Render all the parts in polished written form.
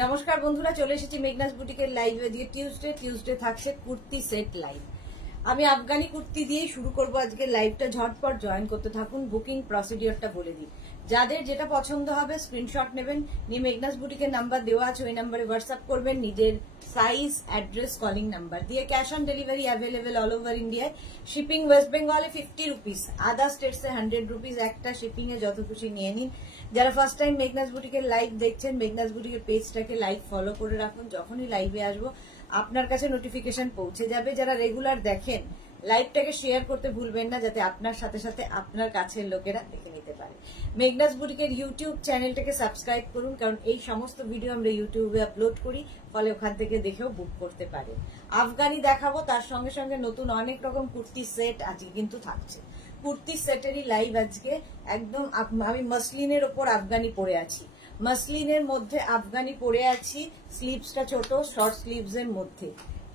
নমস্কার বন্ধুরা, চলে এসেছি মেঘনাস বুটিকের লাইভে দিয়ে। টিউসডে থাকছে কুর্তি সেট লাইভ। আমি আফগানি কুর্তি দিয়ে শুরু করব আজকে লাইভটা। ঝটপট জয়েন করতে থাকুন। বুকিং প্রসিডিওরটা বলে দিই। যাদের যেটা পছন্দ হবে স্ক্রিনশট নেবেন, নিয়ে মেঘনাস বুটিকের নাম্বার দেওয়া আছে, ওই নাম্বারে হোয়াটসঅ্যাপ করবেন নিজের সাইজ, অ্যাড্রেস, কলিং নাম্বার দিয়ে। Cash on delivery available all over ইন্ডিয়ায়। শিপিং ওয়েস্ট বেঙ্গলে 50 রুপিস, আদার স্টেটসে 100 রুপিস। একটা শিপিং এ যত খুশি নিয়ে নিন। যারা ফার্স্ট টাইম মেঘনাস বুটিকের লাইভ দেখছেন, মেঘনাস বুটিকের পেজটাকে লাইক ফলো করে রাখুন। যখনই লাইভে আসবো আপনার কাছে নোটিফিকেশন পৌঁছে যাবে। যারা রেগুলার দেখেন, লাইভটাকে শেয়ার করতে ভুলবেন না, যাতে আপনার সাথে সাথে আপনার কাছের লোকেরা দেখে নিতে পারে। মেঘনাস বুটিকের ইউটিউব চ্যানেলটাকে সাবস্ক্রাইব করুন, কারণ এই সমস্ত ভিডিও আমরা ইউটিউবে আপলোড করি, ফলে ওখান থেকে দেখেও বুক করতে পারে। আফগানি দেখাবো, তার সঙ্গে সঙ্গে নতুন অনেক রকম কুর্তি সেট আজকে কিন্তু থাকছে। কুর্তি সেটেরই লাইভ আজকে। একদম আমি মসলিনের ওপর আফগানি পরে আছি, মসলিনের মধ্যে আফগানি পরে আছি। স্লিভসটা ছোট, শর্ট স্লিভস এর মধ্যে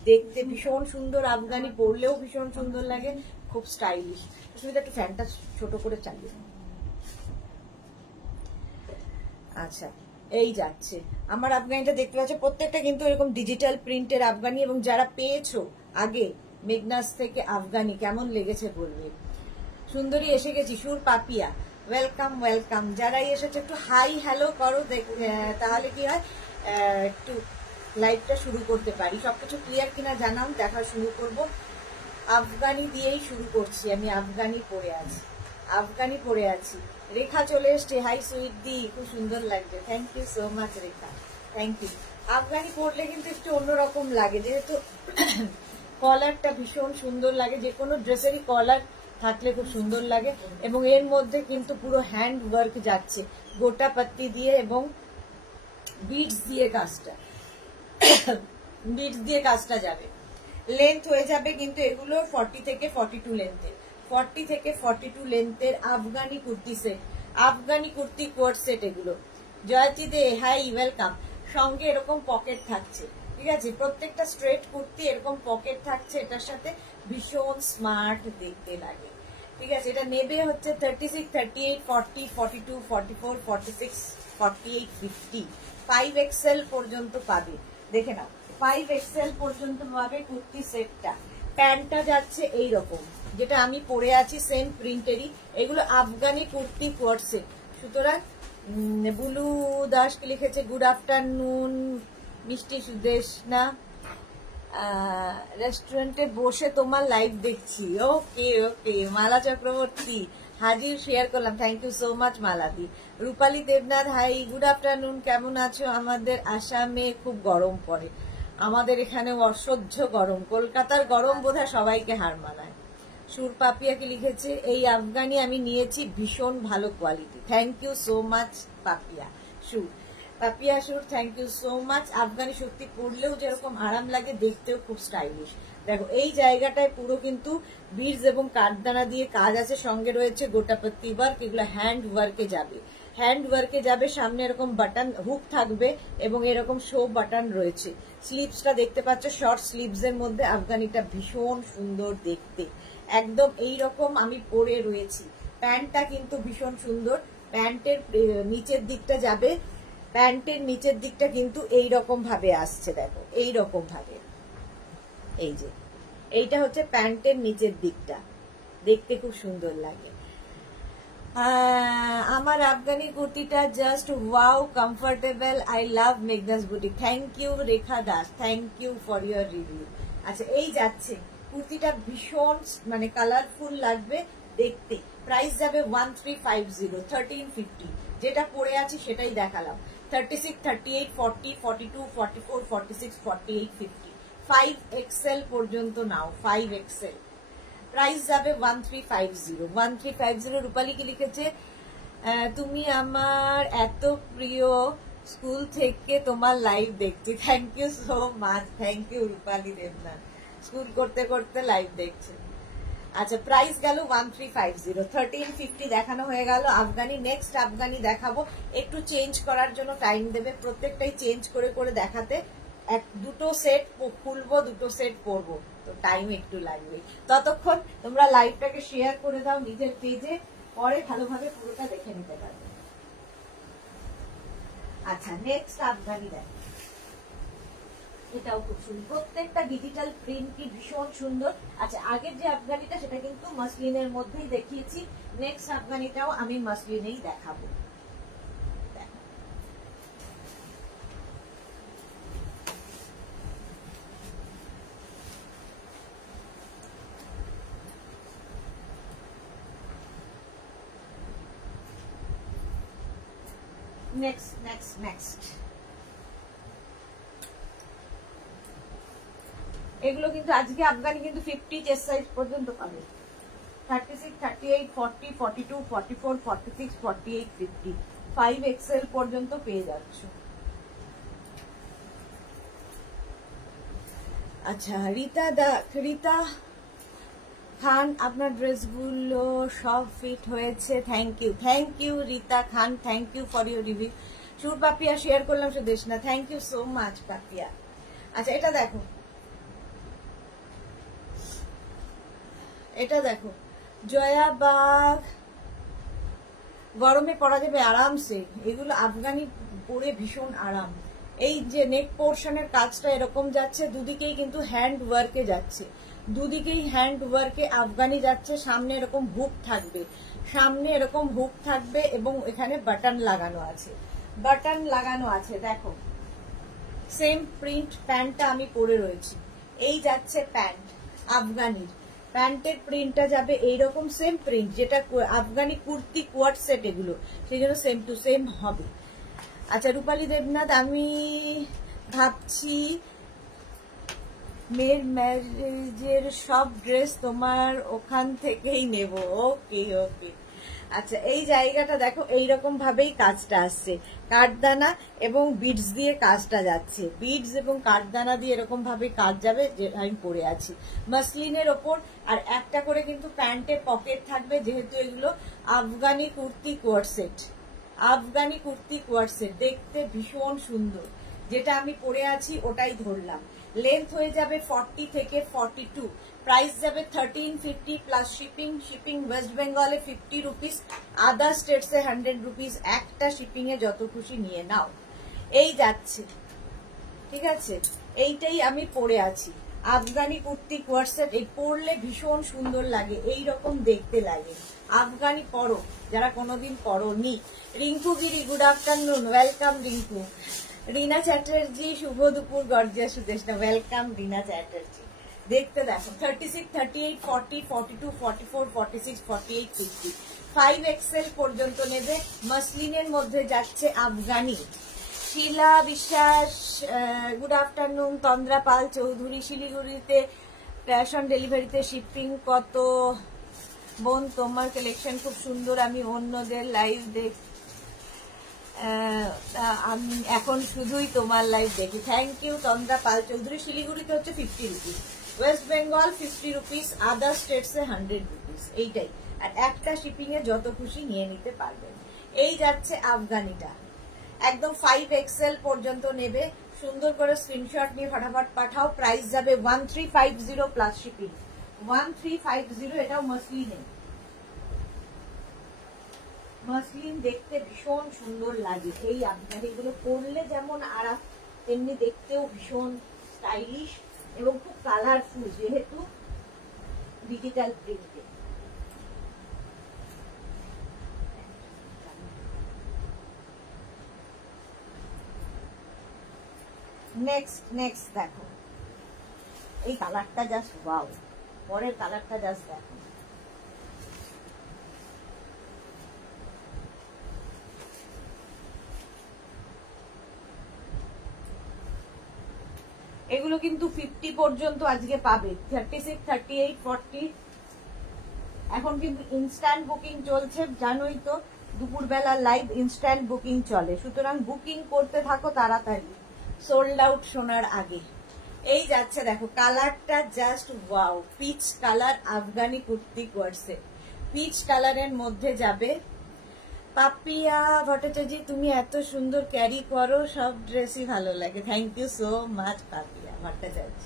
দেখতে ভীষণ সুন্দর। আফগানি পরলেও ভীষণ সুন্দর লাগে, খুব স্টাইলিশ। সুবিধা একটু ফ্যানটা ছোট করে চালিয়ে। আচ্ছা, এই যাচ্ছে আমার আফগানিটা দেখতে পাচ্ছ। প্রত্যেকটা কিন্তু এরকম ডিজিটাল প্রিন্টের আফগানি। এবং যারা পেয়েছো আগে মেঘনাস থেকে আফগানি, কেমন লেগেছে বলবে। সুন্দরী এসে গেছি, সুর পাপিয়া, ওয়েলকাম ওয়েলকাম। যারাই এসেছে একটু হাই হ্যালো করো, তাহলে কি হয় একটু লাইভটা শুরু করতে পারি। সবকিছু ক্লিয়ার কিনা জানাও, দেখা শুরু করব। আফগানি দিয়েই শুরু করছি। আমি আফগানি পরে আছি, আফগানি পরে আছি। রেখা চলে এসছে, হাই সুইট দি, খুব সুন্দর লাগছে। Thank you so much Rekha, thank you. আফগানি পরলে কিন্তু একটু অন্যরকম লাগে, যেহেতু কলারটা ভীষণ সুন্দর লাগে। যে কোনো ড্রেসেরই কলার থাকলে খুব সুন্দর লাগে। এবং এর মধ্যে কিন্তু পুরো হ্যান্ড ওয়ার্ক যাচ্ছে, গোটা পাত্তি দিয়ে এবং বিটস দিয়ে কাজটা, বিটস দিয়ে কাজটা যাবে। লেন্থ হয়ে যাবে কিন্তু এগুলো 40 থেকে 42 লেন্থের, 40 থেকে 42 লেন্থের Afghani kurti set, Afghani kurti coat set এগুলো। Jayati De, hi welcome. সঙ্গে এরকম পকেট থাকছে, ঠিক আছে। প্রত্যেকটা স্ট্রেট কুর্তি এরকম পকেট থাকছে, এটার সাথে ভীষণ স্মার্ট দেখতে লাগে, ঠিক আছে। এটা নেবে হচ্ছে 36, 38, 40, 42, 44, 46, 48, 50, 5XL পর্যন্ত পাবে। দেখে নাও, 5XL পর্যন্ত পাবে কুর্তি সেটটা। প্যান্টটা যাচ্ছে এইরকম, যেটা আমি পরে আছি সেম প্রিন্টেরই। এগুলো আফগানি কুর্তি কোট সেট। সুতরাং বুলু দাসকে লিখেছে গুড আফটারনুন। মিষ্টি সুদেশ না, রেস্টুরেন্টে বসে তোমার লাইভ দেখছি। ওকে ওকে, মালা চক্রবর্তী হাজির, শেয়ার করলাম। থ্যাংক ইউ সো মাচ মালাদি। Rupali Debnath, hi good afternoon, কেমন আছো? আমাদের আসামে খুব গরম পড়ে, আমাদের এখানেও অসহ্য গরম। কলকাতার গরম বোধহয় সবাইকে হার মানায়। সুর পাপিয়াকে লিখেছে এই আফগানি আমি নিয়েছি, ভীষণ ভালো quality. Thank you so much Papiya Sur, Papiya Sur, thank you so much. আফগানি সত্যি পরলেও যেরকম আরাম লাগে, দেখতেও খুব স্টাইলিশ। দেখো এই জায়গাটায় পুরো কিন্তু বিডস এবং কাঠদানা দিয়ে কাজ আছে, সঙ্গে রয়েছে গোটাপত্তি ওয়ার্ক। এগুলো হ্যান্ড ওয়ার্কে যাবে, হ্যান্ড ওয়ার্কে যাবে। সামনে এরকম বাটন হুক থাকবে এবং এরকম শো বাটন রয়েছে। স্লিভসটা দেখতে পাচ্ছ, শর্ট স্লিভস এর মধ্যে আফগানিটা ভীষণ সুন্দর দেখতে, একদম এইরকম আমি পরে রয়েছি। প্যান্টটা কিন্তু ভীষণ সুন্দর। প্যান্টের নিচের দিকটা যাবে, প্যান্টের নিচের দিকটা কিন্তু এইরকম ভাবে আসছে। দেখো এইরকম ভাবে, এই যে এইটা হচ্ছে প্যান্টের নিচের দিকটা, দেখতে খুব সুন্দর লাগে। আমার আফগানি কুর্তিটা just wow, comfortable. I love Meghna's boutique. Thank you Rekha Das, thank you for your review. আচ্ছা, এই যাচ্ছে কুর্তিটা ভীষণ মানে কালারফুল লাগবে দেখতে। প্রাইস যাবে 1350, 1350। যেটা পরে আছি সেটাই দেখালাম। 36, 38, 40, 42, 44, 46, 48, 50, 5XL পর্যন্ত নাও। 5XL প্রাইস যাবে 1350, 1350। রূপালী কি লিখেছে, তুমি আমার এত প্রিয়, স্কুল থেকে তোমার লাইভ দেখছি। Thank you so much, thank you Rupali Debnath, school করতে করতে লাইভ দেখছে। আচ্ছা, প্রাইস গেল 1350, 1350 দেখানো হয়ে গেল আফগানি। নেক্সট আফগানি দেখাবো, একটু চেঞ্জ করার জন্য টাইম দেবে, প্রত্যেকটাই চেঞ্জ করে করে দেখাতে। দুটো সেট খুলবো, দুটো সেট পরবো, তো টাইম একটু লাগবে। ততক্ষণ তোমরা লাইভটাকে শেয়ার করে দাও নিজের পেজে, পরে ভালোভাবে পুরোটা দেখে নিতে পারবে। আচ্ছা নেক্সট আফগানি দেখ, এটাও খুব সুন্দর, প্রত্যেকটা ডিজিটাল প্রিন্ট কি ভীষণ সুন্দর। আচ্ছা আগের যে আফগানিটা সেটা কিন্তু মাসলিনের মধ্যেই দেখিয়েছি, নেক্সট আফগানিটাও আমি মাসলিনেই দেখাবো। নেক্সট নেক্সট নেক্সট এগুলো কিন্তু আজকে আফগানি কিন্তু 50 চেস্ট সাইজ পর্যন্ত পাবে, 36, 38, 40, 42, 44, 46, 48, 50, 5XL পর্যন্ত পেয়ে যাচ্ছ। আচ্ছা রিতা খান, আপনার ড্রেসগুলো সব ফিট হয়েছে, thank you Rita Khan, thank you for your review. Sur Papiya share করলাম সুদেশ না, thank you so much Papiya. আচ্ছা এটা দেখো, এটা দেখো জয়া বাগ, গরমে পরা যাবে আরামসে, এগুলো আফগানি পরে ভীষণ আরাম। এই যে নেক পোর্শনের কাজটা এরকম যাচ্ছে, দুদিকেই কিন্তু হ্যান্ড ওয়ার্কে যাচ্ছে, দুদিকেই হ্যান্ড ওয়ার্কে আফগানি যাচ্ছে। সামনে এরকম হুক থাকবে, সামনে এরকম হুক থাকবে এবং এখানে বাটন লাগানো আছে, বাটন লাগানো আছে। দেখো সেম প্রিন্ট প্যান্টটা আমি পরে রয়েছি, এই যাচ্ছে প্যান্ট আফগানির, প্যান্টের প্রিন্টটা যাবে এইরকম সেম প্রিন্ট, যেটা আফগানি কুর্তি কোয়ার্ট সেট এগুলো, সেই জন্য সেম টু সেম হবে। আচ্ছা রূপালী দেবনাথ, আমি ভাবছি মেয়ের ম্যারেজের সব ড্রেস তোমার ওখান থেকেই নেব। ওকে ওকে। আচ্ছা এই জায়গাটা দেখো, এইরকম ভাবেই কাজটা আসছে, কাঠদানা এবং বিডস দিয়ে কাজটা যাচ্ছে, বিডস এবং কাঠদানা দিয়ে এরকম ভাবে কাজ যাবে, যে আমি পরে আছি মাসলিনের ওপর। আর একটা করে কিন্তু প্যান্টে পকেট থাকবে, যেহেতু এগুলো Afghani kurti co-ord set, Afghani kurti co-ord set দেখতে ভীষণ সুন্দর। যেটা আমি পরে আছি ওটাই ধরলাম। লেন্থ হয়ে যাবে 40 থেকে 42, প্রাইস যাবে 1350 প্লাস শিপিং। শিপিং ওয়েস্ট বেঙ্গলে 50 রুপিস, আদার স্টেটসে 100 রুপিস। একটা শিপিং এ যত খুশি নিয়ে নাও। এই যাচ্ছে, ঠিক আছে, এইটাই আমি পরে আছি আফগানি কুর্তি কোয়ার্ট সেট। এই পরলে ভীষণ সুন্দর লাগে, এই রকম দেখতে লাগে। আফগানি পরো যারা কোনোদিন পরোনি। রিঙ্কু গিরি, গুড আফটারনুন, ওয়েলকাম রিঙ্কু। রিনা চ্যাটার্জি, শুভ দুপুর গর্জিয়া সুদেশনা, ওয়েলকাম রিনা চ্যাটার্জি। দেখতে দেখো 36, 38, 40, 42, 44, 46, 48, 50, 5XL পর্যন্ত নেবে। মাসলিনের মধ্যে যাচ্ছে আফগানি। শিলা বিশ্বাস, গুড আফটারনুন। তন্দ্রা পাল চৌধুরী, শিলিগুড়িতে ক্যাশ অন ডেলিভারিতে শিপিং কত? বোন তোমার কালেকশন খুব সুন্দর, আমি অন্যদের লাইভ আমি এখন শুধুই তোমার লাইভ দেখি। থ্যাংক ইউ তন্দ্রা পাল চৌধুরী। শিলিগুড়িতে হচ্ছে 50 রুপিস, ওয়েস্ট বেঙ্গল 50 রুপিস, আদার স্টেটসে 100 রুপিস, এইটাই। আর একটা শিপিং এ যত খুশি নিয়ে নিতে পারবেন। এই যাচ্ছে আফগানিটা, একদম 5XL পর্যন্ত নেবে। সুন্দর করে স্ক্রিনশট নিয়ে ফটাফট পাঠাও। প্রাইস যাবে 1350 প্লাস শিপিং, 1350। এটাও মসলিনে, মসলিন দেখতে ভীষণ সুন্দর লাগে। এই আফগানিগুলো পরলে যেমন আরাম, তেমনি দেখতেও ভীষণ স্টাইলিশ এবং খুব কালারফুল, যেহেতু ডিজিটাল প্রিন্টে। নেক্সট দেখো, এই কালারটা জাস্ট ওয়াও, পরের কালারটা জাস্ট দেখো। এগুলো কিন্তু 50 পর্যন্ত আজকে পাবে, 36, 38, 40। এখন কিন্তু ইনস্ট্যান্ট বুকিং চলছে, জানোই তো দুপুরবেলা লাইভ ইনস্ট্যান্ট বুকিং চলে, সুতরাং বুকিং করতে থাকো তাড়াতাড়ি, সোল্ড আউট শোনার আগে। এই যাচ্ছে দেখো, কালারটা জাস্ট ওয়াও, পিচ কালার আফগানি কুর্তি কোয়ার্ট সেট, পিচ কালারের মধ্যে যাবে। পাপিয়া ভট্টাচার্য, তুমি এত সুন্দর ক্যারি করো, সব ড্রেসই ভালো লাগে। Thank you so much Papiya Bhattacharya.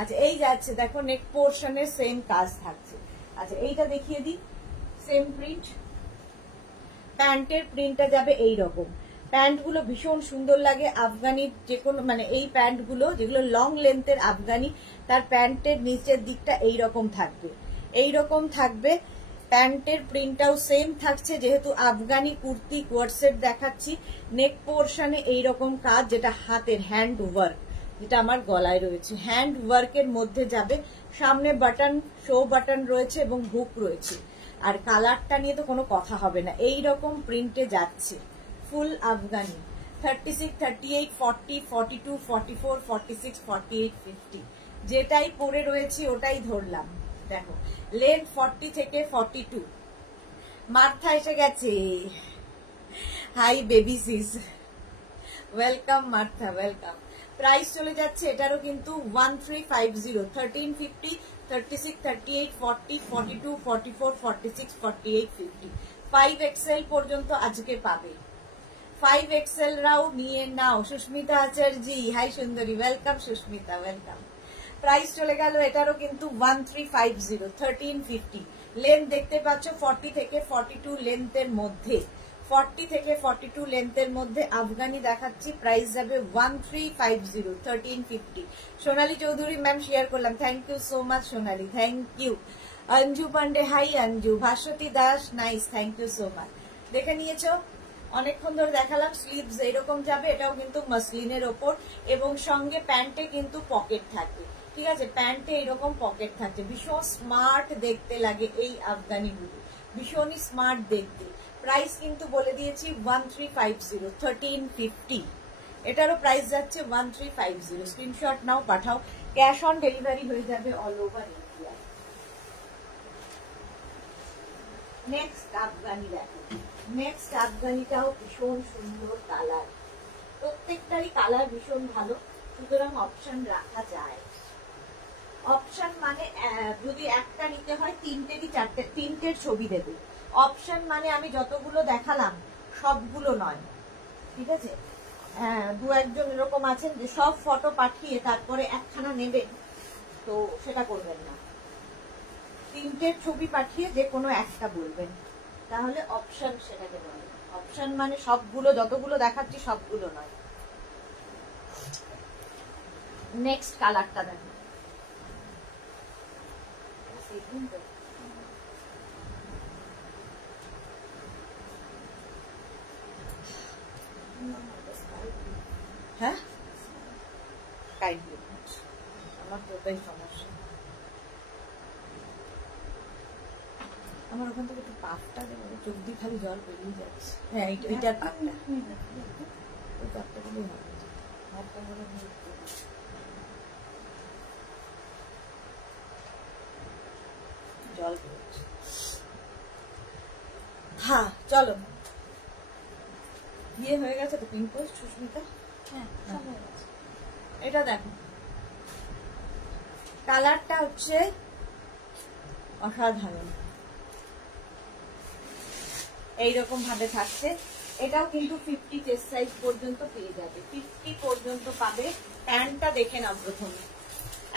আচ্ছা এই যাচ্ছে দেখো, নেক পোর্শনের সেম কাজ থাকছে। আচ্ছা এইটা দেখিয়ে দিই, সেম প্রিন্ট, প্যান্টের প্রিন্টটা যাবে এই রকম। প্যান্টগুলো ভীষণ সুন্দর লাগে। আফগানির যে কোনো মানে এই প্যান্টগুলো যেগুলো লং লেন্থের আফগানি, তার প্যান্টের নিচের দিকটা এইরকম থাকবে, এইরকম থাকবে। প্যান্টের প্রিন্টটাও সেম থাকছে, যেহেতু আফগানি কুর্তি কোয়ার্টসেট দেখাচ্ছি। নেক পোর্শনে এইরকম কাজ, যেটা হাতের হ্যান্ড ওয়ার্ক, যেটা আমার গলায় রয়েছে, হ্যান্ড ওয়ার্কের মধ্যে যাবে। সামনে বাটন, শো বাটন রয়েছে এবং হুক রয়েছে। আর কালারটা নিয়ে তো কোনো কথা হবে না, এইরকম প্রিন্টে যাচ্ছে ফুল আফগানি। 36, 38, 40, 42, 44, 46, 48, 50 যেটাই পরে রয়েছি ওটাই ধরলাম। দেখো লেন্থ 40 থেকে 42। মার্থা এসে গেছে, hi baby sis, welcome Martha, welcome. Price চলে যাচ্ছে এটারও কিন্তু 1350, 1350, 36, 38, 40, 42, 44, 46, 48, 50 5XL পর্যন্ত আজকে পাবে। 5XL রাও নিয়ে নাও। সুস্মিতা আচার্যি, হাই সুন্দরী, ওয়েলকাম সুস্মিতা, ওয়েলকাম। প্রাইস চলে গেল এটারও কিন্তু 1350, 1350। লেন্থ দেখতে পাচ্ছ 40 থেকে 42 লেন্থের মধ্যে, 40 থেকে 42 লেন্থের মধ্যে আফগানি দেখাচ্ছি। প্রাইস যাবে 1350, 1350। সোনালী চৌধুরী ম্যাম শেয়ার করলাম, thank you so much Sonali, thank you. Anju Pandey, hi Anju. Bhaswati Das, nice, thank you so much. দেখে নিয়েছো, অনেকক্ষণ ধরে দেখালাম। স্লিভস এইরকম যাবে, এটাও কিন্তু মাসলিনের ওপর, এবং সঙ্গে প্যান্টে কিন্তু পকেট থাকবে। ঠিক আছে, প্যান্টে এইরকম পকেট থাকছে। ভীষণ স্মার্ট দেখতে লাগে এই আফগানিগুলো, ভীষণই স্মার্ট দেখতে। প্রাইস কিন্তু বলে দিয়েছি 1350, 1350। এটারও প্রাইস যাচ্ছে 1350। Screenshot now, Pathao. Cash on delivery হয়ে যাবে all over India. Next Afghani দেখো, নেক্সট আফগানিটাও ভীষণ সুন্দর কালার, প্রত্যেকটারই কালার ভীষণ ভালো, সুতরাং অপশন রাখা যায়। অপশন মানে যদি একটা নিতে হয় তিনটেরই চারটে, তিনটের ছবি দেবে। অপশন মানে আমি যতগুলো দেখালাম সবগুলো নয়, ঠিক আছে। দু একজন এরকম আছেন যে সব ফটো পাঠিয়ে তারপরে একখানা নেবেন, তো সেটা করবেন না। তিনটের ছবি পাঠিয়ে যে কোনো একটা বলবেন, তাহলে অপশন সেটাকে বলে। অপশন মানে সবগুলো, যতগুলো দেখাচ্ছি সবগুলো নয়। নেক্সট কালারটা দেখো, হ্যাঁ আমার তো ওটাই সমস্যা। আমার ওখান থেকে একটু পাপটা দেবো, চোখ দিয়ে খালি জল বেরিয়ে যাচ্ছে। হ্যাঁ এইটার পাপটা, ওই পাপটা দিলেই হবে। জল বেরোচ্ছে। হ্যাঁ চলো, বিয়ে হয়ে গেছে তো পিঙ্ক পোস্ট সুস্মিতা? হ্যাঁ হয়ে গেছে। এটা দেখো, কালারটা হচ্ছে অসাধারণ, এইরকম ভাবে থাকছে। এটাও কিন্তু 50 চেস্ট সাইজ পর্যন্ত পেয়ে যাবে, 50 পর্যন্ত পাবে। প্যান্টটা দেখে নাও প্রথমে,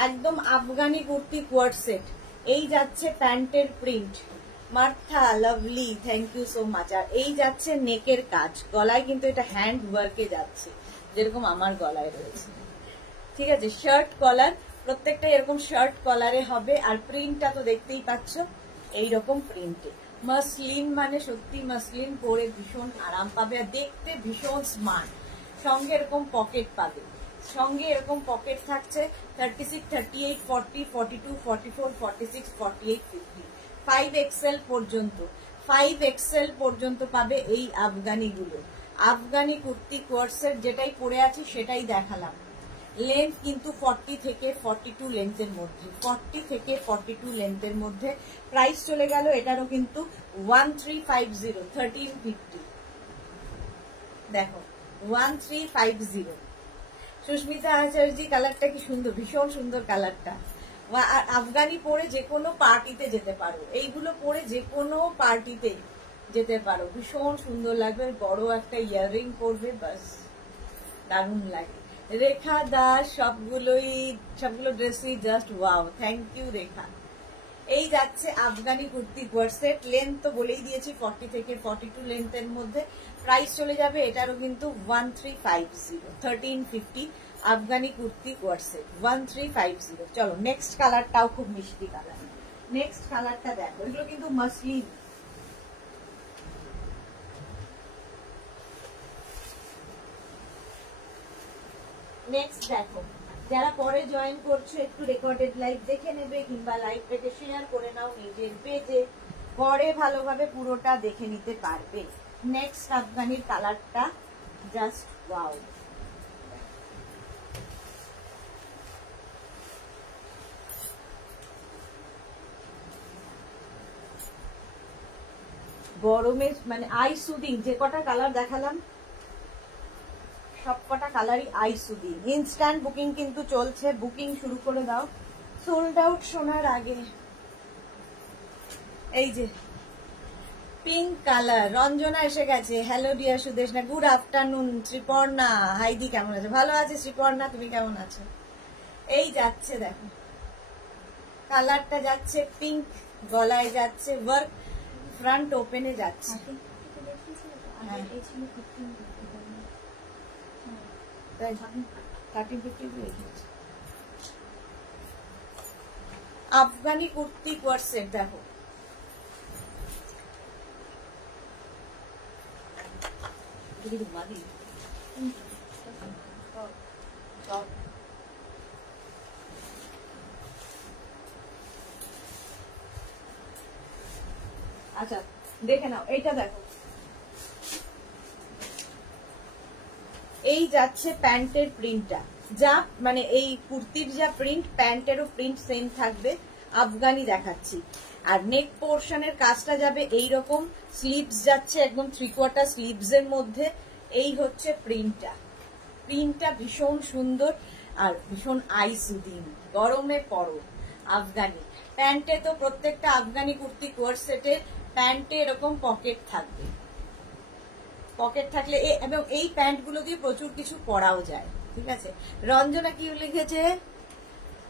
একদম আফগানি কুর্তি কোয়ার্ট সেট। এই যাচ্ছে প্যান্টের print, Martha lovely, thank you so much. আর এই যাচ্ছে নেকের কাজ, গলায় কিন্তু এটা হ্যান্ড ওয়ার্কে যাচ্ছে, যেরকম আমার গলায় রয়েছে। ঠিক আছে, শার্ট কলার, প্রত্যেকটা এরকম শার্ট কলারে হবে। আর প্রিন্টটা তো দেখতেই পাচ্ছ, এইরকম প্রিন্টে। মাসলিন মানে সত্যি মাসলিন, পরে ভীষণ আরাম পাবে আর দেখতে ভীষণ স্মার্ট। সঙ্গে এরকম পকেট পাবে, সঙ্গে এরকম পকেট থাকছে। 36, 38, 40, 42, 44, 46, 48, 50 5XL পর্যন্ত, 5XL পর্যন্ত পাবে এই আফগানিগুলো। আফগানি কুর্তি কোয়ার্টসেট যেটাই পরে আছি সেটাই দেখালাম। লেন্থ কিন্তু 40 থেকে 42 লেন্থের মধ্যে, 40 থেকে 42 লেন্থের মধ্যে। প্রাইস চলে গেল এটারও কিন্তু 1350, 1350। দেখো 1350। সুস্মিতা আচার্য, কালারটা কি সুন্দর, ভীষণ সুন্দর কালারটা। আর আফগানি পরে যে কোনো পার্টিতে যেতে পারো, এইগুলো পরে যে কোনো পার্টিতে যেতে পারো, ভীষণ সুন্দর লাগবে। বড় একটা ইয়াররিং পরবে, বাস দারুণ লাগে। রেখা দাস, সবগুলো ড্রেসই জাস্ট ওয়াও, থ্যাংক ইউ রেখা। এই যাচ্ছে আফগানি কুর্তি কোয়ারসেট, লেন্থ তো বলেই দিয়েছি 40 থেকে 42 লেন্থের মধ্যে। প্রাইস চলে যাবে এটারও কিন্তু 1350, 1350 আফগানি কুর্তি কোয়ারসেট 1350। চলো নেক্সট কালারটাও খুব মিষ্টি কালার, নেক্সট কালারটা দেখো, এগুলো কিন্তু মাসলিন। নেক্সট দেখো, যারা পরে জয়েন করছো একটু রেকর্ডেড লাইভ দেখে নেবে, কিংবা লাইভটাকে শেয়ার করে নাও নিজের পেজে, পরে ভালোভাবে পুরোটা দেখে নিতে পারবে। নেক্সট আফগানির কালারটা জাস্ট ওয়াও, গরমে মানে আই সুদিং। যে কটা কালার দেখালাম সব কটা কালারই আই সুদিং। ইনস্ট্যান্ট বুকিং কিন্তু চলছে, বুকিং শুরু করে দাও সোল্ড আউট শোনার আগে। এই যে পিঙ্ক কালার, রঞ্জনা এসে গেছে। Hello dear Sudeshna, good afternoon. Sriparna, হাইদি কেমন আছে? ভালো আছে শ্রীপর্ণা, তুমি কেমন আছো? এই যাচ্ছে দেখো, কালারটা যাচ্ছে পিঙ্ক, গলায় যাচ্ছে ওয়ার্ক, ফ্রন্ট ওপেনে যাচ্ছে। আফগানি কুর্তি কোয়ারসেট দেখো, আচ্ছা দেখে নাও এইটা দেখো। এই যাচ্ছে প্যান্টের প্রিন্টটা, যা মানে এই কুর্তির যা প্রিন্ট, প্যান্টেরও প্রিন্ট সেম থাকবে। আফগানি দেখাচ্ছি। আর নেক পোর্শনের কাজটা যাবে এইরকম, স্লিভস যাচ্ছে একদম 3/4 স্লিভস এর মধ্যে। এই হচ্ছে প্রিন্টটা, প্রিন্টটা ভীষণ সুন্দর আর ভীষণ আই সুদিং। গরমে পরো আফগানি। প্যান্টে তো প্রত্যেকটা আফগানি কুর্তি কোয়ারসেটের প্যান্টে এরকম পকেট থাকবে, পকেট থাকলে এবং এই প্যান্ট গুলো দিয়ে প্রচুর কিছু পরাও যায়। ঠিক আছে, রঞ্জনা কি লিখেছে?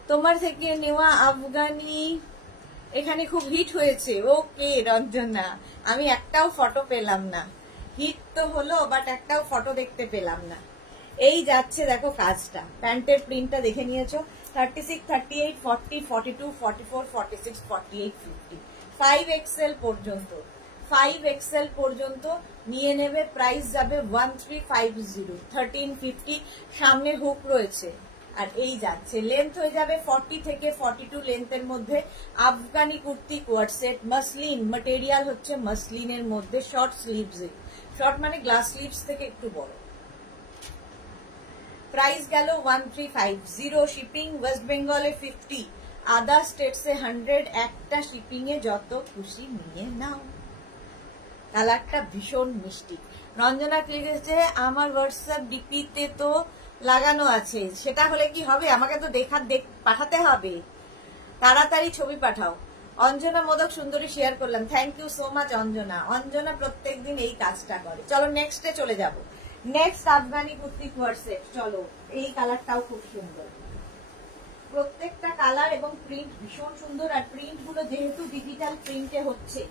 তোমার থেকে নেওয়া আফগানি এখানে খুব হিট হয়েছে। ওকে রঞ্জনা, আমি একটাও ফটো পেলাম না। হিট তো হলো বাট একটাও ফটো দেখতে পেলাম না। এই যাচ্ছে দেখো কাজটা, প্যান্টের প্রিন্টটা দেখে নিয়েছো। 36, 38, 40, 42, 44, 46, 48, 50, 5XL পর্যন্ত, 5XL পর্যন্ত নিয়ে নেবে। প্রাইস যাবে 1350, 1350। সামনে হুক রয়েছে। আর এই যাচ্ছে লেন্থ হয়ে যাবে 40 থেকে 42 লেন্থের মধ্যে। আফগানি কুর্তি কোয়ারসেট, মাসলিন ম্যাটেরিয়াল হচ্ছে মাসলিনের মধ্যে, শর্ট স্লিভস, শর্ট মানে গ্লাস স্লিভস থেকে একটু বড়। প্রাইস গেল 1350। শিপিং ওয়েস্ট বেঙ্গলে 50, আদার স্টেটসে 100। একটা শিপিং এ যত খুশি নিয়ে নাও। কালারটা ভীষণ মিষ্টি। রঞ্জনা লিখেছে আমার হোয়াটসঅ্যাপ ডিপিতে তো লাগানো আছে, সেটা হলে কি হবে? আমাকে তো পাঠাতে হবে, তাড়াতাড়ি ছবি পাঠাও। অঞ্জনা মোদক সুন্দরী শেয়ার করলাম, thank you so much Anjana. Anjana প্রত্যেকদিন এই কাজটা করে। চলো নেক্সটে চলে যাব। নেক্সট আফগানি কুর্তি কোয়ারসেট, চলো এই কালারটাও খুব সুন্দর। প্রত্যেকটা কালার এবং প্রিন্ট ভীষণ সুন্দর। আর প্রিন্ট গুলো যেহেতু ডিজিটাল প্রিন্টে হচ্ছে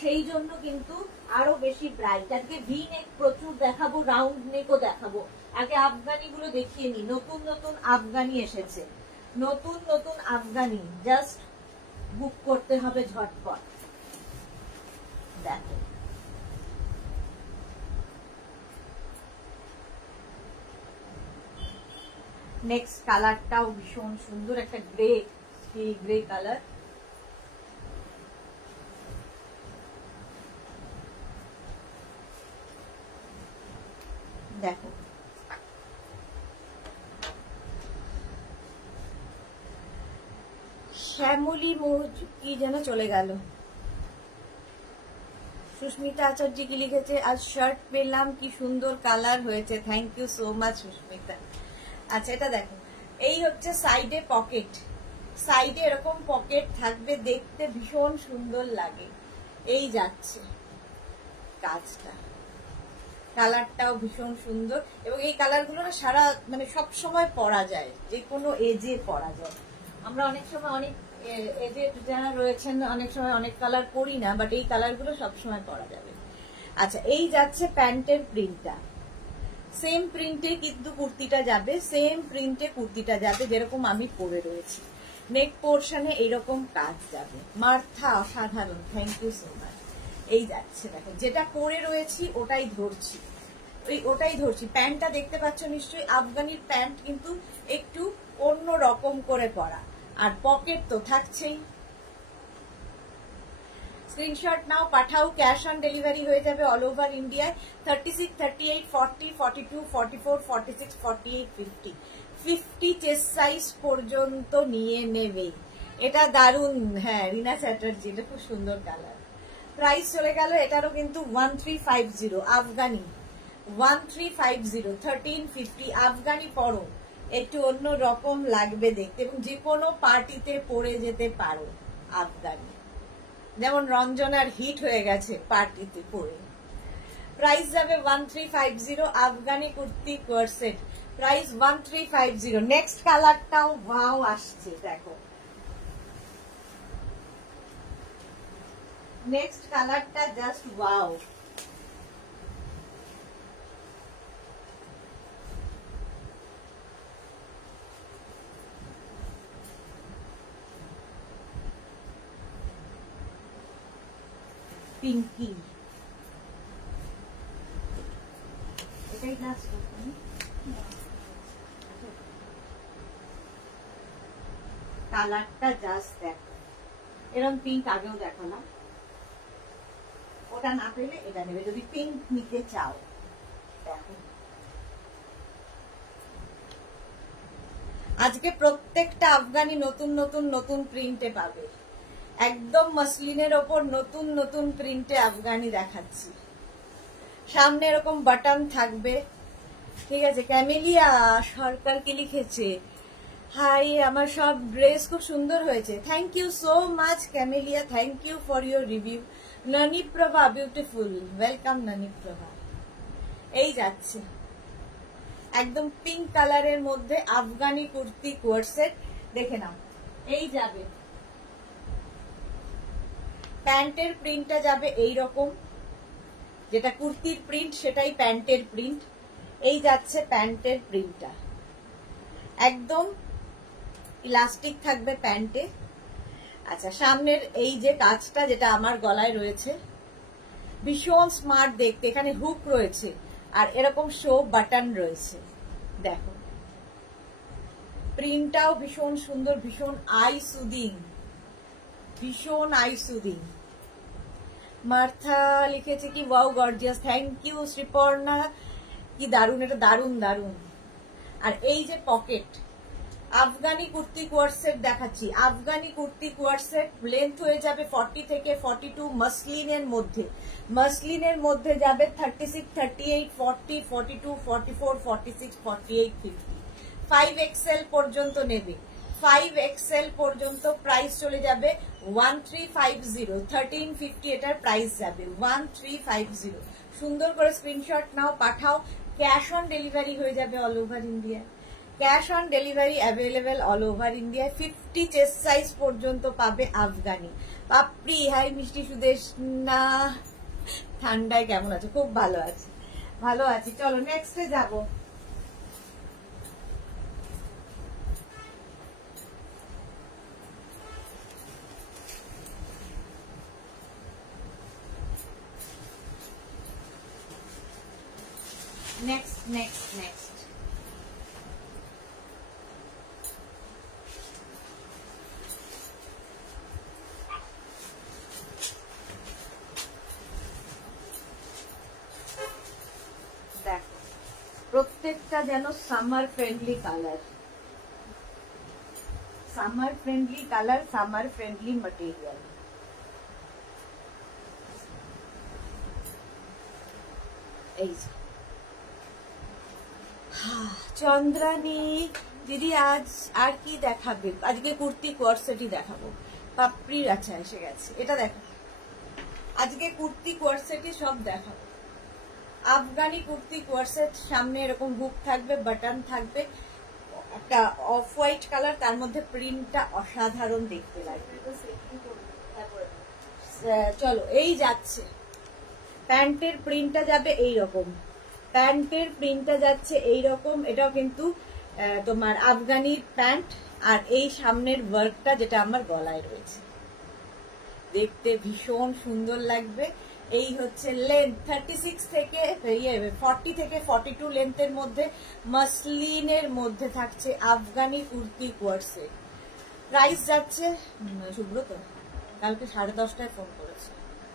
সেই জন্য কিন্তু আরো বেশি ব্রাইট। আজকে ভি নেক প্রচুর দেখাবো, রাউন্ড নেকও দেখাবো। আগে আফগানি গুলো দেখিয়ে নি। নতুন নতুন আফগানি এসেছে, নতুন নতুন আফগানি, জাস্ট বুক করতে হবে ঝটপট। দেখো নেক্সট কালারটাও ভীষণ সুন্দর, একটা গ্রে, গ্রে কালার। দেখো শ্যামলী কি যেন চলে গেল। সুস্মিতা আচার্য কি লিখেছে, আজ শার্ট পেলাম, কি সুন্দর কালার হয়েছে। Thank you so much Susmita. আচ্ছা এটা দেখো, এই হচ্ছে সাইডে পকেট, সাইডে এরকম পকেট থাকবে, দেখতে ভীষণ সুন্দর লাগে। এই যাচ্ছে কাজটা, কালারটাও ভীষণ সুন্দর। এবং এই কালারগুলো না সারা মানে সব সময় পরা যায়, যে কোনো এজে পরা যায়। আমরা অনেক সময় অনেক এই যে যারা রয়েছেন অনেক সময় অনেক কালার পরি না, বাট এই কালার গুলো সবসময় পরা যাবে। আচ্ছা, এই যাচ্ছে প্যান্টের প্রিন্টটা, সেম প্রিন্টে কিন্তু কুর্তিটা যাবে, সেম প্রিন্টে কুর্তিটা যাবে যেরকম আমি পরে রয়েছি। নেক পোর্শনে এইরকম কাজ যাবে। মার্থা অসাধারণ, থ্যাংক ইউ সো মাচ। এই যাচ্ছে, দেখো যেটা পরে রয়েছি ওটাই ধরছি, ওটাই ধরছি। প্যান্টটা দেখতে পাচ্ছ নিশ্চয়ই, আফগানির প্যান্ট কিন্তু একটু অন্য রকম করে পরা, আর পকেট তো থাকছেই। Screenshot now, Pathao, cash on delivery হয়ে যাবে অল ওভার ইন্ডিয়ায়। 36, 38, 40, 42, 44, 46, 48, 50 50 চেস্ট সাইজ পর্যন্ত নিয়ে নেবে। এটা দারুন, হ্যাঁ রিনা চ্যাটার্জি, এটা খুব সুন্দর কালার। প্রাইস চলে গেল এটারও কিন্তু 1350 আফগানি, 1350, 1350 আফগানি পরো, একটু অন্য রকম লাগবে দেখতে এবং যে কোনো পার্টিতে পরে যেতে পারো আফগানি, যেমন রঞ্জনার হিট হয়ে গেছে পার্টিতে পরে। প্রাইস যাবে 1350 Afghani kurti corset, price 1350। Next কালারটাও ওয়াও আসছে, দেখো নেক্সট কালারটা জাস্ট ওয়াও। পিঙ্কি, এটাই লাস্ট। কালারটা জাস্ট দেখো, এরকম পিঙ্ক আগেও দেখালাম, ওটা না পেলে এটা নেবে যদি পিঙ্ক নিতে চাও। দেখো আজকে প্রত্যেকটা আফগানি নতুন নতুন নতুন প্রিন্টে পাবে, একদম মসলিনের ওপর নতুন নতুন প্রিন্টে আফগানি দেখাচ্ছি। সামনে এরকম বাটন থাকবে, ঠিক আছে। ক্যামেলিয়া সরকার কি লিখেছে, হাই আমার সব ড্রেস খুব সুন্দর হয়েছে, thank you so much Camellia, thank you for your review. Noni Prabha beautiful, welcome Noni Prabha. এই যাচ্ছে একদম পিঙ্ক কালারের মধ্যে আফগানি কুর্তি কোর্সেট, দেখে নাও। এই যাবে প্যান্টের প্রিন্টটা যাবে এইরকম, যেটা কুর্তির প্রিন্ট সেটাই প্যান্টের প্রিন্ট। এই যাচ্ছে প্যান্টের প্রিন্টটা, একদম ইলাস্টিক থাকবে প্যান্টে। আচ্ছা, সামনের এই যে কাজটা যেটা আমার গলায় রয়েছে ভীষণ স্মার্ট দেখতে, এখানে হুক রয়েছে আর এরকম শো বাটন রয়েছে, দেখো প্রিন্টটাও ভীষণ সুন্দর, ভীষণ আই সুদিং, ভীষণ আই সুদিং। মার্থা লিখেছে কি wow gorgeous, thank you Sriparna, কি দারুন, এটা দারুন দারুন। আর এই যে পকেট, আফগানি কুর্তি কোয়ার্সেট দেখাচ্ছি, আফগানি কুর্তি কোয়ার্সেট লেন্থ হয়ে যাবে 40 থেকে 42, মসলিনের মধ্যে, মসলিনের মধ্যে যাবে 36, 38, 40, 42, 44, 46, 48, 50 5XL পর্যন্ত নেবে, 5XL পর্যন্ত। প্রাইস চলে যাবে 1350, 1350 এটার প্রাইস যাবে 1350। সুন্দর করে screenshot now, Pathao, cash on delivery হয়ে যাবে all over India, cash on delivery available all over India. 50 chest size পর্যন্ত পাবে আফগানি। পাপড়ি, হাই মিষ্টি সুদেশ, না ঠান্ডায় কেমন আছে? খুব ভালো আছে, ভালো আছি। চলো নেক্সটে যাবো। নেক্সট নেক্সট নেক্সট দেখো প্রত্যেকটা যেন summer friendly colour, summer friendly colour, summer friendly material. এই চন্দ্রানী দিদি আজ আর কি দেখাবে? আজকে কুর্তি কোয়ার্সেটই দেখাবো। পাপড়ির আচ্ছা এসে গেছে, এটা দেখো আজকে কুর্তি কোয়ার্সেটই সব দেখাবো। আফগানি কুর্তি কোয়ার্সেট, সামনে এরকম হুক থাকবে, বাটন থাকবে, একটা অফ হোয়াইট কালার, তার মধ্যে প্রিন্টটা অসাধারণ দেখতে লাগবে। চলো এই যাচ্ছে প্যান্টের প্রিন্টটা যাবে এইরকম, প্যান্টের প্রিন্টটা যাচ্ছে এইরকম। এটাও কিন্তু তোমার আফগানি প্যান্ট, আর এই সামনের ওয়ার্কটা যেটা আমার গলায় রয়েছে, দেখতে ভীষণ সুন্দর লাগবে। এই হচ্ছে লেন্থ 36 থেকে 40 থেকে 42 লেন্থের মধ্যে, মাসলিনের মধ্যে থাকছে আফগানি কুর্তি কোয়ার্সে। প্রাইস যাচ্ছে সুব্রত কালকে 10:30টায় ফোন করেছে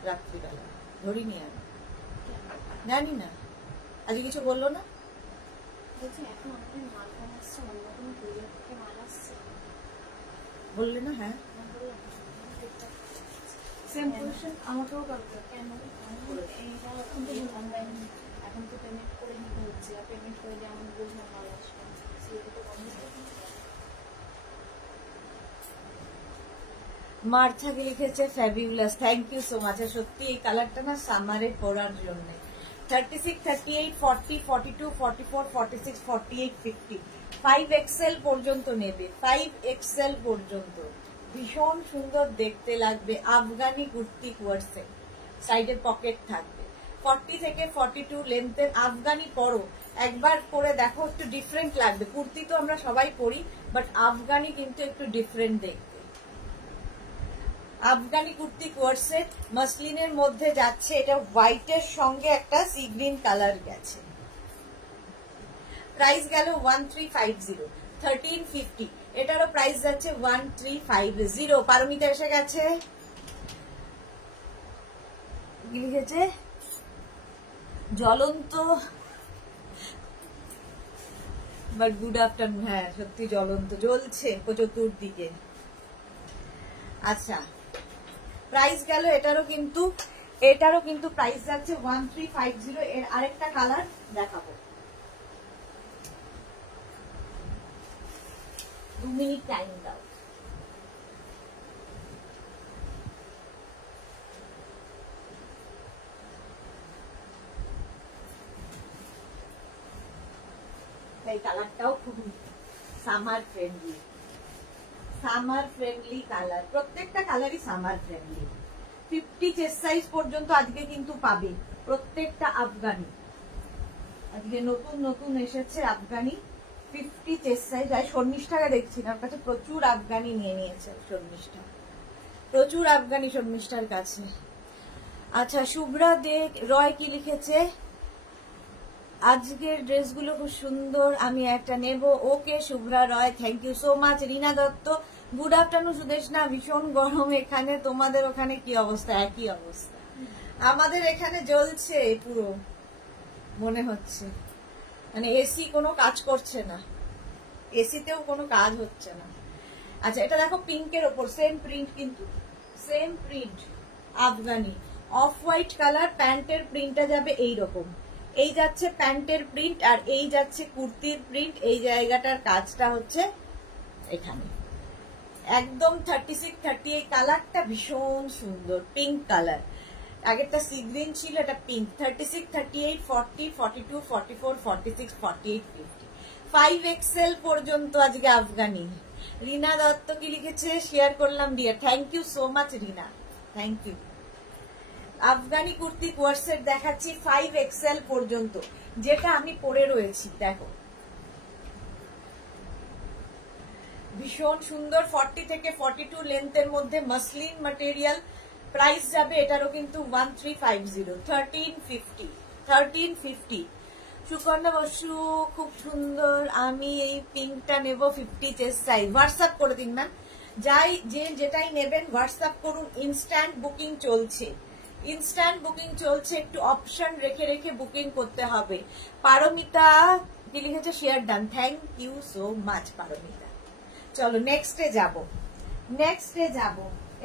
রাত্রিবেলা, ধরিনি আমি, জানি না আজকে কিছু বললো না। বললে না? হ্যাঁ সেম কোয়েশ্চেন আমাকেও কালকে। এখন তো পেমেন্ট করে নিতে হচ্ছে, আর পেমেন্ট করে যেমন বলবো মাল আসবে মার্থাকে লিখেছে fabulous, thank you so much. সত্যি এই কালারটা না সামারে পরার জন্য। 36, 38, 40, 42, 44, 46, 48, 50 5XL পর্যন্ত নেবে, 5XL পর্যন্ত। ভীষণ সুন্দর দেখতে লাগবে, আফগানি কুর্তি কোয়ার্সে, সাইডে পকেট থাকবে। 40 থেকে 42 লেন্থের আফগানি পরো, একবার পরে দেখো, একটু ডিফারেন্ট লাগবে। কুর্তি তো আমরা সবাই পরি, বাট আফগানি কিন্তু একটু ডিফারেন্ট দেখবে। আফগানি কুর্তি কোয়ার্সে মাসলিনের মধ্যে যাচ্ছে, এটা হোয়াইটের সঙ্গে একটা সি গ্রিন কালার গেছে। প্রাইস গেল 1350, 1350। এটারও প্রাইস যাচ্ছে 1350। পারমিতা এসে গেছে, লিখেছে জ্বলন্ত, বাট গুড আফটারনুন। হ্যাঁ সত্যি জ্বলন্ত, জ্বলছে চতুর্দিকে। আচ্ছা প্রাইস গেল এটারও কিন্তু প্রাইস যাচ্ছে 1350। এর আরেকটা কালার দেখাবো, 2 মিনিট টাইম দাও। এই কালারটাও খুব summer friendly, summer friendly colour, প্রত্যেকটা কালারই সামার ফ্রেন্ডলি। 50 চেস্ট সাইজ পর্যন্ত আজকে কিন্তু পাবে প্রত্যেকটা আফগানি। আজকে নতুন নতুন এসেছে আফগানি 50 চেস্ট সাইজ। আর শর্মিষ্ঠাকে দেখছি না, ওর কাছে প্রচুর আফগানি নিয়ে নিয়েছে শর্মিষ্ঠা, প্রচুর আফগানি শর্মিষ্ঠার কাছে। আচ্ছা শুভ্রা দে রয় কি লিখেছে, আজকের ড্রেসগুলো খুব সুন্দর, আমি একটা নেব। Okay Shubhra Roy, thank you so much. Rina Dutta, good afternoon Sudeshna, ভীষণ গরম এখানে, তোমাদের ওখানে কি অবস্থা? একই অবস্থা, আমাদের এখানে জ্বলছে পুরো, মনে হচ্ছে মানে এসি কোনো কাজ করছে না, এসিতেও কোনো কাজ হচ্ছে না। আচ্ছা এটা দেখো পিঙ্কের ওপর সেম প্রিন্ট, কিন্তু same print Afghani, off white colour. প্যান্টের প্রিন্টটা যাবে এইরকম, এই যাচ্ছে প্যান্টের প্রিন্ট, আর এই যাচ্ছে কুর্তির প্রিন্ট। এই জায়গাটার কাজটা হচ্ছে এখানে একদম 36, 38 কালারটা ভীষণ সুন্দর, পিঙ্ক কালার। আগেরটা সি গ্রিন ছিল, এটা পিঙ্ক। 36, 38, 40, 42, 44, 46, 48, 50 5XL পর্যন্ত আজকে আফগানি। রিনা দত্ত কি লিখেছে, শেয়ার করলাম dear, thank you so much Rina, thank you. Afghani kurti coord set দেখাচ্ছি 5XL পর্যন্ত, যেটা আমি পরে রয়েছি দেখো, ভীষণ সুন্দর। 40 থেকে 42 লেন্থের মধ্যে মাসলিন ম্যাটেরিয়াল। প্রাইস যাবে এটারও কিন্তু 1350, 1350। সুকন্যা বসু খুব সুন্দর, আমি এই পিঙ্কটা নেব 50 চেস্ট সাইজ। হোয়াটসঅ্যাপ করে দিন ম্যাম, যাই যেটাই নেবেন হোয়াটসঅ্যাপ করুন। ইনস্ট্যান্ট বুকিং চলছে, ইনস্ট্যান্ট বুকিং চলছে, একটু অপশন রেখে রেখে বুকিং করতে হবে। পারমিতা কি লিখেছে, share done, thank you so much Paromita. চলো নেক্সটে যাব।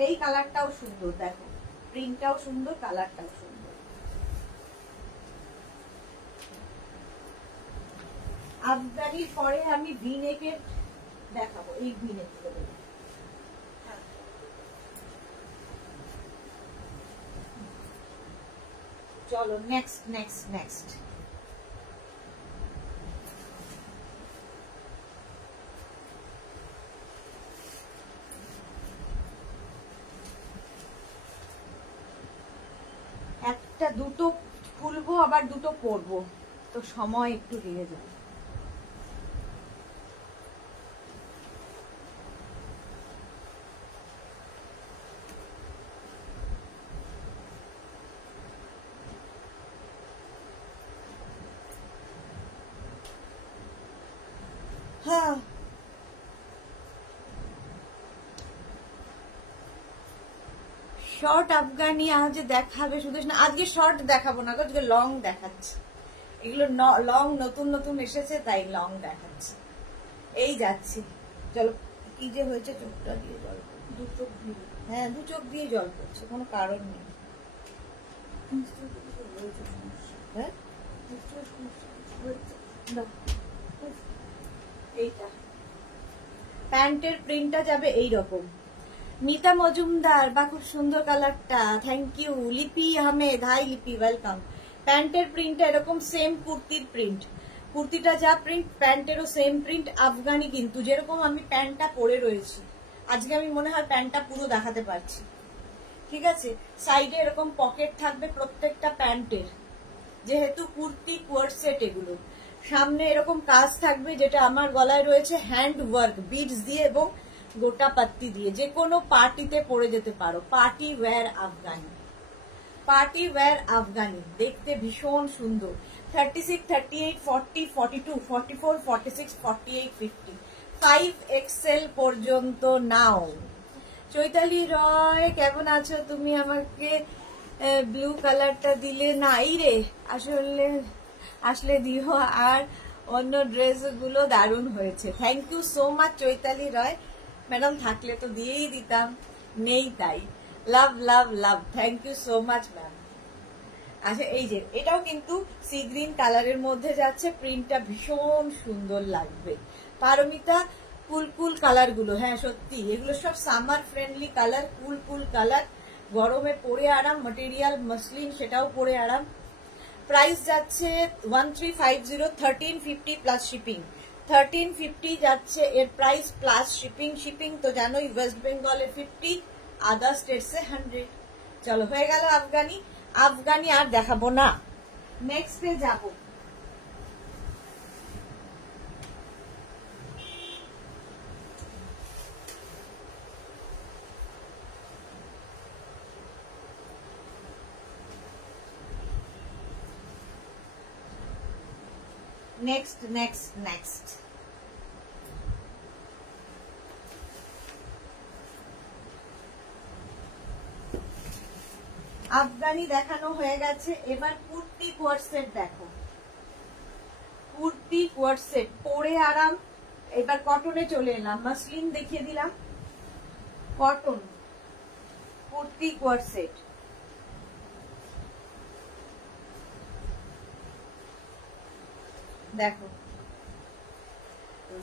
এই কালারটাও সুন্দর, দেখো প্রিন্টটাও সুন্দর, কালারটাও সুন্দর। আফগানির পরে আমি ভিনেকের দেখাবো, এই ভিনেক। চলো নেক্সট দুটো খুলবো আবার দুটো পরবো, তো সময় একটু লেগে যাবে। হ্যাঁ, শর্ট আফগানি আজ দেখাবে শুধু না, আজকে শর্ট দেখাবো না, আজকে লং দেখাচ্ছি। এগুলো লং নতুন নতুন এসেছে তাই লং দেখাচ্ছি। এই যাচ্ছি, চলো। কি যে হয়েছে, চোখটা দিয়ে জল, দু চোখ দিয়ে, হ্যাঁ 2 চোখ দিয়ে জল পড়ছে, কোনো কারণ নেই। হ্যাঁ এইটা প্যান্টের প্রিন্টটা যাবে এইরকম। মিতা মজুমদার, বা খুব সুন্দর কালারটা, থ্যাংক ইউ। লিপি আহমেদ, হাই লিপি, ওয়েলকাম। প্যান্টের প্রিন্টটা এরকম সেম কুর্তির প্রিন্ট, কুর্তিটা যা প্রিন্ট প্যান্টেরও সেম প্রিন্ট, আফগানি। কিন্তু যেরকম আমি প্যান্টটা পরে রয়েছি আজকে, আমি মনে হয় প্যান্টটা পুরো দেখাতে পারছি, ঠিক আছে। সাইডে এরকম পকেট থাকবে প্রত্যেকটা প্যান্টের, যেহেতু কুর্তি কোয়ার্সেট এগুলো। সামনে এরকম কাজ থাকবে, যেটা আমার গলায় রয়েছে হ্যান্ড ওয়ার্ক, বিডস দিয়ে এবং গোটা পাত্তি দিয়ে। যে কোনো পার্টিতে পরে যেতে পারো, party wear Afghani, party wear Afghani, দেখতে ভীষণ সুন্দর। 36, 38, 40, 42, 44, 46, 48, 50, 5XL পর্যন্ত নাও। চৈতালি রয়, কেমন আছো তুমি? আমাকে ব্লু কালারটা দিলে নাই রে, আসলে দিও। আর অন্য ড্রেস গুলো দারুণ হয়েছে, thank you so much Chaitali Roy madam. থাকলে তো দিয়েই দিতাম, নেই তাই। Love love love, thank you so much ma'am. আচ্ছা, এই যে এটাও কিন্তু সি গ্রিন কালারের মধ্যে যাচ্ছে, প্রিন্টটা ভীষণ সুন্দর লাগবে। পারমিতা, কুল কুল কালার গুলো, হ্যাঁ সত্যি এগুলো সব সামার ফ্রেন্ডলি কালার, কুল কুল কালার, গরমে পরে আরাম, ম্যাটেরিয়াল মসলিন, সেটাও পরে আরাম। প্রাইস যাচ্ছে 1350, 1350 প্লাস শিপিং। 1350 যাচ্ছে এর প্রাইস প্লাস শিপিং। শিপিং তো জানোই, ওয়েস্ট বেঙ্গলে 50, আদার স্টেটসে 100। চলো, হয়ে গেল আফগানি। আফগানি আর দেখাবো না, নেক্সট পে যাবো। নেক্সট নেক্সট নেক্সট আফগানি দেখানো হয়ে গেছে, এবার কুর্তি কোয়ার্সেট দেখো। কুর্তি কোয়ার্সেট পরে আরাম। এবার কটনে চলে এলাম, মাসলিন দেখিয়ে দিলাম, কটন কুর্তি কোয়ার্সেট। দেখো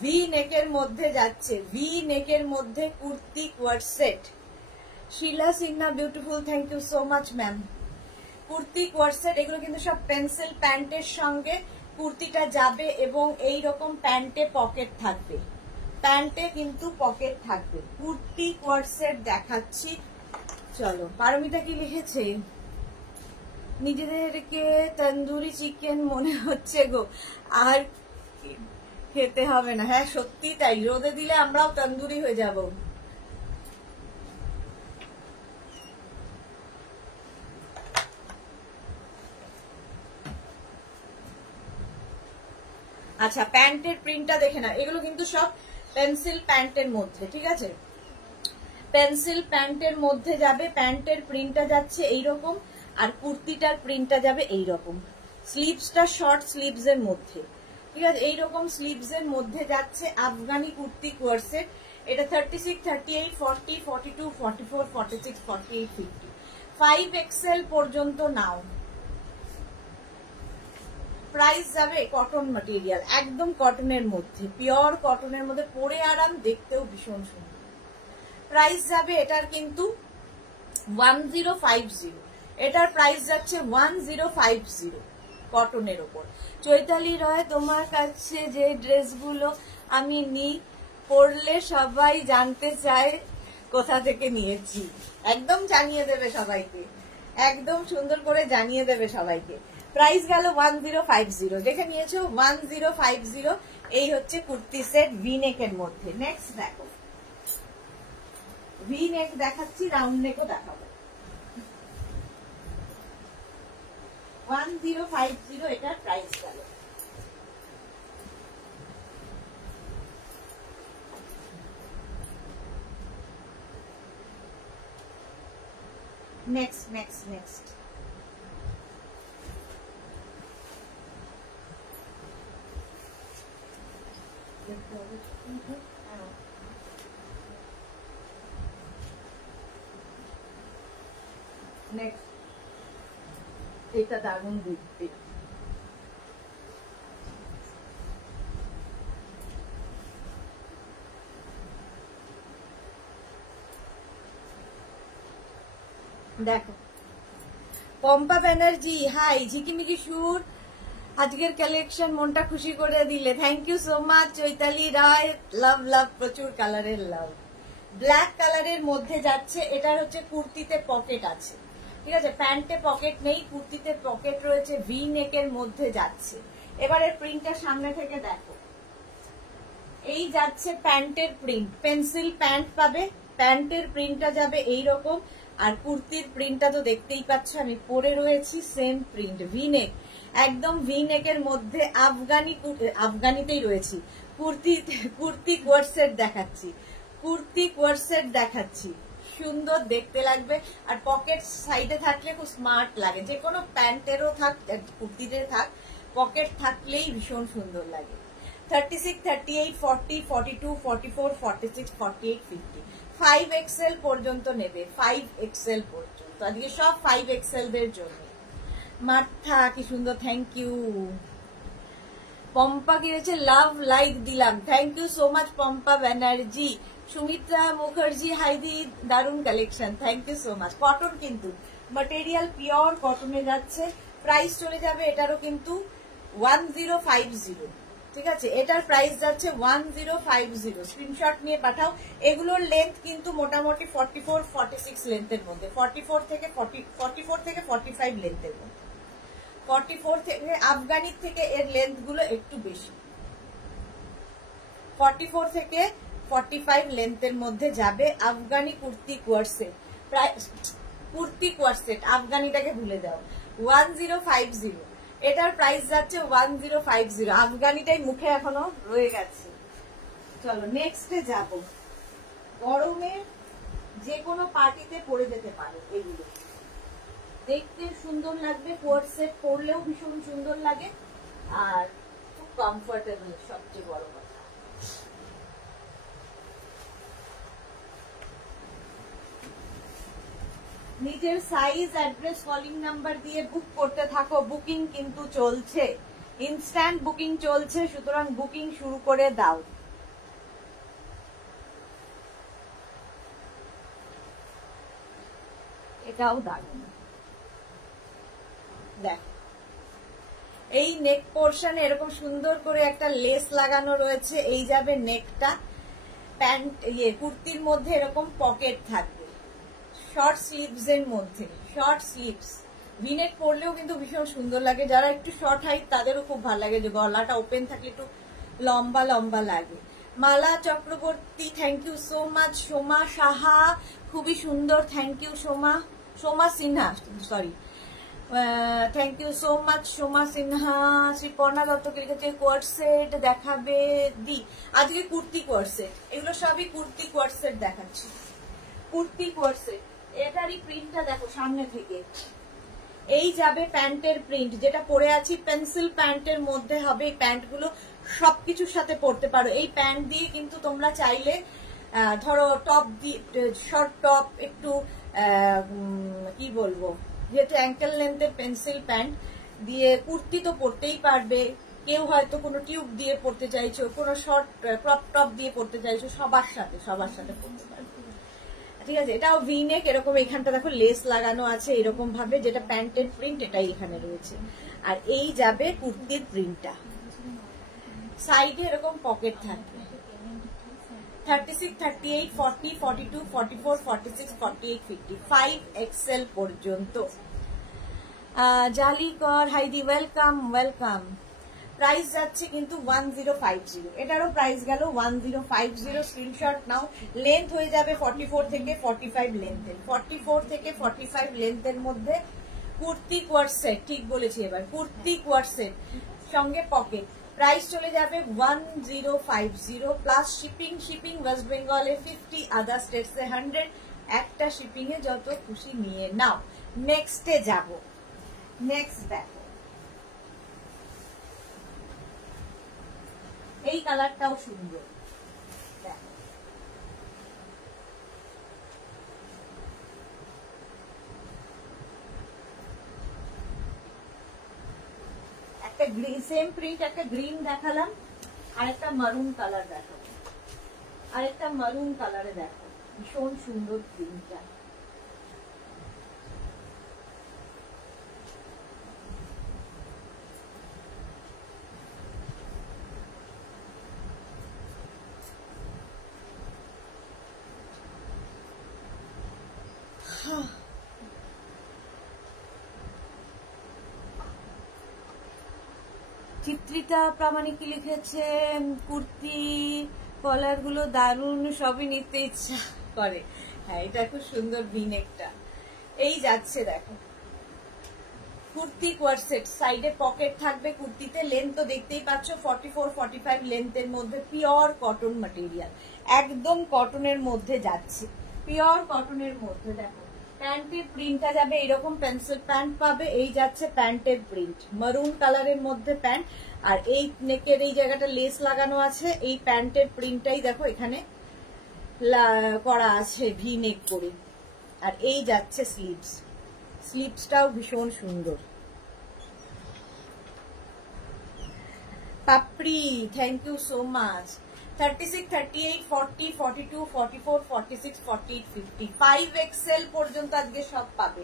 ভি নেকের মধ্যে যাচ্ছে, ভি নেকের মধ্যে kurti coord set. Sheila Sinha, beautiful, thank you so much ma'am. Kurti coord set এগুলো কিন্তু সব পেন্সিল প্যান্টের সঙ্গে কুর্তিটা যাবে, এবং এই রকম প্যান্টে পকেট থাকবে, প্যান্টে কিন্তু পকেট থাকবে। কুর্তি কোয়ার্সেট দেখাচ্ছি, চলো। পারমিতা কি লিখেছে? নিজেদেরকে তন্দুরি চিকেন মনে হচ্ছে গো, আর খেতে হবে না। হ্যাঁ সত্যি তাই, রোদে দিলে আমরাও তন্দুরি হয়ে যাব। আচ্ছা, প্যান্টের প্রিন্টটা দেখে না, এগুলো কিন্তু সব পেন্সিল প্যান্টের মধ্যে, ঠিক আছে। পেন্সিল প্যান্টের মধ্যে যাবে, প্যান্টের প্রিন্টটা যাচ্ছে এইরকম, আর কুর্তিটার প্রিন্টটা যাবে এইরকম। স্লিভসটা শর্ট স্লিভস এর মধ্যে, ঠিক আছে, এইরকম স্লিভস এর মধ্যে যাচ্ছে আফগানি কুর্তি কোয়ার্সেট। এটা 36, 38, 40, 42, 44, 46, 48, 50, 5XL পর্যন্ত নাও। প্রাইস যাবে কটন ম্যাটেরিয়াল, একদম কটনের মধ্যে, পিওর কটনের মধ্যে, পরে আরাম, দেখতেও ভীষণ সুন্দর। প্রাইস যাবে এটার কিন্তু 1050, এটার প্রাইস যাচ্ছে 1050 কটনের ওপর। চৈতালি রয়, তোমার কাছে যে ড্রেসগুলো আমি নিই পরলে সবাই জানতে চায় কোথা থেকে নিয়েছি, একদম জানিয়ে দেবে সবাইকে। একদম সুন্দর করে জানিয়ে দেবে সবাইকে। প্রাইস গেল 1050, দেখে নিয়েছো 1050। এই হচ্ছে কুর্তি সেট ভি নেকের মধ্যে। নেক্সট দেখো, ভি নেক দেখাচ্ছি, রাউন্ড নেকও দেখাবো। 1050 এটার প্রাইস গেল। নেক্সট নেক্সট নেক্সট নেক্সট, এটা দারুণ দেখতে। দেখো পম্পা ব্যানার্জি, হাই ঝিকিমিকি সুর, আজকের কালেকশন মনটা খুশি করে দিলে, thank you so much. Chaitali Ray, love love, প্রচুর কালারের লাভ। ব্ল্যাক কালারের মধ্যে যাচ্ছে, এটার হচ্ছে কুর্তিতে পকেট আছে, ঠিক আছে, প্যান্টে পকেট নেই, কুর্তিতে পকেট রয়েছে, ভি নেকের মধ্যে যাচ্ছে। এবারে প্রিন্টটা সামনে থেকে দেখো, এই যাচ্ছে প্যান্টের প্রিন্ট, পেন্সিল প্যান্ট পাবে, প্যান্টের প্রিন্টটা যাবে এইরকম। আর কুর্তির প্রিন্টটা তো দেখতেই পাচ্ছ, আমি পরে রয়েছি সেম প্রিন্ট, ভি নেক, একদম ভি নেকের মধ্যে আফগানিতেই রয়েছি। কুর্তি কোয়ার সেট দেখাচ্ছি, কুর্তি কোয়ার সেট দেখাচ্ছি, সুন্দর দেখতে লাগবে। আর পকেট সাইডে থাকলে খুব স্মার্ট লাগে, যে কোনো প্যান্টেরও থাক কুর্তিতে থাক, পকেট থাকলেই ভীষণ সুন্দর লাগে। 36, 38, 40, 42, 44, 46, 48, 50, 5XL পর্যন্ত নেবে, 5XL পর্যন্ত। আজকে সব 5XL দের জন্য। মার্থা কি সুন্দর, থ্যাংক ইউ। পম্পা কি হয়েছে, লাভ লাইক দিলাম, thank you so much Pampa Banerjee. Sumitra Mukherjee, হাইদি দারুন collection, thank you so much. Cotton কিন্তু ম্যাটেরিয়াল পিওর কটনে যাচ্ছে, প্রাইস চলে যাবে এটারও কিন্তু 1050, ঠিক আছে, এটার প্রাইস যাচ্ছে 1050। স্ক্রিনশট নিয়ে পাঠাও। এগুলোর লেন্থ কিন্তু মোটামুটি 44, 46 লেন্থের মধ্যে, 44 থেকে 45 লেন্থের মধ্যে। 44 থেকে, আফগানির থেকে এর লেন্থ গুলো একটু বেশি, 44 থেকে 45 লেন্থের মধ্যে যাবে। আফগানি কুর্তি কোয়ারসেট, কুর্তি কোয়ারসেট, আফগানিটাকে ভুলে যাও, 1050। এটার প্রাইস যাচ্ছে 1050। আফগানিটাই মুখে এখনো রয়ে গেছে। চলো নেক্সটে যাব। গরমে যে কোনো পার্টিতে পরে যেতে পারো, এগুলো দেখতে সুন্দর লাগবে, কোয়ার সেট পরলেও ভীষণ সুন্দর লাগে, আর খুব কমফোর্টেবল, সবচেয়ে বড় কথা। নিজের সাইজ, অ্যাড্রেস, কলিং নাম্বার দিয়ে বুক করতে থাকো। বুকিং কিন্তু চলছে, ইনস্ট্যান্ট বুকিং চলছে, সুতরাং বুকিং শুরু করে দাও। এটাও দারুণ, দেখ এই নেক পোর্শনে এরকম সুন্দর করে একটা লেস লাগানো রয়েছে, এই যাবে নেকটা। প্যান্ট কুর্তির মধ্যে এরকম পকেট থাকবে, শর্ট স্লিভস এর মধ্যে, শর্ট স্লিভস। ভিনেক পরলেও কিন্তু ভীষণ সুন্দর লাগে, যারা একটু শর্ট হাইট তাদেরও খুব ভালো লাগে, যে গলাটা ওপেন থাকলে একটু লম্বা লম্বা লাগে। Mala Chakraborty, thank you so much. Soma Saha, খুবই সুন্দর, thank you Soma. Soma Sinha, sorry, thank you so much Soma Sinha. Sriparna দত্তকে লিখেছে কোয়ার সেট দেখাবে দি। আজকে কুর্তি কোয়ার সেট, এগুলো সবই কুর্তি কোয়ার সেট দেখাচ্ছি, কুর্তি কোয়ার সেট। এটারই প্রিন্টটা দেখো সামনে থেকে, এই যাবে প্যান্টের প্রিন্ট, যেটা পরে আছি পেন্সিল প্যান্টের মধ্যে হবে। এই প্যান্টগুলো সবকিছুর সাথে পরতে পারো। এই প্যান্ট দিয়ে কিন্তু তোমরা চাইলে ধরো টপ দিয়ে, শর্ট টপ, একটু কি বলবো, যেহেতু অ্যাঙ্কেল লেন্থের পেন্সিল প্যান্ট দিয়ে কুর্তি তো পরতেই পারবে। কেউ হয়তো কোনো টিউব দিয়ে পরতে চাইছো, কোনো শর্ট ক্রপ টপ দিয়ে পরতে চাইছো, সবার সাথে পরতে পারবে, ঠিক আছে। এটাও ভি নেক, এরকম এখানটা দেখো লেস লাগানো আছে এরকম ভাবে, যেটা প্যান্টের প্রিন্ট এটাই এখানে রয়েছে। আর এই যাবে কুর্তির প্রিন্টটা, সাইডে এরকম পকেট থাকবে, 36, 38, 40, 42, 44, 46, 48, 50, 5XL পর্যন্ত। জালিকর হাইদি ওয়েলকাম ওয়েলকাম। প্রাইস যাচ্ছে কিন্তু 1050, এটারও প্রাইস গেল 1050। স্ক্রিনশট নাও। লেন্থ হয়ে যাবে 44 থেকে 45 লেন্থের, 44 থেকে 45 লেন্থের মধ্যে কুর্তি কোয়ার্ট সেট, ঠিক বলেছি এবার, কুর্তি কোয়ার্ট সেট সঙ্গে পকেট। প্রাইস চলে যাবে 1050 প্লাস শিপিং। শিপিং ওয়েস্ট বেঙ্গলে 50, আদার স্টেটসে 100। একটা শিপিং এ যত খুশি নিয়ে নাও। নেক্সটে যাব। নেক্সট দেখো, এই কালারটাও সুন্দর। দেখো একটা সেম প্রিন্ট, একটা গ্রিন দেখালাম, আর একটা মারুন কালার দেখো, আর একটা মারুন কালারে দেখো, ভীষণ সুন্দর প্রিন্টটা। চিত্রিতা প্রামাণিক লিখেছে, কুর্তি কলার গুলো দারুণ, সবই নিতে ইচ্ছা করে। হ্যাঁ, এটা খুব সুন্দর ভিনেকটা। এই যাচ্ছে দেখো, কুর্তি কোয়ার্ট সেট, সাইডে পকেট থাকবে কুর্তিতে। লেন্থ তো দেখতেই পাচ্ছ 44, 45 লেন্থের মধ্যে, পিওর কটন ম্যাটেরিয়াল, একদম কটনের মধ্যে যাচ্ছে, পিওর কটনের মধ্যে। দেখো প্যান্টের প্রিন্টটা যাবে এরকম, পেন্সিল প্যান্ট পাবে। এই যাচ্ছে প্যান্টের প্রিন্ট, মারুন কালারের মধ্যে প্যান্ট, আর এই নেকের এই জায়গাটা লেস লাগানো আছে। এই প্যান্টের প্রিন্টটাই দেখো এখানে করা আছে ভি নেক করে। আর এই যাচ্ছে স্লিভস, স্লিভসটাও ভীষণ সুন্দর। পাপড়ি, thank you so much. 36, 38, 40, 42, 44, 46, 48, 50, 5XL পর্যন্ত আজকে সব পাবে,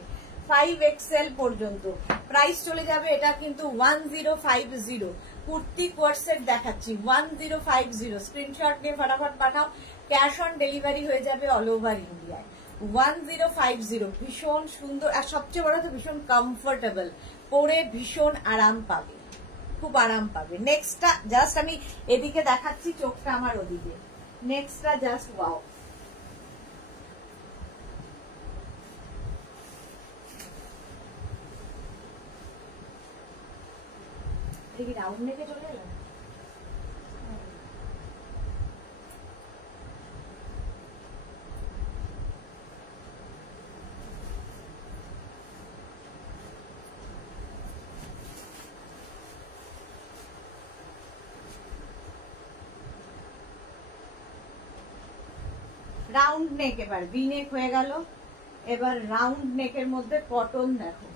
5XL পর্যন্ত। প্রাইস চলে যাবে এটা কিন্তু 1050। কুর্তি কোয়ার্ট সেট দেখাচ্ছি 1050। স্ক্রিনশট নিয়ে ফটাফট পাঠাও, ক্যাশ অন ডেলিভারি হয়ে যাবে অল ওভার ইন্ডিয়ায়। 1050, ভীষণ সুন্দর, আর সবচেয়ে বড় তো ভীষণ কমফোর্টেবল, পরে ভীষণ আরাম পাবে, খুব আরাম পাবে। নেক্সটটা জাস্ট আমি এদিকে দেখাচ্ছি, চোখটা আমার ওদিকে। নেক্সটটা জাস্ট ওয়াও, দেখি রাউন্ড নেকে চলে এলাম। রাউন্ড নেক, এবার ভি নেক হয়ে গেল। এবার রাউন্ড নেকের মধ্যে কটন দেখো,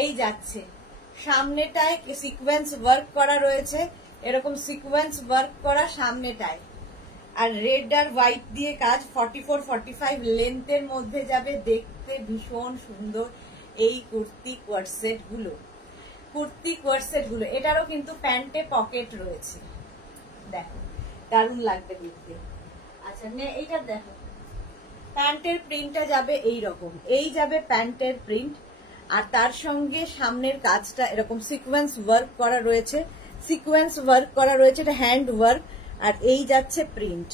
এই যাচ্ছে। সামনেটায় সিকোয়েন্স ওয়ার্ক করা রয়েছে, এরকম সিকোয়েন্স ওয়ার্ক করা সামনেটায়, আর রেড আর হোয়াইট দিয়ে কাজ। 44, 45 লেন্থের মধ্যে যাবে, দেখতে ভীষণ সুন্দর এই কুর্তি কোয়ার্ট সেট গুলো, কুর্তি কোয়ার্ট সেট গুলো। এটারও কিন্তু প্যান্টে পকেট রয়েছে, দেখো দারুণ লাগবে দেখতে। আচ্ছা এইটা দেখো, প্যান্টের প্রিন্টটা যাবে এইরকম, এই যাবে প্যান্টের প্রিন্ট, আর তার সঙ্গে সামনের কাজটা এরকম সিকোয়েন্স ওয়ার্ক করা রয়েছে, সিকোয়েন্স ওয়ার্ক করা রয়েছে, এটা হ্যান্ড ওয়ার্ক। আর এই যাচ্ছে প্রিন্ট,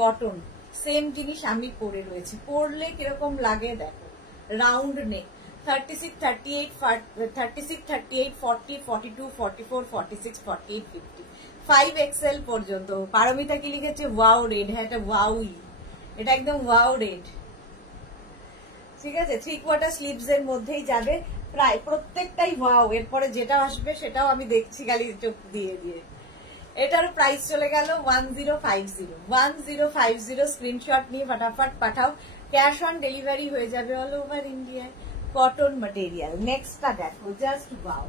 কটন, সেম জিনিস আমি পরে রয়েছে, পরলে কিরকম লাগে দেখো। রাউন্ড নেক, 36, 38, 40, 42, 44, 46, 48, 50, 5XL পর্যন্ত। পারমিতা কি লিখেছে, ওয়াও রেড। হ্যাঁ, এটা ওয়াউই, এটা একদম ওয়াও রেড। ঠিক আছে, 3/4 স্লিভস এর মধ্যেই যাবে, প্রায় প্রত্যেকটাই ওয়াও। এরপরে যেটা আসবে সেটাও আমি দেখছি খালি চোখ দিয়ে দিয়ে। এটার প্রাইস চলে গেল 1050, 1050। স্ক্রিনশট নিয়ে ফটাফট পাঠাও, ক্যাশ অন ডেলিভারি হয়ে যাবে অল ওভার ইন্ডিয়ায়, কটন ম্যাটেরিয়াল। নেক্সটটা দেখো, জাস্ট ওয়াও।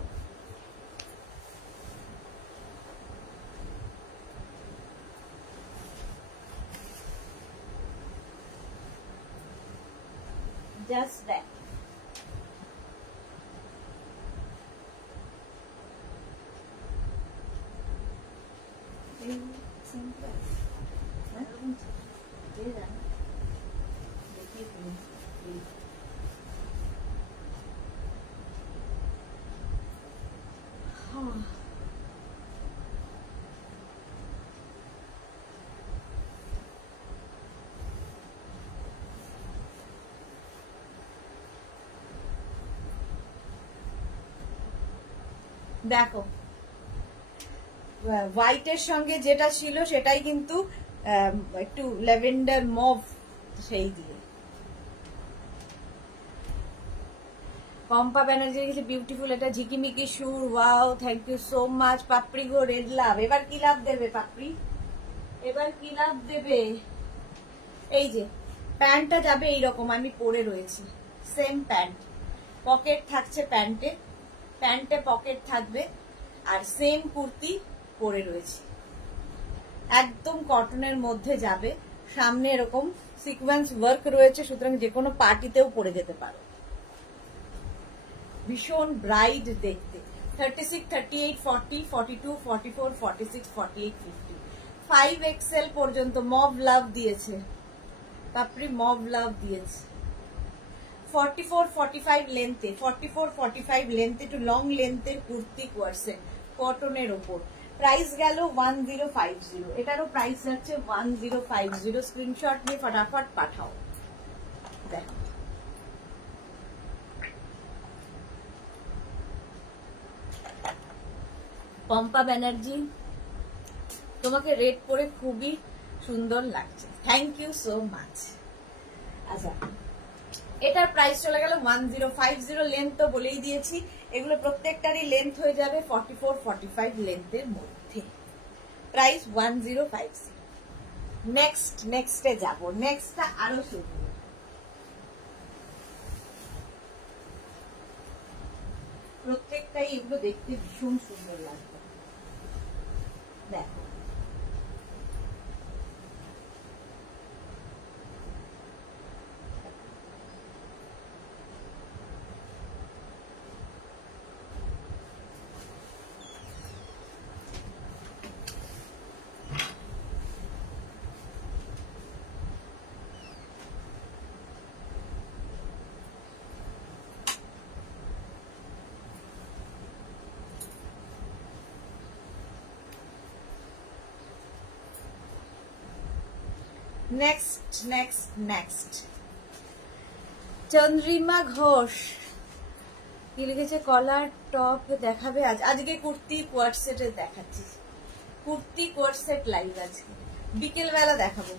জাস্ট দেখ, দেখো হোয়াইটের সঙ্গে যেটা ছিল সেটাই কিন্তু একটু ল্যাভেন্ডার মভ, সেই দিয়ে পম্পা ব্যানার্জি লিখেছে বিউটিফুল, এটা ঝিকিমিকি সুর, wow thank you so much. Papri গো রেড লাভ, এবার কি লাভ দেবে পাপড়ি, এবার কি লাভ দেবে? এই যে প্যান্টটা যাবে এইরকম, আমি পরে রয়েছি সেম প্যান্ট, পকেট থাকছে প্যান্টে, প্যান্টে পকেট থাকবে, আর সেম কুর্তি পরে রয়েছে, একদম কটনের মধ্যে যাবে, সামনে এরকম সিকোয়েন্স ওয়ার্ক রয়েছে, সুতরাং যে কোনো পার্টিতেও পরে যেতে পারো, ভীষণ ব্রাইট দেখতে। 36, 38, 40, 42, 44, 46, 48, 50, 5XL পর্যন্ত মভ লাভ দিয়েছে, তারপরে মভ লাভ দিয়েছে। 44, 45 লেন্থে, 44, 45 লেন্থে টু লং লেন্থের কুর্তি কোয়ারসেট কটনের ওপর, প্রাইস গেল 1050, এটারও প্রাইস যাচ্ছে 1050, স্ক্রিনশট নিয়ে ফটাফট পাঠাও। দেখো পম্পা ব্যানার্জি, তোমাকে রেড পরে খুবই সুন্দর লাগছে, থ্যাংক ইউ সো মাচ। আচ্ছা, এটার প্রাইস চলে গেল 1050, লেন্থ তো বলেই দিয়েছি, এগুলো প্রত্যেকটারই লেন্থ হয়ে যাবে 44, 45 লেন্থের মধ্যে, প্রাইস 1050। নেক্সটে যাব, নেক্সটটা আরো সুন্দর, প্রত্যেকটাই এগুলো দেখতে ভীষণ সুন্দর লাগবে। দেখো নেক্সট চন্দ্রিমা ঘোষ কি লিখেছে, কলার টপ দেখাবে আজকে কুর্তি কোয়ার্ট সেটে দেখাচ্ছি, কুর্তি কোয়ার্ট সেট লাইভ আজকে বিকেল বেলা দেখাবো,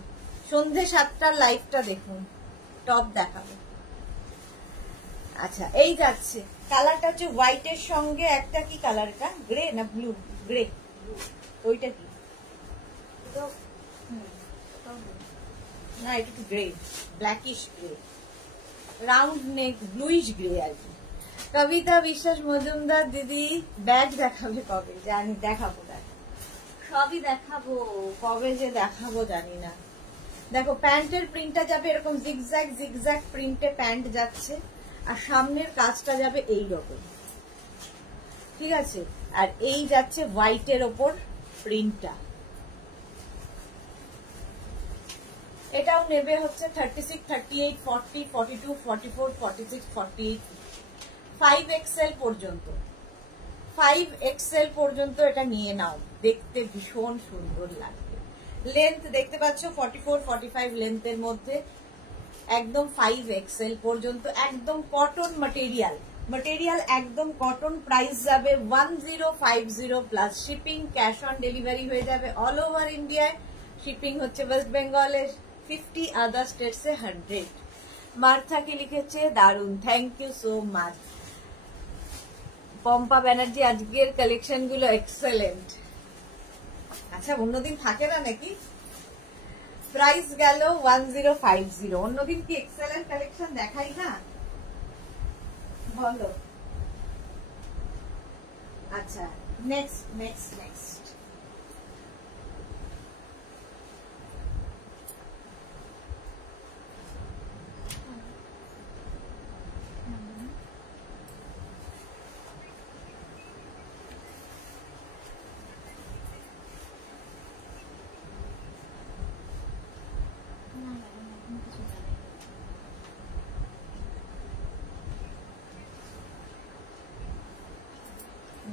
সন্ধে 7টার লাইভটা দেখুন, টপ দেখাবো। আচ্ছা, এই যাচ্ছে কালারটা হচ্ছে হোয়াইটের সঙ্গে একটা কি কালারটা, গ্রে না ব্লু, গ্রে, ওইটা কি না, এটা একটু grey, blackish grey, round neck, bluish grey আর কি। কবিতা বিশ্বাস মজুমদার দিদি ব্যাগ দেখাবে কবে, জানি দেখাবো, সবই দেখাবো, কবে যে দেখাবো জানি না। দেখো প্যান্টের প্রিন্টটা যাবে এরকম জিগজ্যাগ প্রিন্টে প্যান্ট যাচ্ছে, আর সামনের কাজটা যাবে এই রকম, ঠিক আছে, আর এই যাচ্ছে হোয়াইটের ওপর প্রিন্টটা। এটাও নেবে হচ্ছে 36, 38, 40, 42, 44, 46, 48, 5XL পর্যন্ত, 5XL পর্যন্ত এটা নিয়ে নাও, দেখতে ভীষণ সুন্দর লাগবে। লেন্থ দেখতে পাচ্ছ 44, 45 লেন্থের মধ্যে, একদম 5XL পর্যন্ত, একদম কটন ম্যাটেরিয়াল একদম কটন, প্রাইস যাবে 1050 plus shipping, cash on delivery হয়ে যাবে অল ওভার ইন্ডিয়ায়, শিপিং হচ্ছে ওয়েস্ট বেঙ্গলে 50, আদার স্টেটসে 100। মার্থা কি লিখেছে, দারুন, thank you so much. Pampa Banerjee আজকের কালেকশন গুলো এক্সেলেন্ট। আচ্ছা, অন্যদিন থাকে না নাকি? প্রাইস গেল 1050, অন্যদিন কি এক্সেলেন্ট কালেকশন দেখাই না, বলো? আচ্ছা, নেক্সট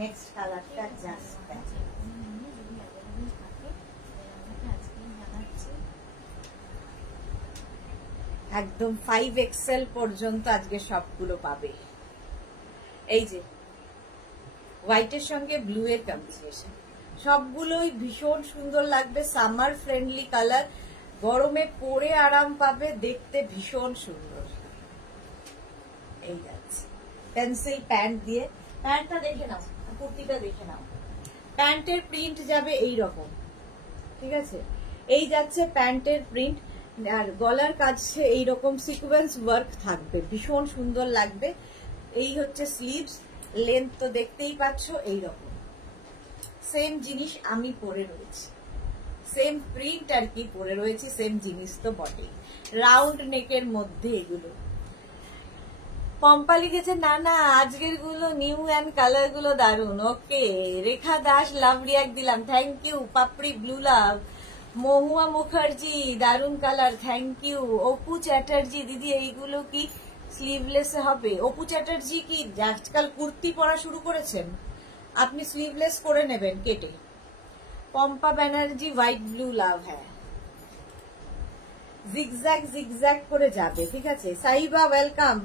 নেক্সট কালারটা জাস্ট একদম 5XL পর্যন্ত আজকে সবগুলো পাবে। এই যে হোয়াইটের সঙ্গে ব্লু এর কম্বিনেশন, সবগুলোই ভীষণ সুন্দর লাগবে। সামার ফ্রেন্ডলি কালার, গরমে পরে আরাম পাবে, দেখতে ভীষণ সুন্দর। এই যাচ্ছে পেন্সিল প্যান্ট দিয়ে, প্যান্টটা দেখে নাও, কুর্তিটা দেখে নাও। প্যান্টের প্রিন্ট যাবে এই রকম, ঠিক আছে? এই যাচ্ছে প্যান্টের প্রিন্ট, আর গলার কাছে এইরকম সিকোয়েন্স ওয়ার্ক থাকবে, ভীষণ সুন্দর লাগবে। এই হচ্ছে স্লিভস, লেন্থ তো দেখতেই পাচ্ছ এইরকম। সেম জিনিস আমি পরে রয়েছি, সেম প্রিন্ট আর কি পরে রয়েছে, সেম জিনিস তো বটেই। রাউন্ড নেকের মধ্যে এগুলো। পম্পা লিখেছে না না আজকের গুলো নিউ অ্যান্ড কালার গুলো দারুন। Okay, Rekha Das love react দিলাম, thank you. Papri blue love, Mahua Mukherjee দারুন colour, thank you. Apu Chatterjee দিদি এইগুলো কি স্লিভলেস হবে? অপু চ্যাটার্জি কি আজকাল কুর্তি পরা শুরু করেছেন? আপনি স্লিভলেস করে নেবেন কেটে। পম্পা ব্যানার্জি হোয়াইট ব্লু লাভ, হ্যাঁ জিগজ্যাগ জিগজ্যাগ করে যাবে, ঠিক আছে। সাইবা ওয়েলকাম।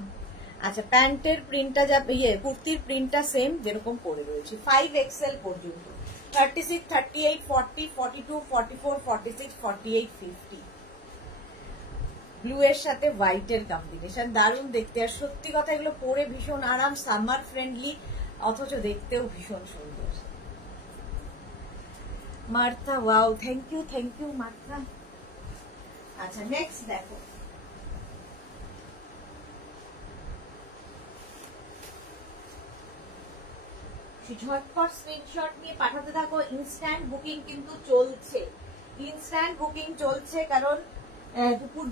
আচ্ছা, প্যান্টের প্রিন্টটা যাবে, কুর্তির প্রিন্টটা সেম যেরকম পরে রয়েছে, 5XL পর্যন্ত, 36, 38, 40, 42, 44, 46, 48, 50। ব্লু এর সাথে হোয়াইট এর কম্বিনেশন দারুণ দেখতে, আর সত্যি কথা এগুলো পরে ভীষণ আরাম, সামার ফ্রেন্ডলি, অথচ দেখতেও ভীষণ সুন্দর। Martha, wow, thank you Martha. আচ্ছা, নেক্সট দেখো, ঝটপট স্ক্রিনশট নিয়ে পাঠাতে থাকো। ইনস্ট্যান্ট বুকিং কিন্তু চলছে, ইনস্ট্যান্ট বুকিং চলছে, কারণ দুপুর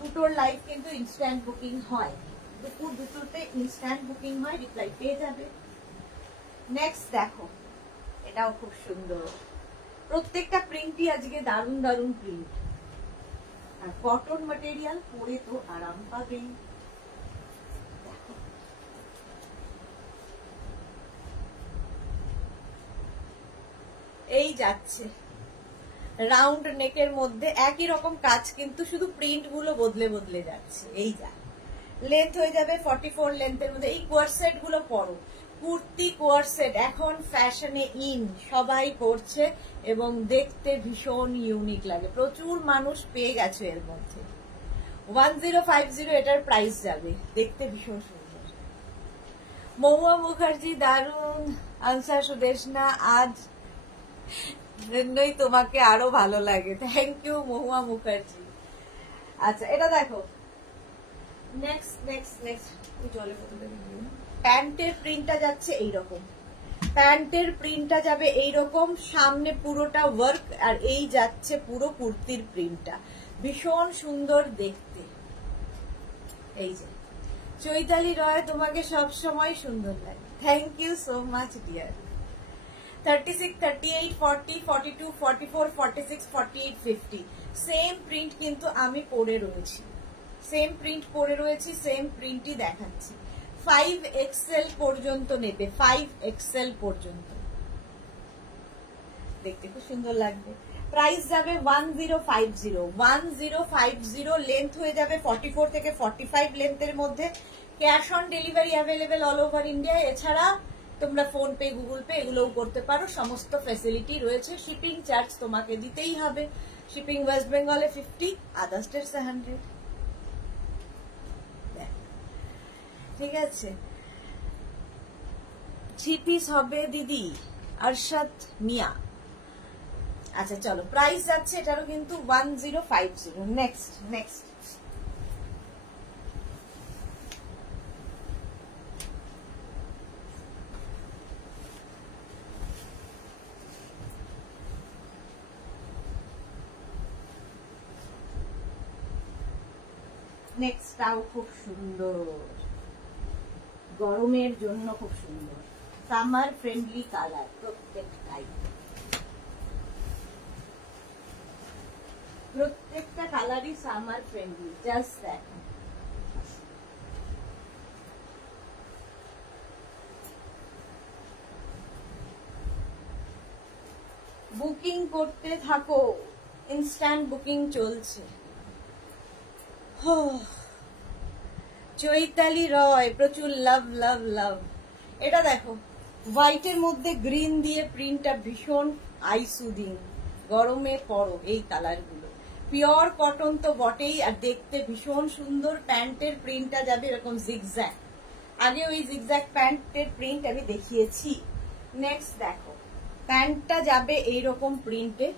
দুটোর লাইভ কিন্তু ইনস্ট্যান্ট বুকিং হয়, দুপুর দুটোতে ইনস্ট্যান্ট বুকিং হয়, রিপ্লাই পেয়ে যাবে। নেক্সট দেখো, এটাও খুব সুন্দর, প্রত্যেকটা প্রিন্টই আজকে দারুণ দারুণ প্রিন্ট, আর কটন ম্যাটেরিয়াল, পরে তো আরাম পাবেই। এই যাচ্ছে রাউন্ড নেকের মধ্যে একই রকম কাজ, কিন্তু শুধু প্রিন্ট গুলো বদলে বদলে যাচ্ছে। এই যা লেন্থ হয়ে যাবে 44 লেন্থের মধ্যে। এই কোয়ারসেট গুলো পরো, কুর্তি কোয়ারসেট এখন ফ্যাশনে ইন, সবাই পরছে এবং দেখতে ভীষণ ইউনিক লাগে, প্রচুর মানুষ পেয়ে গেছে এর মধ্যে। 1050 এটার প্রাইস যাবে, দেখতে ভীষণ সুন্দর। মহুয়া মুখার্জি দারুন, আনসার সুদেশনা আজ জন্যই তোমাকে আরো ভালো লাগে, থ্যাংক ইউ মহুয়া মুখার্জি। আচ্ছা, এটা দেখো, নেক্সট জলে প্যান্টের প্রিন্টটা যাচ্ছে এইরকম, প্যান্টের প্রিন্টটা যাবে এইরকম, সামনে পুরোটা ওয়ার্ক, আর এই যাচ্ছে পুরো কুর্তির প্রিন্টটা, ভীষণ সুন্দর দেখতে। এই যে চৈতালি রয়, তোমাকে সব সময় সুন্দর লাগে, thank you so much dear. 36, 38, 40, 42, 44, 46, 48, 50 same print কিন্তু আমি পরে রয়েছি, সেম প্রিন্ট পরে রয়েছি, সেম প্রিন্টই দেখাচ্ছি। 5XL পর্যন্ত নেবে, 5XL পর্যন্ত, দেখতে খুব সুন্দর লাগবে। প্রাইস যাবে 1050, 1050, লেন্থ হয়ে যাবে 44 থেকে 45 লেন্থের মধ্যে। Cash on delivery available all over India, এছাড়া তোমরা ফোন পে, গুগল পে এগুলোও করতে পারো, সমস্ত ফ্যাসিলিটি রয়েছে। শিপিং চার্জ তোমাকে দিতেই হবে, শিপিং ওয়েস্ট বেঙ্গলে 50, আদার স্টেটসে 100, ঠিক আছে। 3 পিস হবে দিদি, আরশাদ মিয়া। আচ্ছা চলো, প্রাইস যাচ্ছে এটারও কিন্তু 1050। নেক্সট নেক্সটটাও খুব সুন্দর, গরমের জন্য খুব সুন্দর, সামার ফ্রেন্ডলি কালার প্রত্যেকটা কালারই সামার ফ্রেন্ডলি, জাস্ট দেখো। বুকিং করতে থাকো, ইনস্ট্যান্ট বুকিং চলছে। চৈতালি রয়, প্রচুর লাভ লাভ লাভ। এটা দেখো, হোয়াইটের মধ্যে গ্রিন দিয়ে প্রিন্টটা ভীষণ আই সুদিং। গরমে পরো এই কালারগুলো, পিওর কটন তো বটেই, আর দেখতে ভীষণ সুন্দর। প্যান্টের প্রিন্টটা যাবে এরকম জিগজ্যাগ, আগে ওই জিগজ্যাগ প্যান্টের প্রিন্ট আমি দেখিয়েছি। নেক্সট দেখো, প্যান্টটা যাবে এইরকম প্রিন্টে,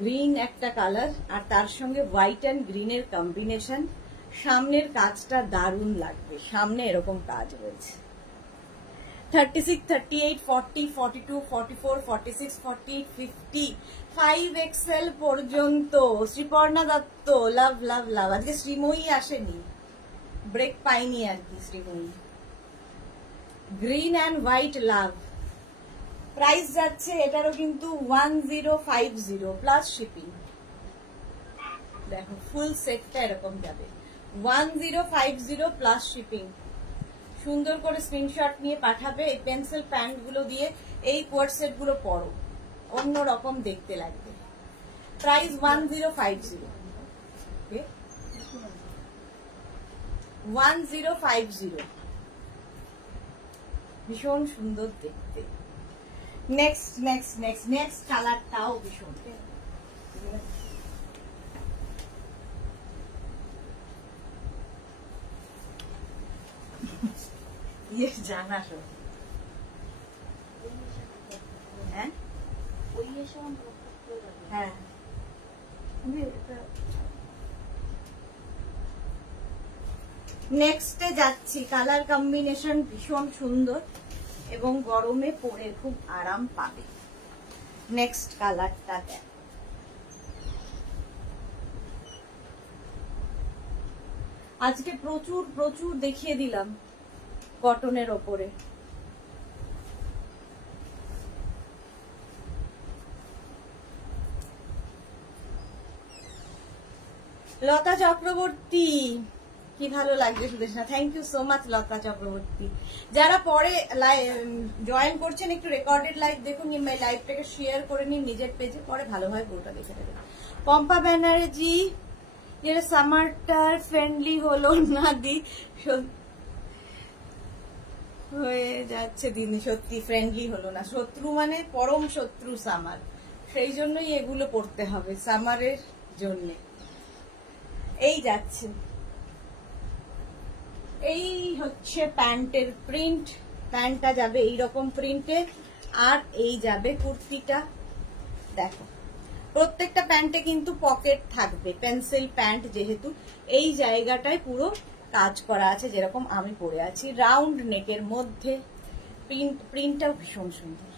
গ্রিন একটা কালার আর তার সঙ্গে হোয়াইট অ্যান্ড গ্রিনের কম্বিনেশন। সামনের কাজটা দারুণ লাগবে, সামনে এরকম কাজ রয়েছে। 36, 38, 40, 42, 44, 46, 48, 50, 5XL পর্যন্ত। শ্রীপর্ণা দত্ত, লাভ লাভ লাভ। আজকে শ্রীময়ী আসেনি, ব্রেক পাইনি আর কি Sreemoyee. Green and white love. Price যাচ্ছে এটারও কিন্তু 1050 প্লাস শিপিং। দেখো ফুল সেটটা এরকম যাবে 1050 প্লাস শিপিং। সুন্দর করে স্ক্রিনশট নিয়ে পাঠাবে। এই পেন্সিল প্যান্ট গুলো দিয়ে এই কোয়ার্ড সেট গুলো পরো, অন্য রকম দেখতে লাগবে। প্রাইস 1050, 1050, ভীষণ সুন্দর দেখতে। নেক্সট নেক্সট নেক্সট নেক্সট কালারটাও ভীষণ জানা সব। হ্যাঁ হ্যাঁ, নেক্সটে যাচ্ছি। কালার কম্বিনেশন ভীষণ সুন্দর এবং গরমে পরে খুব আরাম পাবে। নেক্সট কালারটা দেখ, আজকে প্রচুর প্রচুর দেখিয়ে দিলাম কটনের ওপরে। লতা চক্রবর্তী, কি ভালো লাগছে Sudeshna, thank you so much Lata Chakraborty. যারা পরে জয়েন করছেন একটু রেকর্ডেড লাইভ দেখুন, কিংবা লাইভটাকে শেয়ার করে নিন নিজের পেজে, পরে ভালোভাবে পুরোটা দেখে নেবেন। পম্পা ব্যানার্জি, যেটা সামারটার ফ্রেন্ডলি হলো না দি, হয়ে যাচ্ছে দিন, সত্যি ফ্রেন্ডলি হলো না। শত্রু মানে পরম শত্রু সামার, সেই জন্যই এগুলো পড়তে হবে সামারের জন্য। এই যাচ্ছে, এই হচ্ছে প্যান্টের প্রিন্ট। প্যান্টটা যাবে এইরকম প্রিন্টে, আর এই যাবে কুর্তিটা। দেখো প্রত্যেকটা প্যান্টে কিন্তু পকেট থাকবে, পেন্সিল প্যান্ট যেহেতু। এই জায়গাটায় পুরো কাজ করা আছে, যেরকম আমি পরে আছি, রাউন্ড নেকের মধ্যে। প্রিন্টটাও ভীষণ সুন্দর,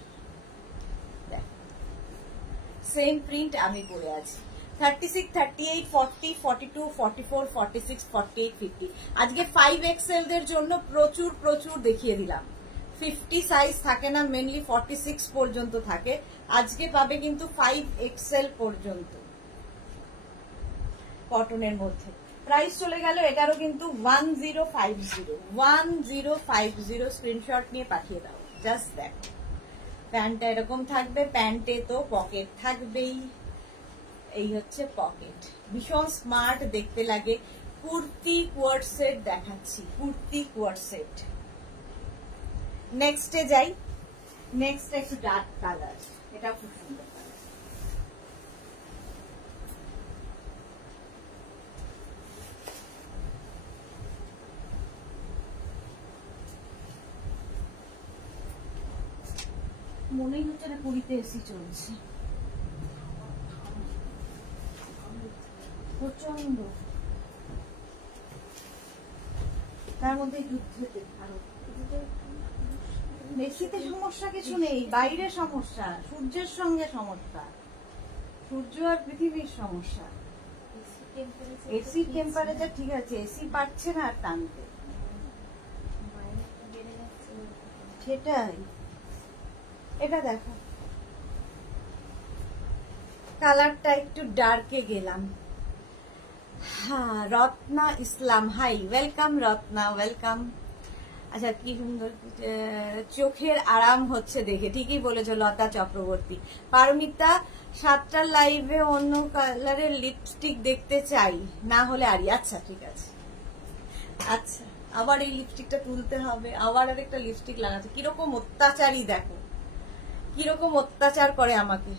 সেম প্রিন্ট আমি পরে আছি। 36, 38, 40, 42, 44, 46, 48, 50। আজকে 5XL দের জন্য প্রচুর প্রচুর দেখিয়ে দিলাম। 50 সাইজ থাকে না, মেনলি 46 পর্যন্ত থাকে। আজকে পাবে কিন্তু 5XL পর্যন্ত কটনের মধ্যে। প্রাইস চলে গেল এটারও কিন্তু 1050 স্ক্রিনশট নিয়ে পাঠিয়ে দাও। জাস্ট দেখো, প্যান্টটা এরকম থাকবে, প্যান্টে তো পকেট থাকবেই। এই হচ্ছে পকেট, ভীষণ স্মার্ট দেখতে লাগে। কুর্তি কোয়ার্ড সেট দেখাচ্ছি, কুর্তি কোয়ার্ড সেট। নেক্সটে যাই। নেক্সট একটু ডার্ক কালার, এটা খুব সুন্দর কালার। মনেই হচ্ছে না পুরীতে এসি চলছে, প্রচন্ড। তার মধ্যে যুদ্ধ, এসিতে সমস্যা কিছু নেই, বাইরে সমস্যা, সূর্যের সঙ্গে সমস্যা, সূর্য আর পৃথিবীর সমস্যা। এসি টেম্পারেচার ঠিক আছে, এসি পাচ্ছে না আর টানতে, সেটাই। এটা দেখো, কালারটা একটু ডার্কে গেলাম। হ্যাঁ, রত্না ইসলাম, হাই, ওয়েলকাম রত্না, ওয়েলকাম। আচ্ছা কি সুন্দর চোখের আরাম হচ্ছে দেখে, ঠিকই বলেছো লতা চক্রবর্তী। পারমিতা 7টা লাইভে অন্য কালারের লিপস্টিক দেখতে চাই, না হলে আরি। আচ্ছা ঠিক আছে, আচ্ছা আবার এই লিপস্টিকটা তুলতে হবে, আবার আরেকটা লিপস্টিক লাগাতে। কিরকম অত্যাচারী দেখো, কিরকম অত্যাচার করে আমাকে।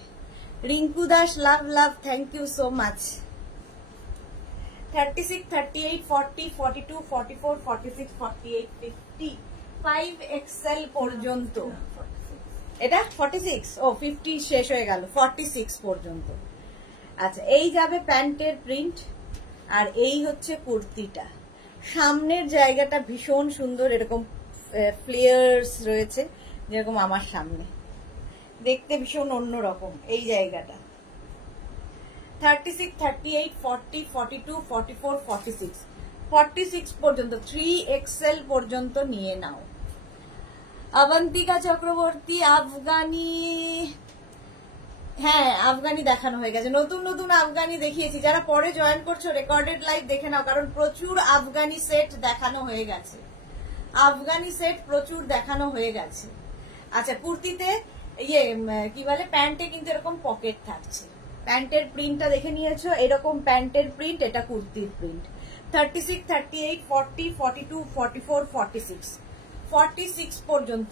রিঙ্কু দাস লাভ love, thank you so much. 36, 38, 40, 42, 44, 46, 48, 50, 5XL পর্যন্ত। এটা 46, ও 50 শেষ হয়ে গেল, 46 পর্যন্ত। আচ্ছা এই যাবে প্যান্টের প্রিন্ট, আর এই হচ্ছে কুর্তিটা। সামনের জায়গাটা ভীষণ সুন্দর, এরকম ফ্লেয়ার্স রয়েছে যেরকম আমার সামনে, দেখতে ভীষণ অন্যরকম এই জায়গাটা। 36, 38, 40, 42, 44, 46, 46 পর্যন্ত, 3XL পর্যন্ত নিয়ে নাও। অবন্তিকা চক্রবর্তী আফগানি, হ্যাঁ আফগানি দেখানো হয়ে গেছে, নতুন নতুন আফগানি দেখিয়েছি। যারা পরে জয়েন করছো রেকর্ডেড লাইভ দেখে নাও, কারণ প্রচুর আফগানি সেট দেখানো হয়ে গেছে, আফগানি সেট প্রচুর দেখানো হয়ে গেছে। আচ্ছা কুর্তিতে ইয়ে কি বলে, প্যান্টে কিন্তু এরকম পকেট থাকছে। প্যান্টের প্রিন্টটা দেখে নিয়েছো, এরকম প্যান্টের প্রিন্ট, এটা কুর্তির প্রিন্ট। 36, 38, 40, 42, 44, 46, 46 পর্যন্ত।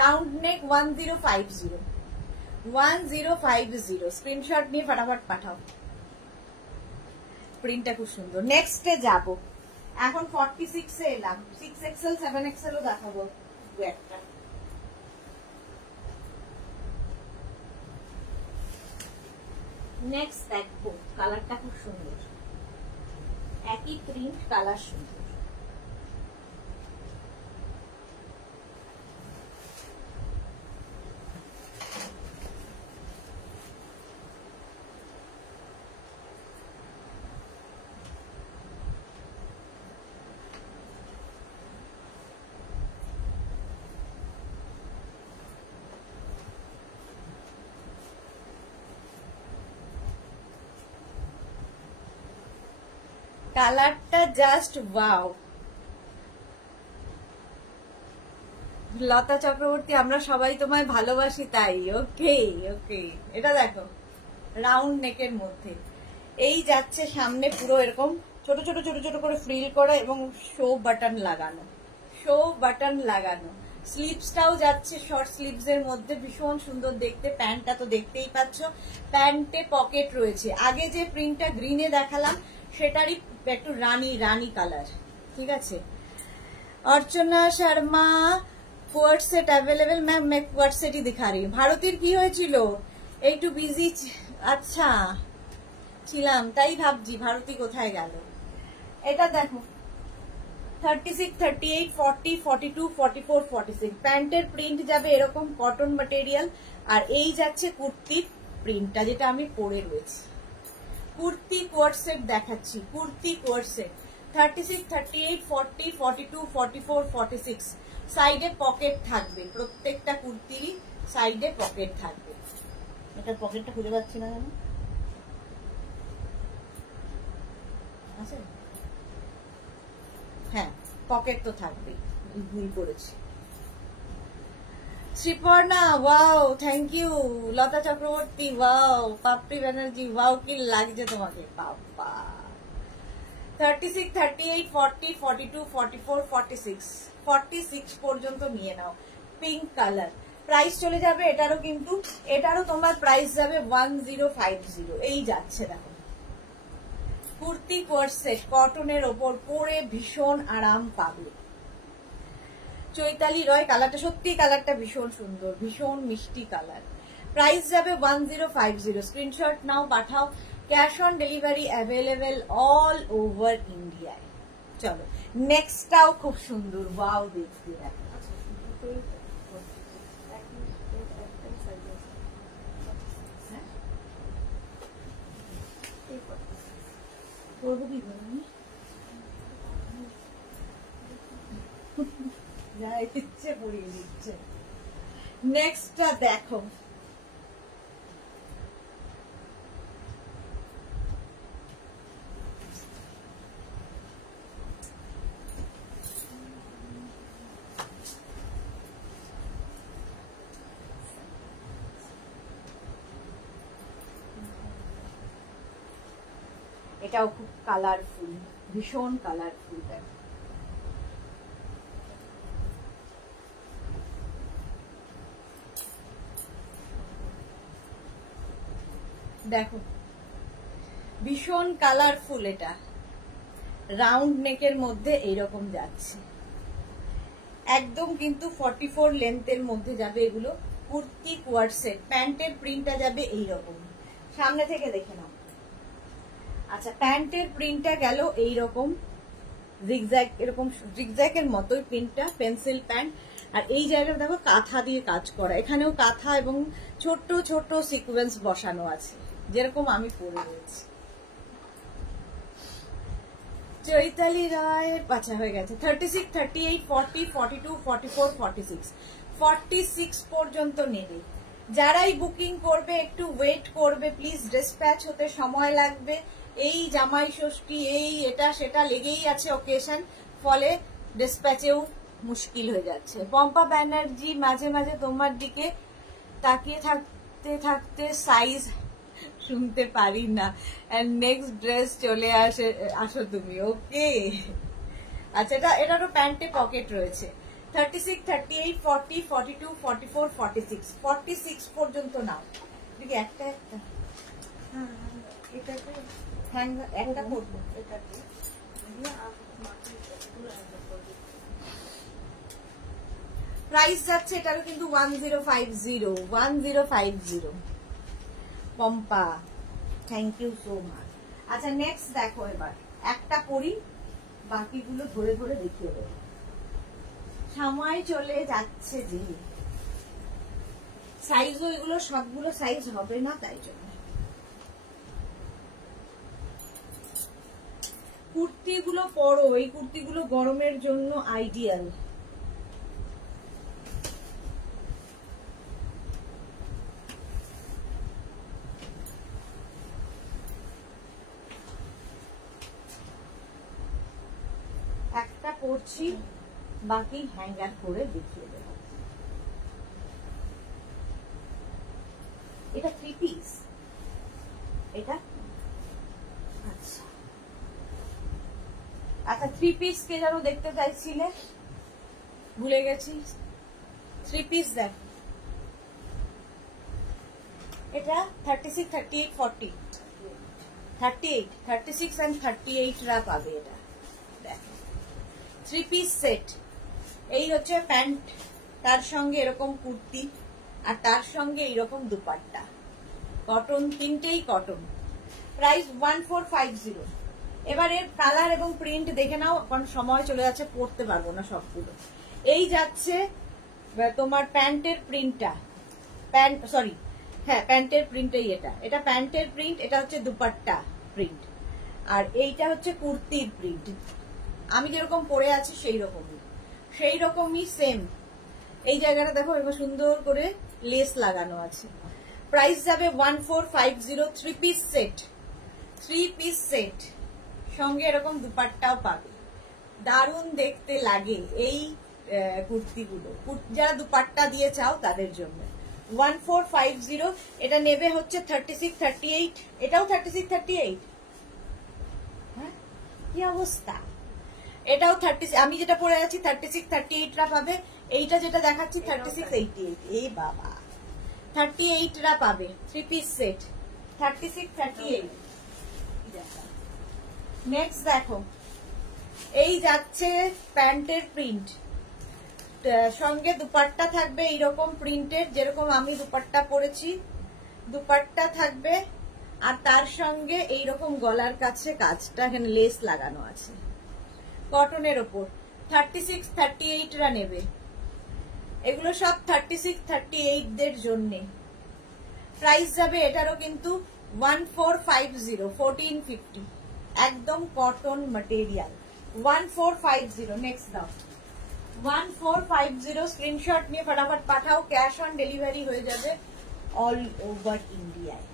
Round neck 1050, 1050। স্ক্রিনশট নিয়ে ফটাফট পাঠাও, প্রিন্টটা খুব সুন্দর। নেক্সটে যাব, এখন 46 এ এলাম, 6XL 7XL ও দেখাবো দু একটা। নেক্সট দেখবো, কালারটা খুব সুন্দর, একই প্রিন্ট, কালার সুন্দর। কালারটা জাস্ট ওয়াও। লতা চক্রবর্তী আমরা সবাই তোমায় ভালোবাসি তাই। ওকে ওকে, এটা দেখো রাউন্ড নেকের মধ্যে, এই যাচ্ছে সামনে পুরো এরকম ছোট ছোট ছোট ছোট করে ফ্রিল করা এবং শো বাটন লাগানো, শো বাটন লাগানো। স্লিভসটাও যাচ্ছে শর্ট স্লিভস এর মধ্যে, ভীষণ সুন্দর দেখতে। প্যান্টটা তো দেখতেই পাচ্ছ, প্যান্টে পকেট রয়েছে। আগে যে প্রিন্টটা গ্রিনে দেখালাম সেটারই একটু রানী রানী কালার, ঠিক আছে। Archana Sharma কোয়ার্ড set available ma'am, मैं কোয়ার্ড সেটই दिखा रही हूँ। ভারতীর কি হয়েছিল, একটু বিজি, আচ্ছা ছিলাম তাই ভাবছি ভারতী কোথায় গেল। এটা দেখো 36, 38, 40, 42, 44, 46, প্যান্টের প্রিন্ট যাবে এরকম কটন ম্যাটেরিয়াল, আর এই যাচ্ছে কুর্তির প্রিন্টটা যেটা আমি পরে রয়েছি। কুর্তি কোয়ার্ড সেট দেখাচ্ছি, কুর্তি কোয়ার্ড সেট 36, 38, 40, 42, 44, 46, সাইডে পকেট থাকবে, প্রত্যেকটা কুর্তিরই সাইডে পকেট থাকবে। এটার পকেটটা খুঁজে পাচ্ছি না কেন, আছে হ্যাঁ পকেট তো থাকবেই, ভুল করেছি। Sriparna wow, thank you. Lata Chakraborty wow, Papri Banerjee wow, কি লাগছে তোমাকে বাবা। 36, 38, 40, 42, 44, 46, 46 পর্যন্ত নিয়ে নাও। পিঙ্ক কালার, প্রাইস চলে যাবে এটারও, কিন্তু এটারও তোমার প্রাইস যাবে 1050, এই যাচ্ছে দেখো। কুর্তি কোয়ার্ড সেট কটনের ওপর পরে ভীষণ আরাম পাবে। চৈতালি রয়, কালারটা সত্যি, কালারটা ভীষণ সুন্দর, ভীষণ মিষ্টি কালার। প্রাইস যাবে 1050, screenshot now Pathao. Cash on delivery available all over ইন্ডিয়ায়। চলো নেক্সটটাও খুব সুন্দর, ওয়াও দেখতে দেখো। করবো কি বলবি, যা ইচ্ছে পড়িয়ে দিচ্ছে। নেক্সটটা দেখো, এটাও খুব কালারফুল, ভীষণ কালারফুল। দেখো ভীষণ কালারফুল, এটা রাউন্ড নেকের মধ্যে এইরকম যাচ্ছে, একদম কিন্তু 44 লেন্থের মধ্যে যাবে এগুলো। কুর্তি কোয়ার্ড সেট, প্যান্টের প্রিন্টটা যাবে এইরকম, সামনে থেকে দেখে নাও। আচ্ছা, প্যান্টের প্রিন্টটা গেল এইরকম জিগজ্যাগ, এরকম জিগজ্যাগের মতোই প্রিন্টটা, পেন্সিল প্যান্ট। আর এই জায়গাটা দেখো কাঁথা দিয়ে কাজ করা, এখানেও কাঁথা এবং ছোট ছোট সিকোয়েন্স বসানো আছে, যেরকম আমি পরে রয়েছি। চৈতালি রায় পাচা হয়ে গেছে। 36, 38, 40, 42, 44, 46, 46 পর্যন্ত নেবে। যারাই বুকিং করবে একটু ওয়েট করবে প্লিজ, ডিসপ্যাচ হতে সময় লাগবে। এই জামাই ষষ্ঠী, এই এটা সেটা লেগেই আছে অকেশন, ফলে ডিসপ্যাচেও মুশকিল হয়ে যাচ্ছে। পম্পা ব্যানার্জি, মাঝে মাঝে তোমার দিকে তাকিয়ে থাকতে থাকতে সাইজ শুনতে পারি না, নেক্সট ড্রেস চলে আসো তুমি। ওকে, আচ্ছা, এটারও প্যান্টে পকেট রয়েছে। 36, 38, 40, 42, 44, 46, 46 পর্যন্ত নাও। দেখি একটা একটা এটাকে একটা করবো, এটাকে প্রাইস যাচ্ছে এটারও কিন্তু 1050, 1050। Pompa, thank you so much. আচ্ছা, নেক্সট দেখো, এবার একটা পরি, বাকিগুলো ধরে ধরে দেখিয়ে দেবো। সময় চলে যাচ্ছে যে, সাইজও এগুলো সবগুলো সাইজ হবে না, তাই জন্য। কুর্তিগুলো পরো, এই কুর্তিগুলো গরমের জন্য আইডিয়াল। একটা পরছি, বাকি হ্যাঙ্গার করে দেখিয়ে দেব। এটা 3 পিস, এটা আচ্ছা আচ্ছা 3 পিস কে যেন দেখতে চাইছিলে, ভুলে গেছি। 3 পিস দেখ, এটা 36, 38, 40, 38, 36 and 38 রা পাবে। এটা দেখ 3 পিস সেট। এই হচ্ছে প্যান্ট, তার সঙ্গে এরকম কুর্তি, আর তার সঙ্গে এইরকম দুপাট্টা, কটন, তিনটেই কটন। প্রাইস 1450। এবার এর কালার এবং প্রিন্ট দেখে নাও, কারণ সময় চলে যাচ্ছে, পড়তে পারবো না সবগুলো। এই যাচ্ছে তোমার প্যান্টের প্রিন্টটা, প্যান্ট সরি হ্যাঁ প্যান্টের প্রিন্টই এটা, এটা প্যান্টের প্রিন্ট, এটা হচ্ছে দুপাট্টা প্রিন্ট, আর এইটা হচ্ছে কুর্তির প্রিন্ট। আমি যেরকম পরে আছি সেই রকমই সেম। এই জায়গাটা দেখো, এবার সুন্দর করে লেস লাগানো আছে। প্রাইস যাবে 1450। 3 পিস সেট, 3 পিস সেট, সঙ্গে এরকম দুপাট্টাও পাবে। দারুণ দেখতে লাগে এই কুর্তিগুলো, যারা দুপাট্টা দিয়ে চাও তাদের জন্য। 1450। এটা নেবে হচ্ছে 36, 38, এটাও 36, 38। হ্যাঁ, কি অবস্থা! এটাও 30, আমি যেটা পরে আছি 36, 38 রা পাবে। এইটা যেটা দেখাচ্ছি 36, 88। এই বাবা, 38 রা পাবে। 3 পিস সেট, 36, 38। নেক্সট দেখো, এই যাচ্ছে প্যান্টের প্রিন্ট, সঙ্গে দুপাট্টা থাকবে এইরকম প্রিন্টের, যেরকম আমি দুপাট্টা পরেছি, দুপাট্টা থাকবে, আর তার সঙ্গে এইরকম গলার কাছে কাজটা, এখানে লেস লাগানো আছে, কটনের ওপর। 36, 38 রা নেবে। এগুলো সব 36, 38 দের জন্য। প্রাইস যাবে এটারও কিন্তু 1450, 1450, একদম কটন ম্যাটেরিয়াল। 1450। নেক্সট দাও, 1450। স্ক্রিনশট নিয়ে ফটাফট পাঠাও, ক্যাশ অন ডেলিভারি হয়ে যাবে অল ওভার ইন্ডিয়ায়।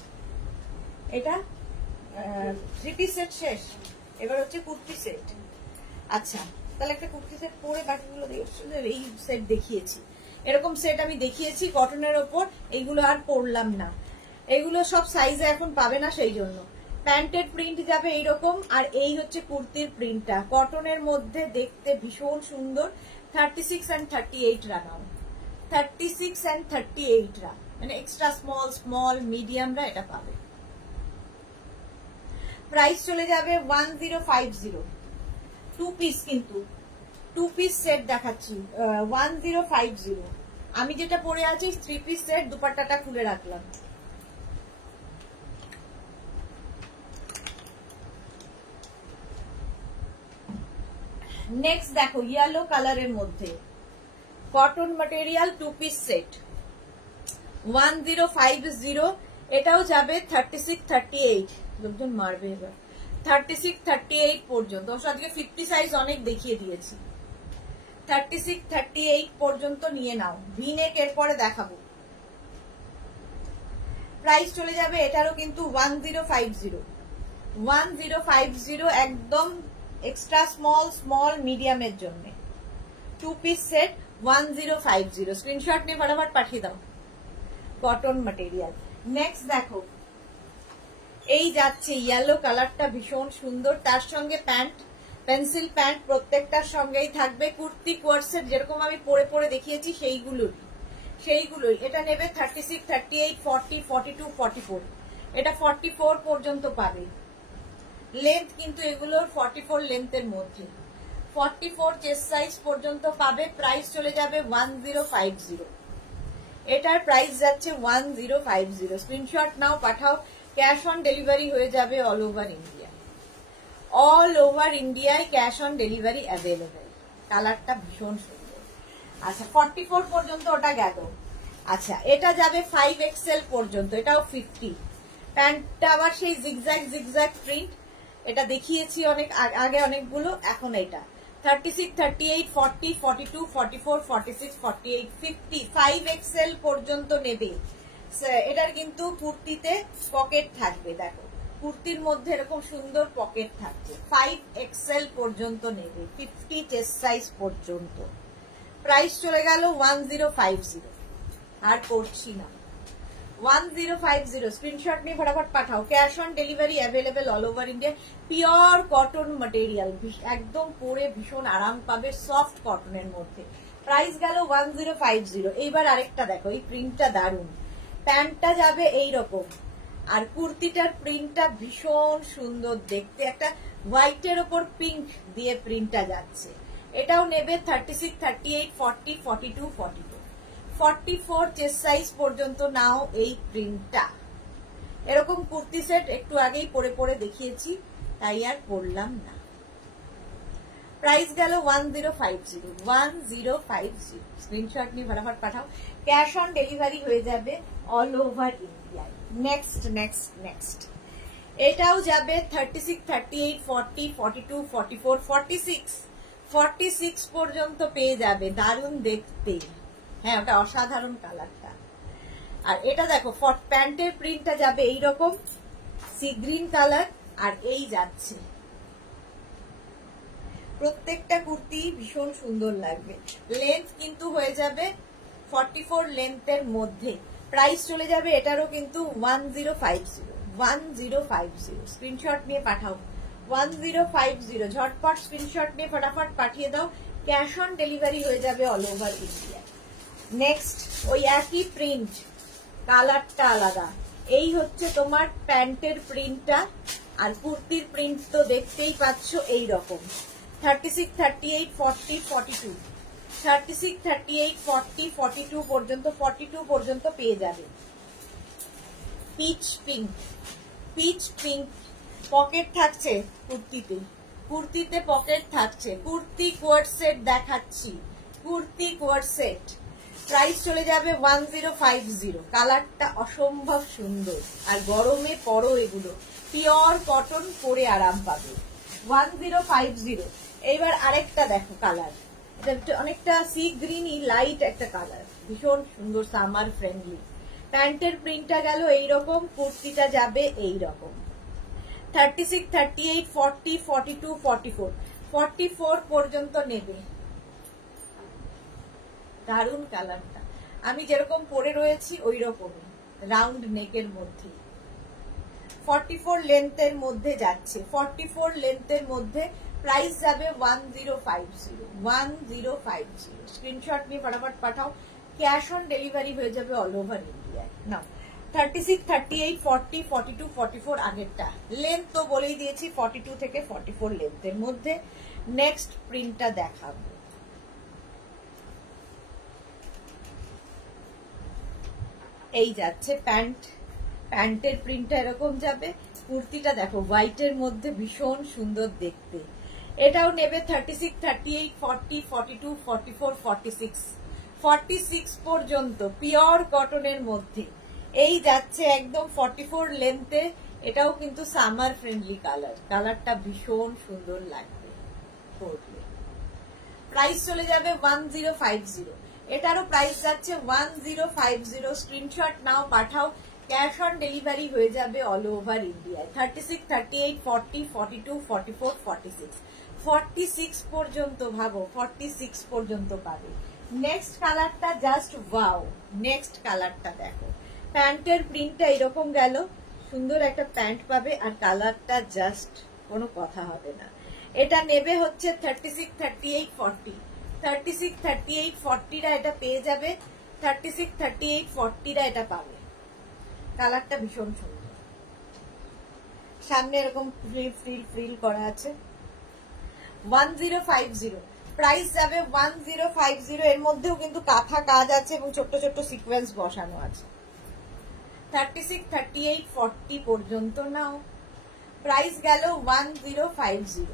এটা 3 পিস সেট শেষ, এবার হচ্ছে কুর্তি সেট। আচ্ছা, তাহলে একটা কুর্তি সেট পরে বাকিগুলো এই সেট দেখিয়েছি, এরকম সেট আমি দেখিয়েছি কটনের ওপর, এইগুলো আর পরলাম না, এগুলো সব সাইজে এখন পাবে না, সেই জন্য প্যান্টের প্রিন্ট যাবে এইরকম, আর এই হচ্ছে কুর্তির প্রিন্টটা, কটনের মধ্যে দেখতে ভীষণ সুন্দর। 36 and 38 রা নাও, 36 and 38 রা, মানে এক্সট্রা স্মল স্মল মিডিয়ামরা এটা পাবে। প্রাইস চলে যাবে 1050। 2 পিস, কিন্তু 2 পিস সেট দেখাচ্ছি 1050। আমি যেটা পরে আছি 3 পিস সেট, দুপাট্টাটা খুলে রাখলাম। নেক্সট দেখো ইয়েলো কালারের মধ্যে কটন ম্যাটেরিয়াল 2 পিস সেট 1050। এটাও যাবে 36 38, লোকজন মারবে এবার, 36 38 পর্যন্ত। আজকে 50 সাইজ অনেক দেখিয়ে দিয়েছি, 36 38 পর্যন্ত নিয়ে নাও। ভিনেক এরপরে দেখাবো। প্রাইস চলে যাবে এটারও কিন্তু 1050। 1050 একদম এক্সট্রা স্মল স্মল মিডিয়ামের জন্য 2 পিস সেট 1050। স্ক্রিনশট নিয়ে ফটাফট পাঠিয়ে দাও। Cotton material. নেক্সট দেখো এই যাচ্ছে ইয়েলো কালারটা ভীষণ সুন্দর, তার সঙ্গে প্যান্ট, পেন্সিল প্যান্ট প্রত্যেকটার সঙ্গেই থাকবে। কুর্তি কোয়ার্সেট যেরকম আমি পরে পরে দেখিয়েছি সেইগুলোই। এটা নেবে 36 38 40 42 44, এটা 44 পর্যন্ত পাবে। লেন্থ কিন্তু এগুলোর 44 লেন্থের মধ্যে, 44 চেস্ট সাইজ পর্যন্ত পাবে। প্রাইস চলে যাবে 1050। এটার প্রাইস যাচ্ছে 1050। Screenshot now, Pathao. Cash on delivery হয়ে যাবে all over India. All over ইন্ডিয়ায় ক্যাশ অন ডেলিভারি অ্যাভেলেবেল। কালারটা ভীষণ সুন্দর। আচ্ছা 44 পর্যন্ত ওটা গেল। আচ্ছা এটা যাবে 5XL পর্যন্ত, এটাও 50। প্যান্টটা আবার সেই জিগজ্যাগ প্রিন্ট, এটা দেখিয়েছি অনেক আগে অনেকগুলো, এখন এটা 36 38 40 42 44 46 48 50 5XL পর্যন্ত নেবে। এটার কিন্তু কুর্তিতে পকেট থাকবে, দেখো কুর্তির মধ্যে এরকম সুন্দর পকেট থাকছে। 5XL পর্যন্ত নেবে, 50 চেস্ট সাইজ পর্যন্ত। প্রাইস চলে গেল 1050। আর করছি না, 1050। স্ক্রিনশট নিয়ে ফটাফট পাঠাও। Cash on delivery available all over India. Pure cotton material, একদম পরে ভীষণ আরাম পাবে, সফট কটনের মধ্যে। প্রাইস গেল 1050। এইবার আরেকটা দেখো, এই প্রিন্টটা দারুণ। প্যান্টটা যাবে এইরকম, আর কুর্তিটার প্রিন্টটা ভীষণ সুন্দর দেখতে, একটা হোয়াইটের ওপর পিঙ্ক দিয়ে প্রিন্টটা যাচ্ছে। এটাও নেবে 36 38 40 42 42, 44 চেস্ট সাইজ পর্যন্ত নাও এই প্রিন্টটা। এরকম কুর্তি সেট একটু আগেই পরে পরে দেখিয়েছি, তাই আর পরলাম না। প্রাইস গেল 1050। 1050। স্ক্রিনশট নিয়ে ফটাফট পাঠাও। ক্যাশ অন ডেলিভারি হয়ে যাবে অল ওভার ইন্ডিয়ায়। নেক্সট এটাও যাবে 36 38 40 42 44 46 পর্যন্ত পেয়ে যাবে। দারুণ দেখতে, হ্যাঁ ওটা অসাধারণ কালারটা। আর এটা দেখো প্যান্টের প্রিন্টটা যাবে এইরকম সি গ্রিন কালার, আর এই যাচ্ছে প্রত্যেকটা কুর্তি ভীষণ সুন্দর লাগবে। লেন্থ কিন্তু হয়ে যাবে 44 লেন্থের মধ্যে। প্রাইস চলে যাবে এটারও কিন্তু 1050। 1050। স্ক্রিনশট নিয়ে পাঠাও। 1050 ঝটপট স্ক্রিনশট নিয়ে ফটাফট পাঠিয়ে দাও। ক্যাশ অন ডেলিভারি হয়ে যাবে অল ওভার ইন্ডিয়া। নেক্সট ওই একই প্রিন্ট, কালারটা আলাদা। এই হচ্ছে তোমার প্যান্টের প্রিন্টটা, আর কুর্তির প্রিন্ট তো দেখতেই পাচ্ছ এইরকম। 36 38 40 42, 36 38 40 42 পর্যন্ত, 42 পর্যন্ত পেয়ে যাবে। পিচ পিঙ্ক পকেট থাকছে কুর্তিতে পকেট থাকছে। কুর্তি কোয়ার্ট সেট দেখাচ্ছি, কুর্তি কোয়ার্ট সেট। প্রাইস চলে যাবে 1050। কালারটা অসম্ভব সুন্দর, আর গরমে পরো এগুলো, পিওর কটন, পরে আরাম পাবে। 1050। এইবার আরেকটা দেখো কালার, এটা অনেকটা সি গ্রিনই লাইট একটা কালার, ভীষণ সুন্দর, সামার ফ্রেন্ডলি। প্যান্টের প্রিন্টটা গেল এইরকম, কুর্তিটা যাবে এইরকম। 36 38 40 42 44, 44 পর্যন্ত নেবে। দারুণ কালারটা, আমি যেরকম পরে রয়েছি ওই রকমই, রাউন্ড নেকের মধ্যে। 44 লেন্থের মধ্যে যাচ্ছে, 44 লেন্থের মধ্যে প্রাইস যাবে 1050 স্ক্রিনশট নিয়ে ফটাফট পাঠাও। ক্যাশ অন ডেলিভারি হয়ে যাবে অল ওভার ইন্ডিয়ায়। না 36, 38, 40, 42, 44 আগেরটা লেন্থ তো বলেই দিয়েছি, 42 থেকে 44 লেন্থের মধ্যে। নেক্সট প্রিন্টটা দেখাবো। এই যাচ্ছে প্যান্ট, প্যান্টের প্রিন্টটা এরকম যাবে। কুর্তিটা দেখো হোয়াইটের মধ্যে ভীষণ সুন্দর দেখতে। এটাও নেবে 36, 38, 40, 42, 44, 46, 46 পর্যন্ত পিওর কটনের মধ্যে। এই যাচ্ছে একদম 44 লেন্থে। এটাও কিন্তু সামার ফ্রেন্ডলি কালার, কালারটা ভীষণ সুন্দর লাগবে পরলে। প্রাইস চলে যাবে 1050। এটারও প্রাইস যাচ্ছে 1050। Screenshot now Pathao, cash on delivery হয়ে যাবে অল ওভার ইন্ডিয়ায়। 36, 38, 40, 42, 44, 46, 46 পর্যন্ত ভাবো, 46 পর্যন্ত পাবে। নেক্সট কালারটা জাস্ট ওয়াও। নেক্সট কালারটা দেখো, প্যান্টের প্রিন্টটা এরকম গেল, সুন্দর একটা প্যান্ট পাবে আর কালারটা জাস্ট কোনো কথা হবে না। এটা নেবে হচ্ছে 36, 38, 40, 36, 38, 40রা এটা পেয়ে যাবে, 36, 38, 40রা এটা পাবে। কালারটা ভীষণ সুন্দর, সামনে এরকম ফ্রিল ফ্রিল ফ্রিল করা আছে। 1050 প্রাইস যাবে 1050। এর মধ্যেও কিন্তু কাঁথা কাজ আছে এবং ছোট্ট ছোট্ট সিকোয়েন্স বসানো আছে। 36, 38, 40 পর্যন্ত নাও, প্রাইস গেল 1050।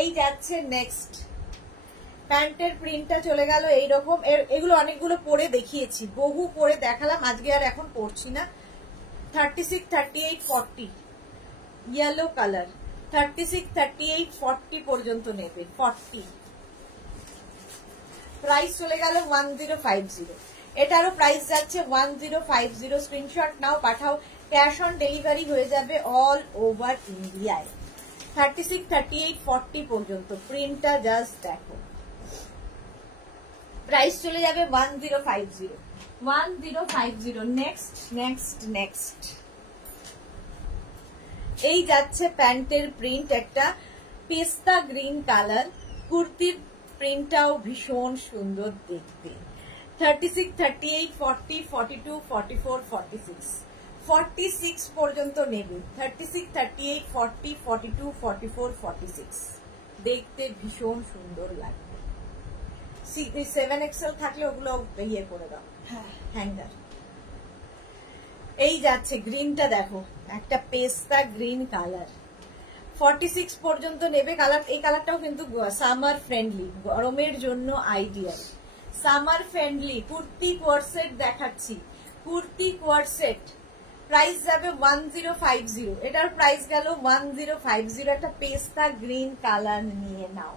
এই যাচ্ছে নেক্সট প্যান্টের প্রিন্টটা চলে গেল এইরকম। এগুলো অনেকগুলো পরে দেখিয়েছি, বহু পরে দেখালাম, আজকে আর এখন পরছি না। 36, 38, 40 ইয়েলো কালার, 36, 38, 40 পর্যন্ত নেবে। 40 প্রাইস চলে গেল 1050। এটারও প্রাইস যাচ্ছে 1050। Screenshot now Pathao, cash on delivery হয়ে যাবে অল ওভার ইন্ডিয়ায়। 36, 38, 40 পর্যন্ত প্রিন্টটা জাস্ট দেখো। প্রাইস চলে যাবে 1050। 1050। নেক্সট নেক্সট নেক্সট এই যাচ্ছে প্যান্টের প্রিন্ট, একটা পেস্তা গ্রিন কালার। কুর্তির প্রিন্টটাও ভীষণ সুন্দর দেখতে। 36, 38, 40, 42, 44, 46, 46 পর্যন্ত নেবে। 36, 38, 40, 42, 44, 46 দেখতে ভীষণ সুন্দর লাগবে। 7XL থাকলে ওগুলো ইয়ে করে দাও, হ্যাঙ্গার। এই যাচ্ছে গ্রিনটা দেখো, একটা পেস্তা গ্রিন কালার। 46 পর্যন্ত নেবে। কালার, এই কালারটাও কিন্তু সামার ফ্রেন্ডলি, গরমের জন্য আইডিয়াল। সামার ফ্রেন্ডলি কুর্তি কোয়ারসেট দেখাচ্ছি, কুর্তি কোয়ারসেট প্রাইস যাবে 1050। এটার প্রাইস গেল 1050। একটা পেস্তা গ্রিন কালার নিয়ে নাও।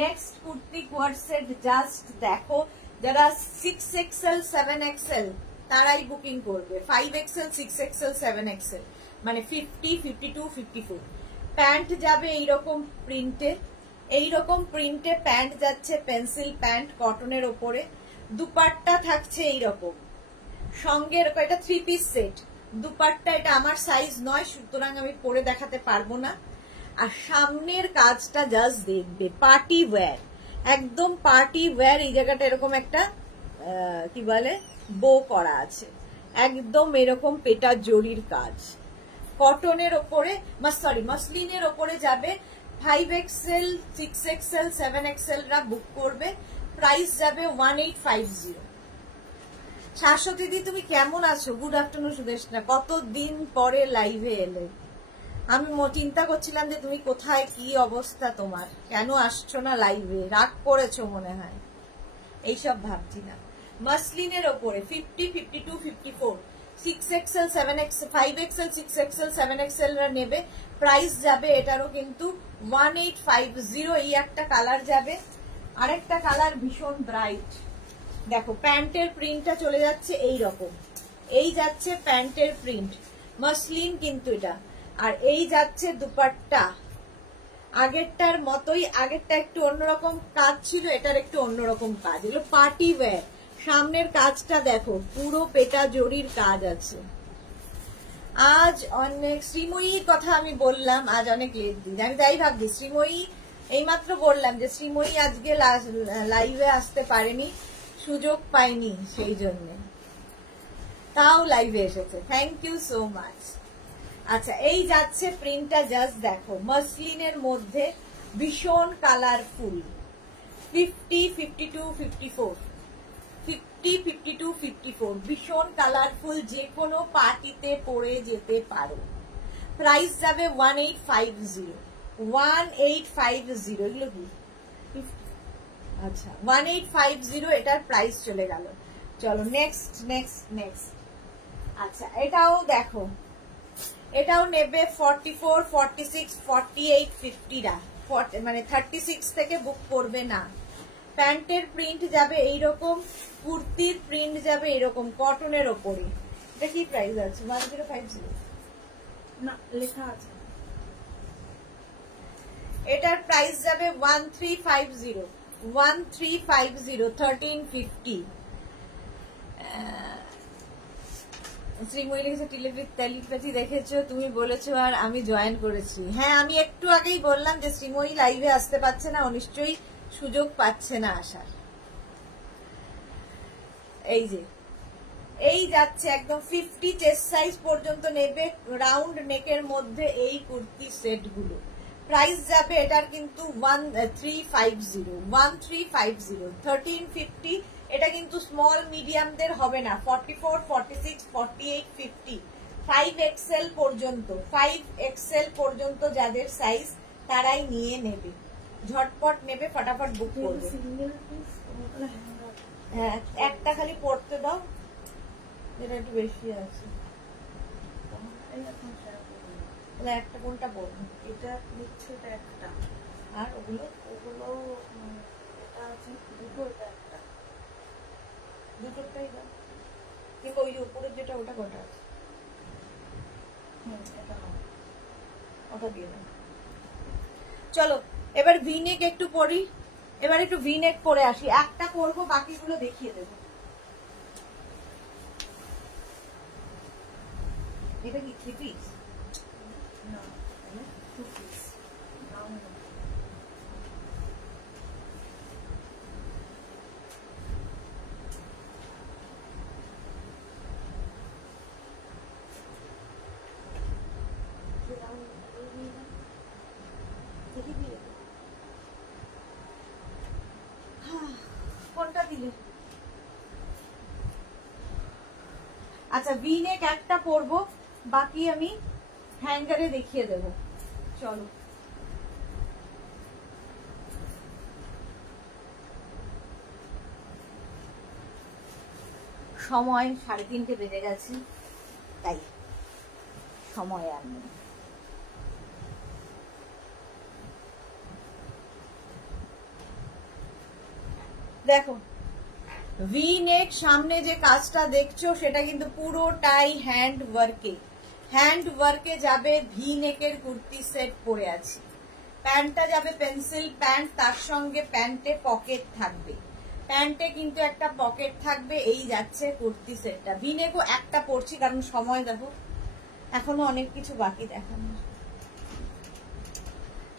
নেক্সট কুর্তি কোয়ারসেট জাস্ট দেখো, যারা 6XL 7XL তারাই বুকিং করবে। 5XL 6XL 7XL মানে 50, 52, 54 প্যান্ট যাবে এইরকম প্রিন্টে। এইরকম প্রিন্টে প্যান্ট যাচ্ছে, পেন্সিল প্যান্ট কটনের ওপরে। দুপাট্টা থাকছে এইরকম, সঙ্গে এরকম এটা 3 পিস সেট। দুপাট্টা এটা আমার সাইজ নয়, সুতরাং আমি পরে দেখাতে পারবো না। আর সামনের কাজটা জাস্ট দেখবে, পার্টি ওয়্যার, একদম পার্টি ওয়্যার। এই জায়গাটা এরকম একটা কি বলে বো করা আছে, একদম এরকম পেটা জরির কাজ। কটনের ওপরে, সরি মসলিনের ওপরে যাবে। 5XL 6XL 7XL রা বুক করবে। প্রাইস যাবে 1850। শাশ্বতী দি তুমি কেমন আছো? গুড আফটারনুন সুদেশনা, কতদিন পরে লাইভে এলে। আমি চিন্তা করছিলাম যে তুমি কোথায়, কি অবস্থা তোমার, কেন আসছো না লাইভে, রাগ করেছো মনে হয়, এইসব ভাবছি না। মসলিনের ওপরে 50, 52, 54, 6XL 7XL 5XL 6XL 7XL রা নেবে। প্রাইস যাবে এটারও কিন্তু 1850। এই একটা কালার যাবে, আরেকটা কালার ভীষণ ব্রাইট। দেখো প্যান্টের প্রিন্টটা চলে যাচ্ছে এই রকম। এই যাচ্ছে প্যান্টের প্রিন্ট, মসলিন কিন্তু এটা। আর এই যাচ্ছে দুপাট্টা, আগেরটার মতোই। আগেরটা একটু অন্যরকম কাজ ছিল, এটার একটু অন্যরকম কাজ। এগুলো পার্টি ওয়্যার, সামনের কাজটা দেখো, পুরো পেটা জরির কাজ আছে। আজ অনেক শ্রীময়ীর কথা আমি বললাম, আজ অনেক লেট দিন, আমি তাই ভাবছি শ্রীময়ী এইমাত্র বললাম যে শ্রীময়ী আজকে লাইভে আসতে পারেনি, সুযোগ পাইনি, সেই জন্য তাও লাইভে এসেছে। Thank you so much. আচ্ছা, এই যাচ্ছে প্রিন্টটা, জাস্ট দেখো, মাসলিনের মধ্যে ভীষণ কালারফুল, 50, 52, 54, 50, 52, 54, ভীষণ কালারফুল, যে কোনো পার্টিতে পরে যেতে পারো। প্রাইস যাবে 1850, 1850, এগুলো কি? আচ্ছা, 1850 এটার প্রাইস চলে গেল। চলো নেক্সট নেক্সট নেক্সট। আচ্ছা, এটাও দেখো, এটাও নেবে 44, 46, 48, 50 মানে 36 থেকে বুক করবে না। প্যান্টের প্রিন্ট যাবে এইরকম, কুর্তির প্রিন্ট যাবে এরকম কটনের ওপরে। এটা কি প্রাইস আছে? 1050 না, লেখা আছে। এটার প্রাইস যাবে 1350, 1350, 1350। শ্রীময়ী লিখেছে টেলিপ্যাথি দেখেছো, তুমি বলেছো আর আমি জয়েন করেছি। হ্যাঁ, আমি একটু আগেই বললাম যে শ্রীময়ী লাইভে আসতে পারছে না, ও নিশ্চয়ই সুযোগ পাচ্ছে না আসার। এই যে এই যাচ্ছে একদম 50 চেস্ট সাইজ পর্যন্ত নেবে, রাউন্ড নেকের মধ্যে এই কুর্তি সেট গুলো। প্রাইস যাবে এটার কিন্তু 1350, 1350, 1350। এটা কিন্তু স্মল মিডিয়ামদের হবে না, 44, 46, 48, 50, 5XL পর্যন্ত, 5XL পর্যন্ত যাদের সাইজ তারাই নিয়ে নেবে, ঝটপট নেবে, ফটাফট বুক করবে। হ্যাঁ, একটা খালি পড়তে দাও, যেটা একটু বেশি আছে। একটা কোনটা পড়বো? এটা নিচ্ছে, এটা একটা, আর ওগুলো ওগুলো এটা আছে দুটো, এটা একটা, দুটোটাই দাও। কিন্তু ওই যে উপরের যেটা, ওটা কটা আছে? এটা না, ওটা দিয়ে দাও। চলো এবার ভিনেক একটু পরি, এবার একটু ভিনেক পরে আসি, একটা করবো, বাকিগুলো দেখিয়ে দেবো। এটা কি 3 পিস? না, 2 পিস। কোনটা দিলে? আচ্ছা, ভিনেক একটা পরবো, বাকি আমি হ্যাঙ্গারে দেখিয়ে দেব। চলো সময় 3:30 বেজে গেছে, তাই সময় আর নেই। দেখো, ভি নেক সামনে যে কাজটা দেখছো সেটা কিন্তু পুরোটাই হ্যান্ড ওয়ার্কে যাবে। ভি নেকের কুর্তি সেট পরে আছি, প্যান্টটা যাবে পেন্সিল প্যান্ট, তার সঙ্গে প্যান্টে পকেট থাকবে, প্যান্টে কিন্তু একটা পকেট থাকবে। এই যাচ্ছে কুর্তি সেটটা। ভি নেকও একটা পরছি কারণ সময় দেখো, এখনো অনেক কিছু বাকি দেখানো।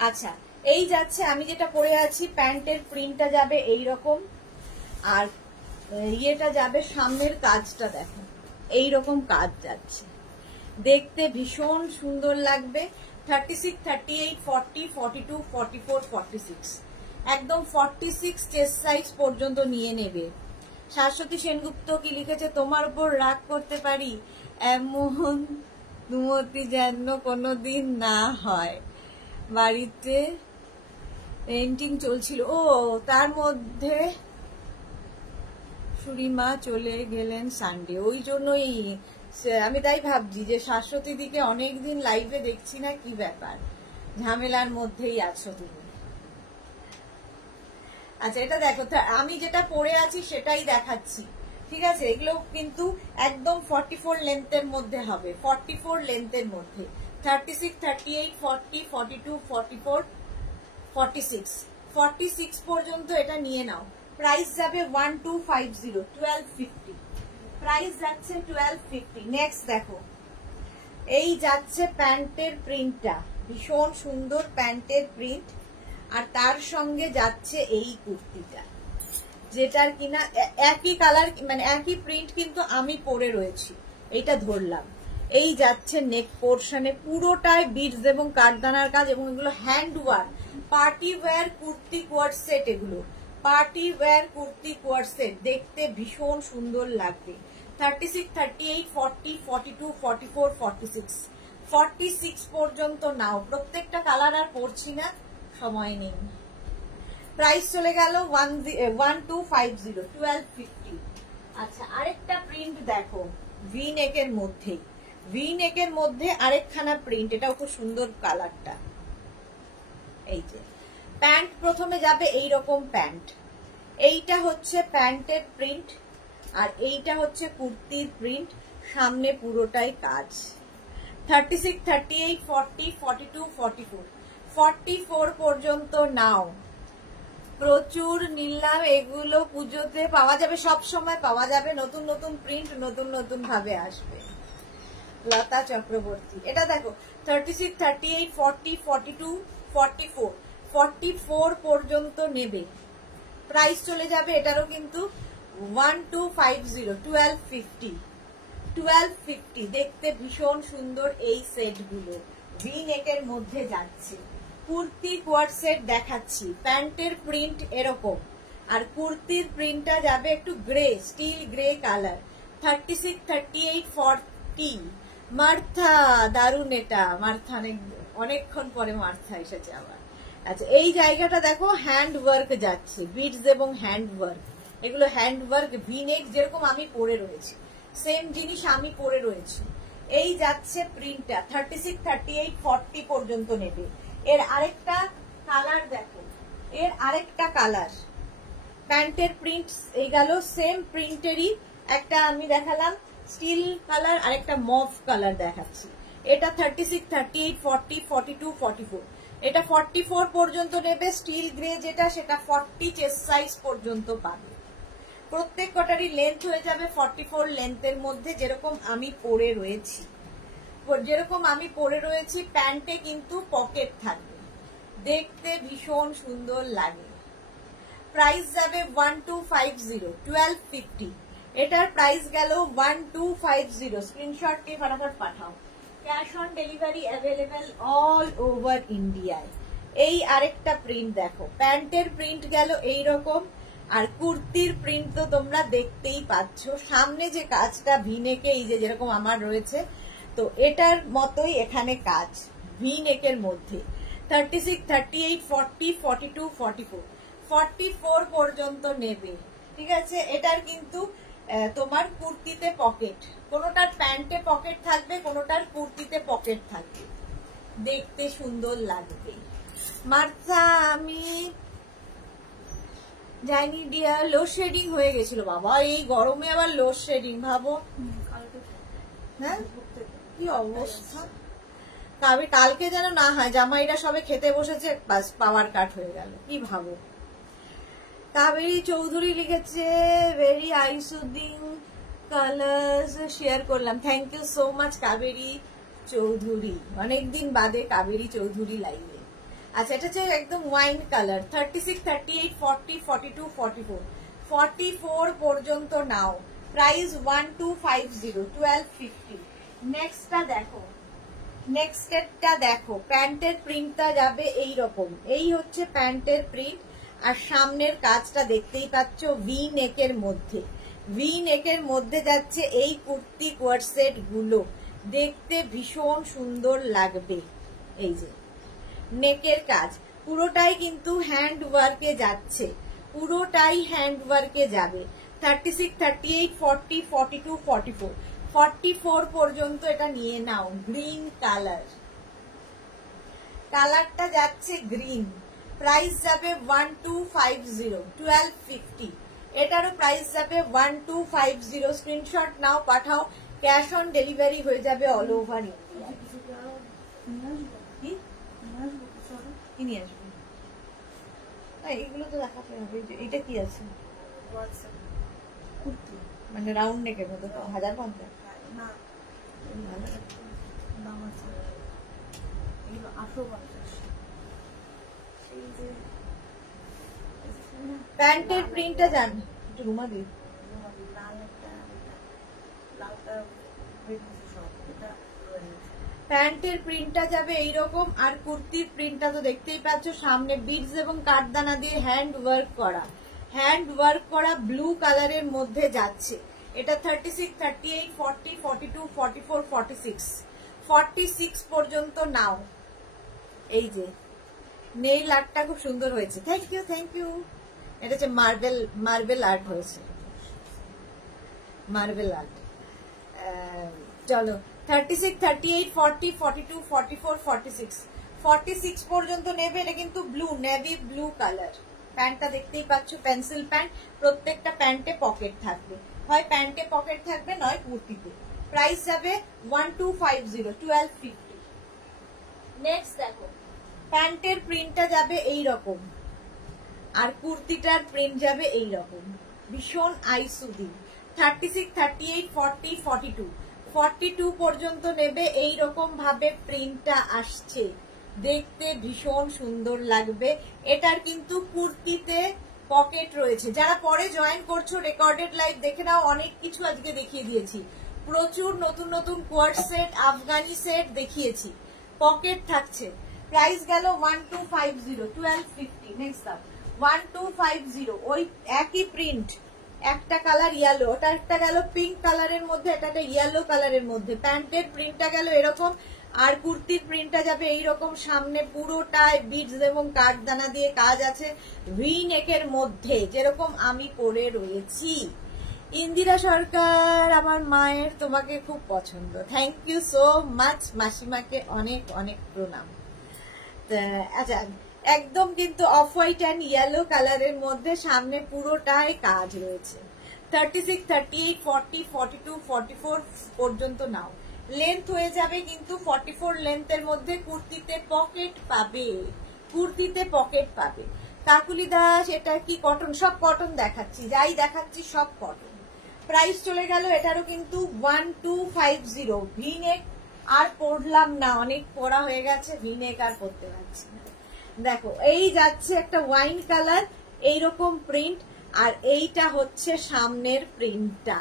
আচ্ছা, এই যাচ্ছে আমি যেটা পরে আছি, প্যান্টের প্রিন্টটা যাবে এইরকম, আর ইয়েটা যাবে, সামনের কাজটা দেখো এইরকম কাজ যাচ্ছে, দেখতে ভীষণ সুন্দর লাগবে। 36, 38, 40, 42, 44, 46, একদম 46 চেস্ট সাইজ পর্যন্ত নিয়ে নেবে। শাশ্বতী সেনগুপ্ত কি লিখেছে, তোমার উপর রাগ করতে পারি এমন দুমতি যেন কোনোদিন না হয়। বাড়িতে পেন্টিং চলছিল, ও তার মধ্যে সুরিমা চলে গেলেন সানডে, ওই জন্যই আমি তাই ভাবছি যে শাশ্বতী দিকে অনেকদিন লাইভে দেখছি না, কি ব্যাপার, ঝামেলার মধ্যেই আছো তুমি। আচ্ছা, এটা দেখো, আমি যেটা পরে আছি সেটাই দেখাচ্ছি, ঠিক আছে? এগুলো কিন্তু একদম 44 লেন্থের মধ্যে হবে, 44 লেন্থের মধ্যে, 36, 38, 40, 42, 44, 46, 46 পর্যন্ত এটা নিয়ে নাও। প্রাইস যাবে 1250, 1250 প্রাইস যাচ্ছে 1250। নেক্সট দেখো, এই যাচ্ছে প্যান্টের প্রিন্টটা, ভীষণ সুন্দর প্যান্টের প্রিন্ট, আর তার সঙ্গে যাচ্ছে এই কুর্তিটা, যেটার কিনা একই কালার মানে একই প্রিন্ট, কিন্তু আমি পরে রয়েছি, এইটা ধরলাম। এই যাচ্ছে নেক পোর্শনে পুরোটাই বিডস এবং কাঠদানার কাজ, এবং এগুলো hand work, party wear kurti coord set, এগুলো party wear kurti coord set, দেখতে ভীষণ সুন্দর লাগবে। 36, 38, 40, 42, 44, 46, 46 পর্যন্ত নাও। প্রত্যেকটা কালার আর পড়ছি না, সময় নেই। প্রাইস চলে গেল 1250, 1250। আচ্ছা, আরেকটা প্রিন্ট দেখো, ভি নেকের মধ্যেই, ভি নেকের মধ্যে আরেকখানা প্রিন্ট, এটাও খুব সুন্দর কালারটা। এই যে প্যান্ট প্রথমে যাবে এইরকম প্যান্ট, এইটা হচ্ছে প্যান্টের প্রিন্ট, আর এইটা হচ্ছে কুর্তির প্রিন্ট, সামনে পুরোটাই কাজ। 36, 38, 40, 42, 44, 44 পর্যন্ত নাও। প্রচুর নিলাম, এগুলো পুজোতে পাওয়া যাবে, সব সময় পাওয়া যাবে, নতুন নতুন প্রিন্ট নতুন নতুন ভাবে আসবে। লতা চক্রবর্তী, এটা দেখো 36, 38, 40, 42, 44, 44 পর্যন্ত নেবে। প্রাইস চলে যাবে এটারও কিন্তু 1250, 1250, 1250। দেখতে ভীষণ সুন্দর এই সেটগুলো, ভি নেকের মধ্যে যাচ্ছে। কুর্তি কোয়ার্ড সেট দেখাচ্ছি, প্যান্টের প্রিন্ট এরকম, আর কুর্তির প্রিন্টটা যাবে একটু grey, still grey colour. 36, 38, 40, Martha, দারুন এটা, মার্থা অনেকক্ষণ পরে মার্থা এসেছে আবার। আচ্ছা, এই জায়গাটা দেখো হ্যান্ড ওয়ার্ক যাচ্ছে, বিডস এবং হ্যান্ড ওয়ার্ক, এগুলো হ্যান্ড ওয়ার্ক, ভি নেক যেরকম আমি পরে রয়েছি সেম জিনিস আমি পরে রয়েছি। এই যাচ্ছে প্রিন্টটা 36, 38, 40 পর্যন্ত নেবে। এর আরেকটা কালার দেখো, এর আরেকটা কালার, প্যান্টের প্রিন্ট এই গেল, সেম প্রিন্টেরই একটা আমি দেখালাম স্টিল কালার, আরেকটা মভ কালার দেখাচ্ছি। এটা 36, 38, 40, 42, 44, এটা 44 পর্যন্ত নেবে। স্টিল গ্রে যেটা, সেটা 40 চেস্ট সাইজ পর্যন্ত পাবে। প্রত্যেক কটারই লেন্থ হয়ে যাবে 44 লেন্থের মধ্যে, যেরকম আমি পরে রয়েছি, যেরকম আমি পরে রয়েছি। প্যান্টে কিন্তু পকেট থাকবে, দেখতে ভীষণ সুন্দর লাগে। প্রাইস যাবে 1250, 1250। এটার প্রাইস গেল 1250। স্ক্রিনশট দিয়ে ফটাফট পাঠাও। Cash on delivery available all over ইন্ডিয়ায়। এই আরেকটা প্রিন্ট দেখো, প্যান্টের প্রিন্ট গেল এইরকম, আর কুর্তির প্রিন্ট তো তোমরা দেখতেই পাচ্ছ, সামনে যে কাজটা ভি নেকে, এই যে যেরকম আমার রয়েছে, তো এটার মতোই এখানে কাজ ভি নেকের মধ্যে। 36, 38, 40, 42, 44, 44 পর্যন্ত নেবে। ঠিক আছে, এটার কিন্তু তোমার কুর্তিতে পকেট, কোনোটার প্যান্টে পকেট থাকবে, কোনোটার কুর্তিতে পকেট থাকবে, দেখতে সুন্দর লাগবে। মার্থা, আমি জানি ডিয়ার, লোডশেডিং হয়ে গেছিল বাবা, এই গরমে আবার লোডশেডিং, ভাবো। হ্যাঁ, কি অবস্থা। কালকে যেন না হয়, জামাইরা সবে খেতে বসেছে, বাস পাওয়ার কাট হয়ে গেল, কি ভাবো। কাবেরী চৌধুরী লিখেছে ভেরি আইসুদিং কালার্স, শেয়ার করলাম, thank you so much Kaberi Chowdhury, অনেকদিন বাদে কাবেরী চৌধুরী লাইভে। আচ্ছা, এটা হচ্ছে একদম ওয়াইন কালার। 36, 38, 40, 42, 44, 44 পর্যন্ত নাও। প্রাইস 1250, 1250। নেক্সটটা দেখো, নেক্সটটা দেখো, প্যান্টের প্রিন্টটা যাবে এই রকম, এই হচ্ছে প্যান্টের প্রিন্ট, আর সামনের কাজটা দেখতেই পাচ্ছ ভি নেকের মধ্যে, ভি নেকের মধ্যে যাচ্ছে এই কুর্তি কোয়ার্ড সেট গুলো, দেখতে ভীষণ সুন্দর লাগবে। এই যে নেকের কাজ পুরোটাই কিন্তু হ্যান্ড ওয়ার্কে যাচ্ছে, পুরোটাই হ্যান্ড ওয়ার্কে যাবে। 36, 38, 40, 42, 44, 44 পর্যন্ত এটা নিয়ে নাও। গ্রিন কালার, কালারটা যাচ্ছে গ্রিন। প্রাইস যাবে 1250, 1250। এটারও প্রাইস যাবে 1250। Screenshot now, Pathao, cash on delivery হয়ে যাবে অল ওভার ইন্ডিয়া। কি নিয়ে আসবে? এগুলো তো দেখাতে হবে। এটা কি আছে? কুর্তি মানে রাউন্ড নেকের মতো 1050 না দাম আছে এগুলো 1850 এই যে প্যান্টের প্রিন্টটা জান একটু রুমা দি লাল একটা লালটা সব এটা প্যান্টের প্রিন্টটা যাবে এইরকম আর কুর্তির প্রিন্টটা তো দেখতেই পাচ্ছ সামনে বিডস এবং কাঠদানা দিয়ে হ্যান্ড ওয়ার্ক করা ব্লু কালারের মধ্যে যাচ্ছে এটা 36, 38, 40, 42, 44, 46 46 পর্যন্ত নাও। এই যে নেইল আর্টটা খুব সুন্দর হয়েছে, থ্যাংক ইউ। এটা হচ্ছে মার্বেল আর্ট হয়েছে, মার্বেল আর্ট। চলো 36, 38, 40, 42, 44, 46 46 পর্যন্ত নেবে। এটা কিন্তু ব্লু, নেভি ব্লু কালার। প্যান্টটা দেখতেই পাচ্ছ, পেন্সিল প্যান্ট। প্রত্যেকটা প্যান্টে পকেট থাকবে, হয় প্যান্টে পকেট থাকবে নয় কুর্তিতে। প্রাইস যাবে 1250, 1250। নেক্সট দেখো, প্যান্টের প্রিন্টটা যাবে এই রকম আর কুর্তিটার প্রিন্ট যাবে এই রকম, ভীষণ আইসুদি। 36, 38, 40, 42 42 পর্যন্ত নেবে। এই রকম ভাবে প্রিন্টটা আসছে, দেখতে ভীষণ সুন্দর লাগবে। এটার কিন্তু কুর্তিতে পকেট রয়েছে। যারা পরে জয়েন করছো রেকর্ডেড লাইভ দেখে নাও, অনেক কিছু আজকে দেখিয়ে দিয়েছি। প্রচুর নতুন নতুন কোয়ার্ড সেট, আফগানি সেট দেখিয়েছি, পকেট থাকছে। প্রাইস গেল 1250, 1250। নেক্সট আপ 1250, ওই একই প্রিন্ট, একটা কালার ইয়েলো, ওটা একটা গেল পিঙ্ক কালারের মধ্যে, এটা একটা ইয়েলো কালারের মধ্যে। প্যান্টের প্রিন্টটা গেল এরকম আর কুর্তির প্রিন্টটা যাবে এইরকম। সামনে পুরোটায় বিডস এবং কাঠদানা দিয়ে কাজ আছে, ভি নেকের মধ্যে, যেরকম আমি পরে রয়েছি। ইন্দিরা সরকার আমার মায়ের, তোমাকে খুব পছন্দ, থ্যাংক ইউ সো মাচ। মাসিমাকে অনেক অনেক প্রণাম। আচ্ছা, একদম কিন্তু অফ হোয়াইট অ্যান্ড ইয়েলো কালারের মধ্যে, সামনে পুরোটায় কাজ রয়েছে। 36, 38, 40, 42, 44 পর্যন্ত নাও। লেন্থ হয়ে যাবে কিন্তু 44 লেন্থের মধ্যে। কুর্তিতে পকেট পাবে, কুর্তিতে পকেট পাবে। কাকুলি দাস, এটা কি কটন? সব কটন দেখাচ্ছি, যাই দেখাচ্ছি সব কটন। প্রাইস চলে গেল এটারও কিন্তু 1250। ভিনেক আর পরলাম না, অনেক পরা হয়ে গেছে, ভিনেক আর পরতে পারছি না। দেখো, এই যাচ্ছে একটা ওয়াইন কালার, এইরকম প্রিন্ট, আর এইটা হচ্ছে সামনের প্রিন্টটা।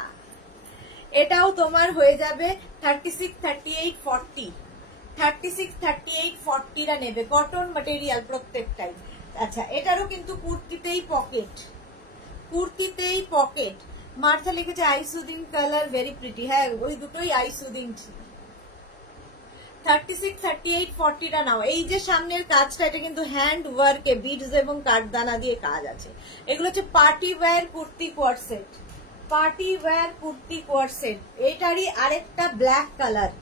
এটাও তোমার হয়ে যাবে 36, 38, 40 36, 38, 40টা নেবে। কটন ম্যাটেরিয়াল প্রত্যেকটাই। আচ্ছা, এটারও কিন্তু কুর্তিতেই পকেট, কুর্তিতেই পকেট। মার্থা লিখেছে আইসুদিং কালার, ভেরি প্রিটি। হ্যাঁ, ওই দুটোই আইসুদিং ছিল। 36, 38, 40টা নাও। এই যে সামনের কাজটা, এটা কিন্তু হ্যান্ড ওয়ার্কে বিডস এবং কাঠদানা দিয়ে কাজ আছে। এগুলো হচ্ছে party wear kurti coord set, party wear kurti coord set. এটারই আরেকটা ব্ল্যাক কালার,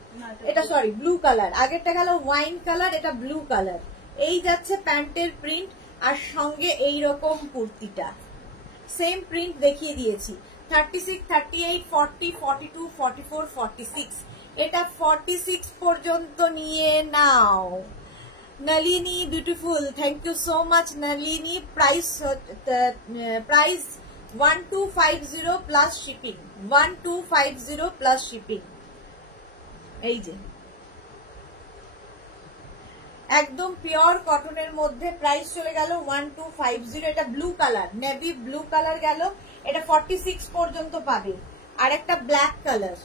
এটা সরি ব্লু কালার। আগেরটা গেল ওয়াইন কালার, এটা ব্লু কালার। এই যাচ্ছে প্যান্টের প্রিন্ট আর সঙ্গে এইরকম কুর্তিটা, সেম প্রিন্ট দেখিয়ে দিয়েছি। 36, 38, 40, 42, 44, 46। এটা 46 পর্যন্ত নিয়ে নাও। Nalini beautiful, thank you so much Nalini. Price 1250 plus shipping, 1250 plus shipping. এই যে একদম পিওর কটনের মধ্যে, প্রাইস চলে গেল 1250। এটা blue colour, navy blue colour গেল, এটা 46 পর্যন্ত পাবে। আর একটা ব্ল্যাক কালার,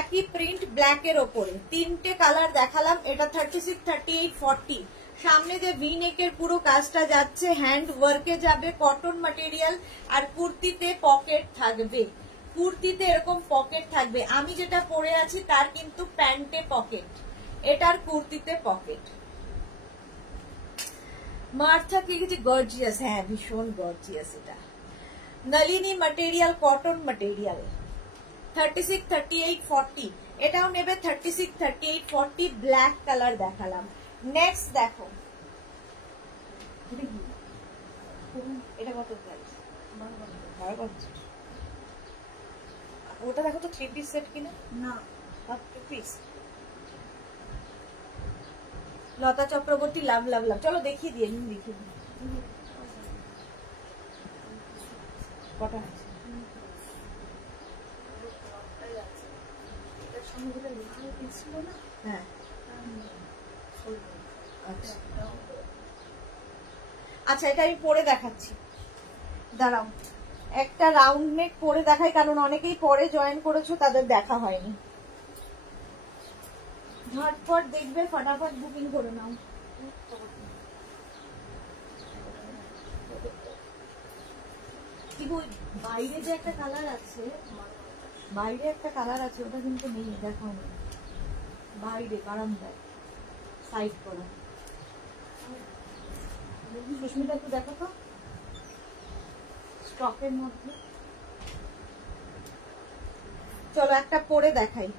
একই প্রিন্ট ব্ল্যাকের ওপরে, তিনটে কালার দেখালাম। এটা 36, 38, 40। সামনে যে ভি নেকের পুরো কাজটা যাচ্ছে, হ্যান্ড ওয়ার্কে যাবে, কটন ম্যাটেরিয়াল। আর কুর্তিতে পকেট থাকবে, কুর্তিতে এরকম পকেট থাকবে। আমি যেটা পরে আছি তার কিন্তু প্যান্টে পকেট, এটার কুর্তিতে পকেট। মার্থা কি কিছু গর্জিয়াস, হ্যাঁ ভীষণ গর্জিয়াস। এটা নলিনী ম্যাটেরিয়াল, কটন ম্যাটেরিয়াল। 36, 38, 40 এটাও নেবে। 36, 38, 40 ব্ল্যাক কালার দেখালাম। নেক্সট দেখো, এটা কত প্রাইস? ওটা দেখো তো 3 পিস সেট কিনা, না 2 পিস। লতা চক্রবর্তী, লাভ লাভ লাভ। চলো দেখিয়ে দিয়ে, দেখিয়ে দিই। কটা আছে? হ্যাঁ আচ্ছা, এটা আমি পরে দেখাচ্ছি, দাঁড়াও একটা রাউন্ড নেক পরে দেখাই, কারণ অনেকেই পরে জয়েন করেছো, তাদের দেখা হয়নি। ঝটপট দেখবে, ফটাফট বুকিং করে নাও। বাইরে যে একটা কালার আছে, বাইরে একটা কালার আছে, ওটা কিন্তু নেই, দেখো বাইরে বারান্দায় সাইড করা। সুস্মিতা একটু দেখো তো স্টকের মধ্যে। চলো একটা পরে দেখাই,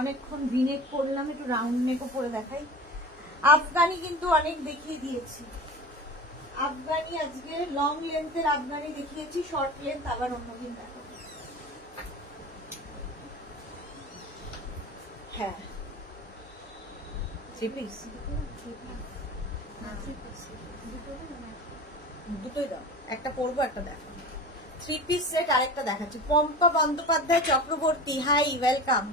অনেকক্ষণ ভিনেক করলাম, একটু রাউন্ড নেকও পরে দেখাই। আফগানি কিন্তু অনেক দেখিয়ে দিয়েছি, আফগানি আজকে লং লেন্থের আফগানি দেখিয়েছি, শর্ট লেন্থ আবার অন্যদিন দেখাবো। হ্যাঁ থ্রি পিস, দুটোই দাও, একটা পরবো একটা দেখো। থ্রি পিস সেট আরেকটা দেখাচ্ছি, পম্পা বন্দ্যোপাধ্যায় চক্রবর্তী, হাই ওয়েলকাম।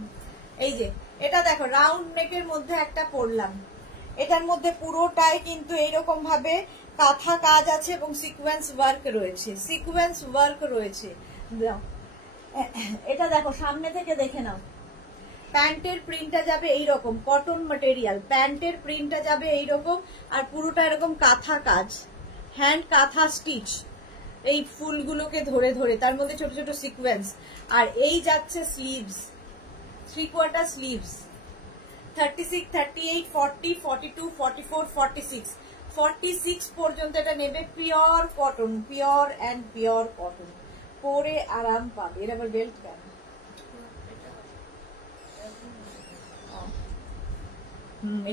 এই যে এটা দেখো রাউন্ড নেকের মধ্যে একটা পরলাম, এটার মধ্যে পুরোটাই কিন্তু এইরকম ভাবে কাঁথা কাজ আছে এবং সিকোয়েন্স ওয়ার্ক রয়েছে, সিকোয়েন্স ওয়ার্ক রয়েছে। এটা দেখো সামনে থেকে দেখে নাও, প্যান্টের প্রিন্টটা যাবে এইরকম, কটন ম্যাটেরিয়াল, প্যান্টের প্রিন্টটা যাবে এইরকম, আর পুরোটা এরকম কাঁথা কাজ, হ্যান্ড কাঁথা স্টিচ, এই ফুলগুলোকে ধরে ধরে, তার মধ্যে ছোট ছোট সিকোয়েন্স। আর এই যাচ্ছে স্লিভস, 3/4 স্লিভস, 36, 38, 40, 42, 44, 46, 46 পর্যন্ত এটা নেবে। Pure cotton, pure and pure cotton, পরে আরাম পাবে। এর আবার বেল্ট কেন?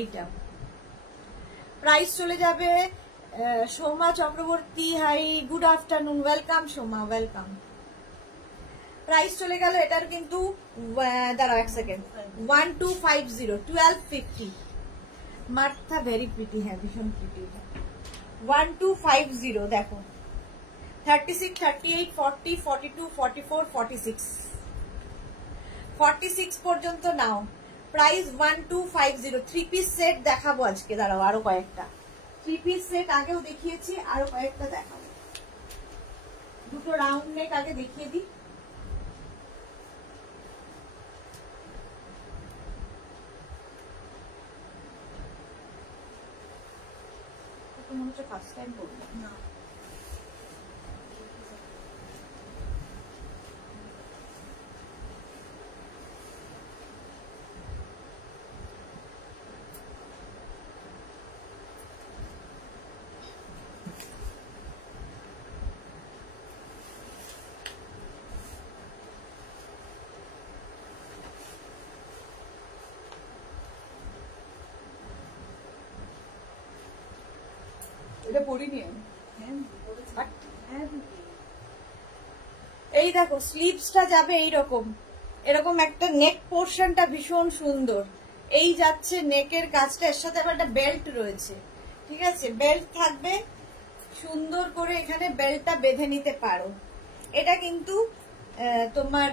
এইটা প্রাইস চলে যাবে। Soma Chakraborty, high good afternoon, welcome Soma, welcome. Price চলে গেল এটার কিন্তু, দাঁড়াও এক সেকেন্ড, 1250, 1250। মার্থা ভেরি প্রিটি, হ্যাঁ ভীষণ প্রিটি। 1250 দেখো, 36, 38, 40, 42, 44, 46, 46 পর্যন্ত নাও। প্রাইস 1250। থ্রি পিস সেট দেখাবো আজকে, দাঁড়াও আরো কয়েকটা থ্রি পিস সেট আগেও দেখিয়েছি, আরো কয়েকটা দেখাবো। দুটো রাউন্ড নেক আগে দেখিয়ে দিই। মনে হচ্ছে ফার্স্ট টাইম করবো না। এটা পড়িনি আমি। এই দেখো স্লিভসটা যাবে এইরকম, এরকম একটা নেক পোর্শনটা ভীষণ সুন্দর, এই যাচ্ছে নেকের কাজটা, এর সাথে আবার একটা বেল্ট রয়েছে, ঠিক আছে, বেল্ট থাকবে সুন্দর করে, এখানে বেল্টটা বেঁধে নিতে পারো। এটা কিন্তু তোমার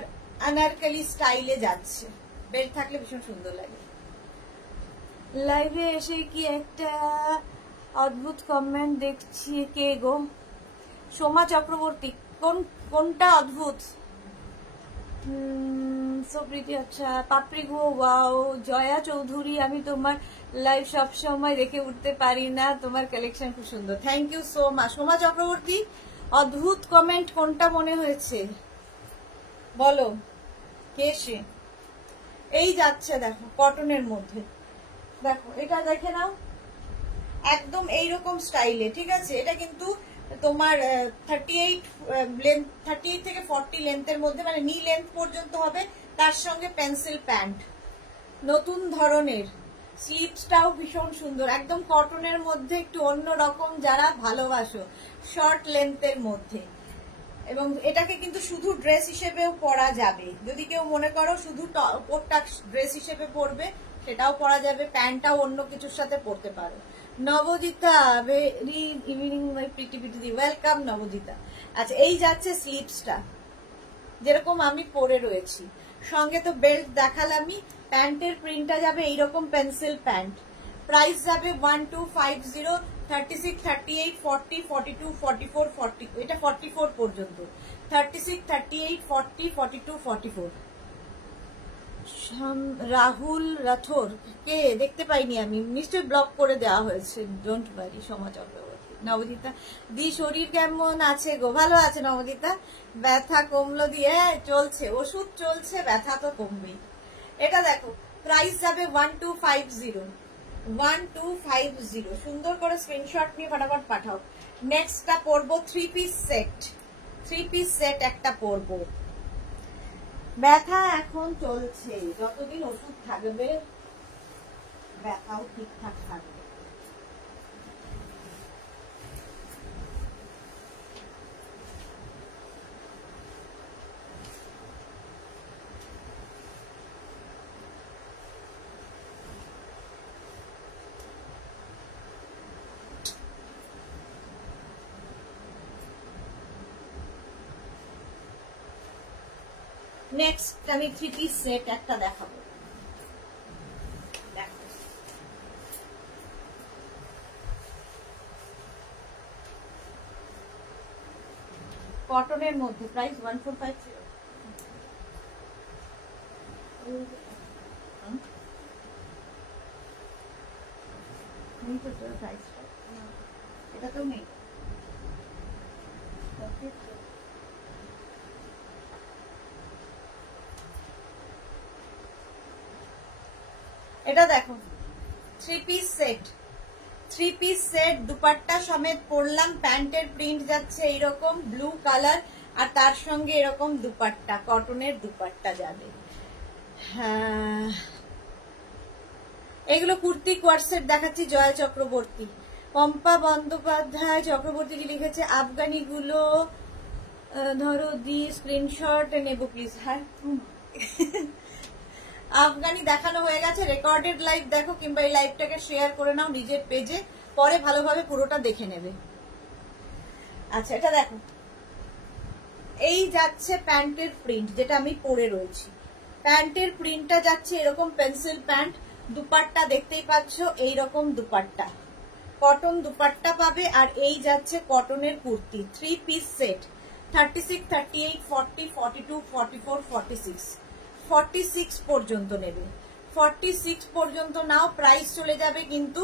আনারকলি স্টাইলে যাচ্ছে, বেল্ট থাকলে ভীষণ সুন্দর লাগে। লাইভে এসে কি একটা অদ্ভুত কমেন্ট দেখছি, কে গো? সোমা চক্রবর্তী, কোনটা অদ্ভুত? সুপ্রীতি, আচ্ছা পাপড়ি গো, ওয়াও। জয়া চৌধুরী, আমি তোমার লাইভ সব সময় দেখে উঠতে পারি না, তোমার কালেকশন খুব সুন্দর, thank you so much. Soma Chakraborty, অদ্ভুত কমেন্ট কোনটা মনে হয়েছে বলো, কে সে? এই যাচ্ছে দেখো কটনের মধ্যে, দেখো এটা দেখে নাও, একদম এইরকম স্টাইলে, ঠিক আছে। এটা কিন্তু তোমার 38 থেকে 40 লেন্থের মধ্যে, মানে নি লেন্থ পর্যন্ত হবে, তার সঙ্গে পেন্সিল প্যান্ট, নতুন ধরনের, স্লিভসটাও ভীষণ সুন্দর, একদম কটনের মধ্যে, একটু অন্য রকম যারা ভালোবাসো, শর্ট লেন্থের মধ্যে। এবং এটাকে কিন্তু শুধু ড্রেস হিসেবেও পরা যাবে, যদি কেউ মনে করো শুধু কোটটা ড্রেস হিসেবে পরবে সেটাও পরা যাবে, প্যান্টটাও অন্য কিছুর সাথে পরতে পারো। Nabadita, very evening my pretty pity, welcome Nabadita. আচ্ছা, এই যাচ্ছে স্লিপসটা যেরকম আমি পরে রয়েছি, সঙ্গে তো বেল্ট দেখালামই। প্যান্টের প্রিন্টটা যাবে এইরকম পেন্সিল প্যান্ট, প্রাইস যাবে 1250, 36, 38, 40, 42, 44, 40, এটা 44 পর্যন্ত, 36, 38, 40, 42, 44। রাহুল রাঠোর কে দেখতে পাইনি আমি, নিশ্চয়ই ব্লক করে দেওয়া হয়েছে, ডোন্ট ওয়ারি। সোমা চক্রবর্তী, নবদিতা দি শরীর কেমন আছে গো? ভালো আছে নবদিতা। ব্যথা কমলো দিয়ে চলছে, ওষুধ চলছে, ব্যথা তো কমবেই। এটা দেখো, প্রাইস যাবে 1250, 1250। সুন্দর করে স্ক্রিনশট নিয়ে ফটাফট পাঠাও। নেক্সটটা পরবো 3 পিস সেট, 3 পিস সেট একটা পরবো। ব্যথা এখন চলছে, যতদিন ওষুধ থাকবে ব্যথাও ঠিকঠাক থাকবে। নেক্সট আমি 3 পিস সেট একটা দেখাবো। কটনের মধ্যে, প্রাইস 1450। এটা তো নেই। এটা দেখো 3 piece set, 3 piece set dupatta সমেত পরলাম। প্যান্টের প্রিন্ট যাচ্ছে এইরকম ব্লু কালার, আর তার সঙ্গে এরকম দুপাট্টা, কটনের দুপাট্টা যাবে। হ্যাঁ, এগুলো কুর্তি কোয়ার্সেট দেখাচ্ছি। জয়া চক্রবর্তী, পম্পা বন্দ্যোপাধ্যায় চক্রবর্তী লিখেছে আফগানি গুলো ধরো দি স্ক্রিনশট নেব প্লিজ। হ্যাঁ, আফগানি দেখানো হয়ে গেছে, রেকর্ডেড লাইভ দেখো, কিংবা এই লাইভটাকে শেয়ার করে নাও নিজের পেজে, পরে ভালোভাবে পুরোটা দেখে নেবে। আচ্ছা, এটা দেখো, এই যাচ্ছে প্যান্টের প্রিন্ট, যেটা আমি পরে রয়েছি। প্যান্টের প্রিন্টটা যাচ্ছে এরকম পেন্সিল প্যান্ট, দুপাট্টা দেখতেই পাচ্ছ এইরকম দুপাট্টা, কটন দুপাট্টা পাবে। আর এই যাচ্ছে কটনের কুর্তি, 3 পিস সেট, 36, 38, 40, 42, 44, 46, 46 পর্যন্ত নেবে। 46 পর্যন্ত নাও, প্রাইস চলে যাবে কিন্তু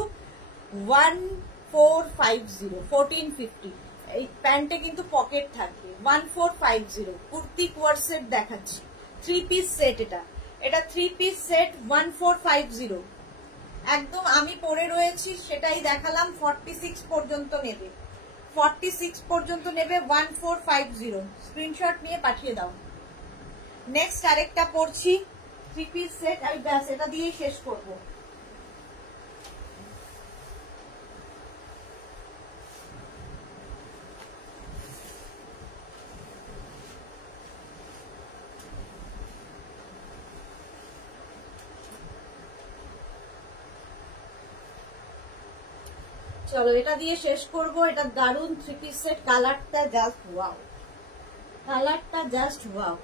1450, 1450। এই প্যান্টে কিন্তু পকেট থাকবে। 1450 কুর্তি কোয়ার্সেট দেখাচ্ছি, 3 পিস সেট। এটা 3 পিস সেট 1450, একদম আমি পরে রয়েছি সেটাই দেখালাম। 46 পর্যন্ত নেবে, 46 পর্যন্ত নেবে, 1450। স্ক্রিনশট নিয়ে পাঠিয়ে দাও। নেক্সট আরেকটা পড়ছি 3 পিস সেট, আমি ব্যাস এটা দিয়েই শেষ করবো। চলো এটা দিয়ে শেষ করব। এটা দারুন 3 পিস সেট, কালারটা জাস্ট ওয়াও, কালারটা জাস্ট ওয়াও।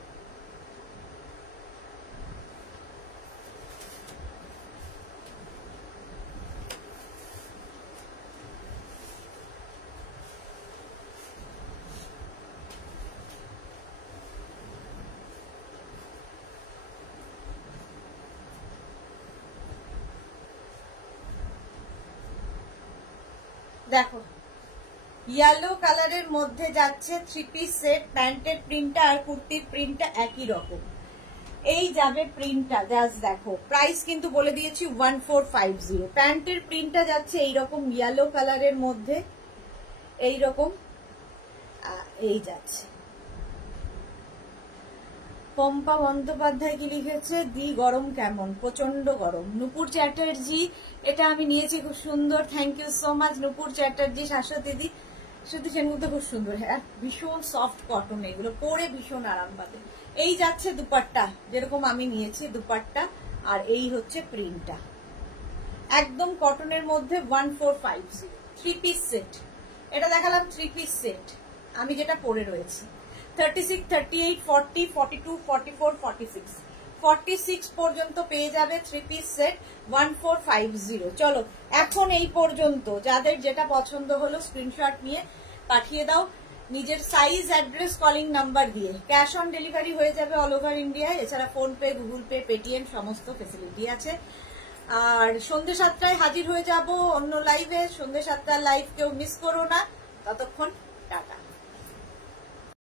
দেখো, ইয়েলো কালারের মধ্যে যাচ্ছে 3 পিস সেট, প্যান্টের প্রিন্টটা আর কুর্তির প্রিন্টটা একই রকম। এই যাবে প্রিন্টটা, জাস্ট দেখো, প্রাইস কিন্তু বলে দিয়েছি 1450। প্যান্টের প্রিন্টটা যাচ্ছে এইরকম ইয়েলো কালারের মধ্যে, এইরকম এই যাচ্ছে। পম্পা বন্দ্যোপাধ্যায় কি লিখেছে, দি গরম কেমন? প্রচন্ড গরম। নুপুর চ্যাটার্জি, এটা আমি নিয়েছি, খুব সুন্দর, থ্যাংক ইউ সো মাচ নুপুর চ্যাটার্জি। শাশ্বতী দি, সত্যি সেগুলো খুব সুন্দর, হ্যাঁ, ভীষণ সফট কটন, এগুলো পরে ভীষণ আরাম পাবে। এই যাচ্ছে দুপাট্টা, যেরকম আমি নিয়েছি দুপাট্টা, আর এই হচ্ছে প্রিন্টটা। একদম কটনের মধ্যে 1450 3 পিস সেট। এটা দেখালাম 3 পিস সেট আমি যেটা পরে রয়েছি। 36, 38, 40, 42, 44, 46 46 পর্যন্ত পেয়ে যাবে 3 পিস সেট 1450। চলো এখন এই পর্যন্ত যাদের যেটা পছন্দ হলো স্ক্রিনশট নিয়ে পাঠিয়ে দাও নিজের সাইজ, অ্যাড্রেস, কলিং নাম্বার দিয়ে। ক্যাশ অন ডেলিভারি হয়ে যাবে অল ওভার ইন্ডিয়ায়। এছাড়া phone pay, Google pay, Paytm সমস্ত ফেসিলিটি আছে। আর সন্ধ্যে 7টায় হাজির হয়ে যাব অন্য লাইভে। সন্ধ্যে 7টার লাইভ কেউ মিস করো না। ততক্ষণ টাটা।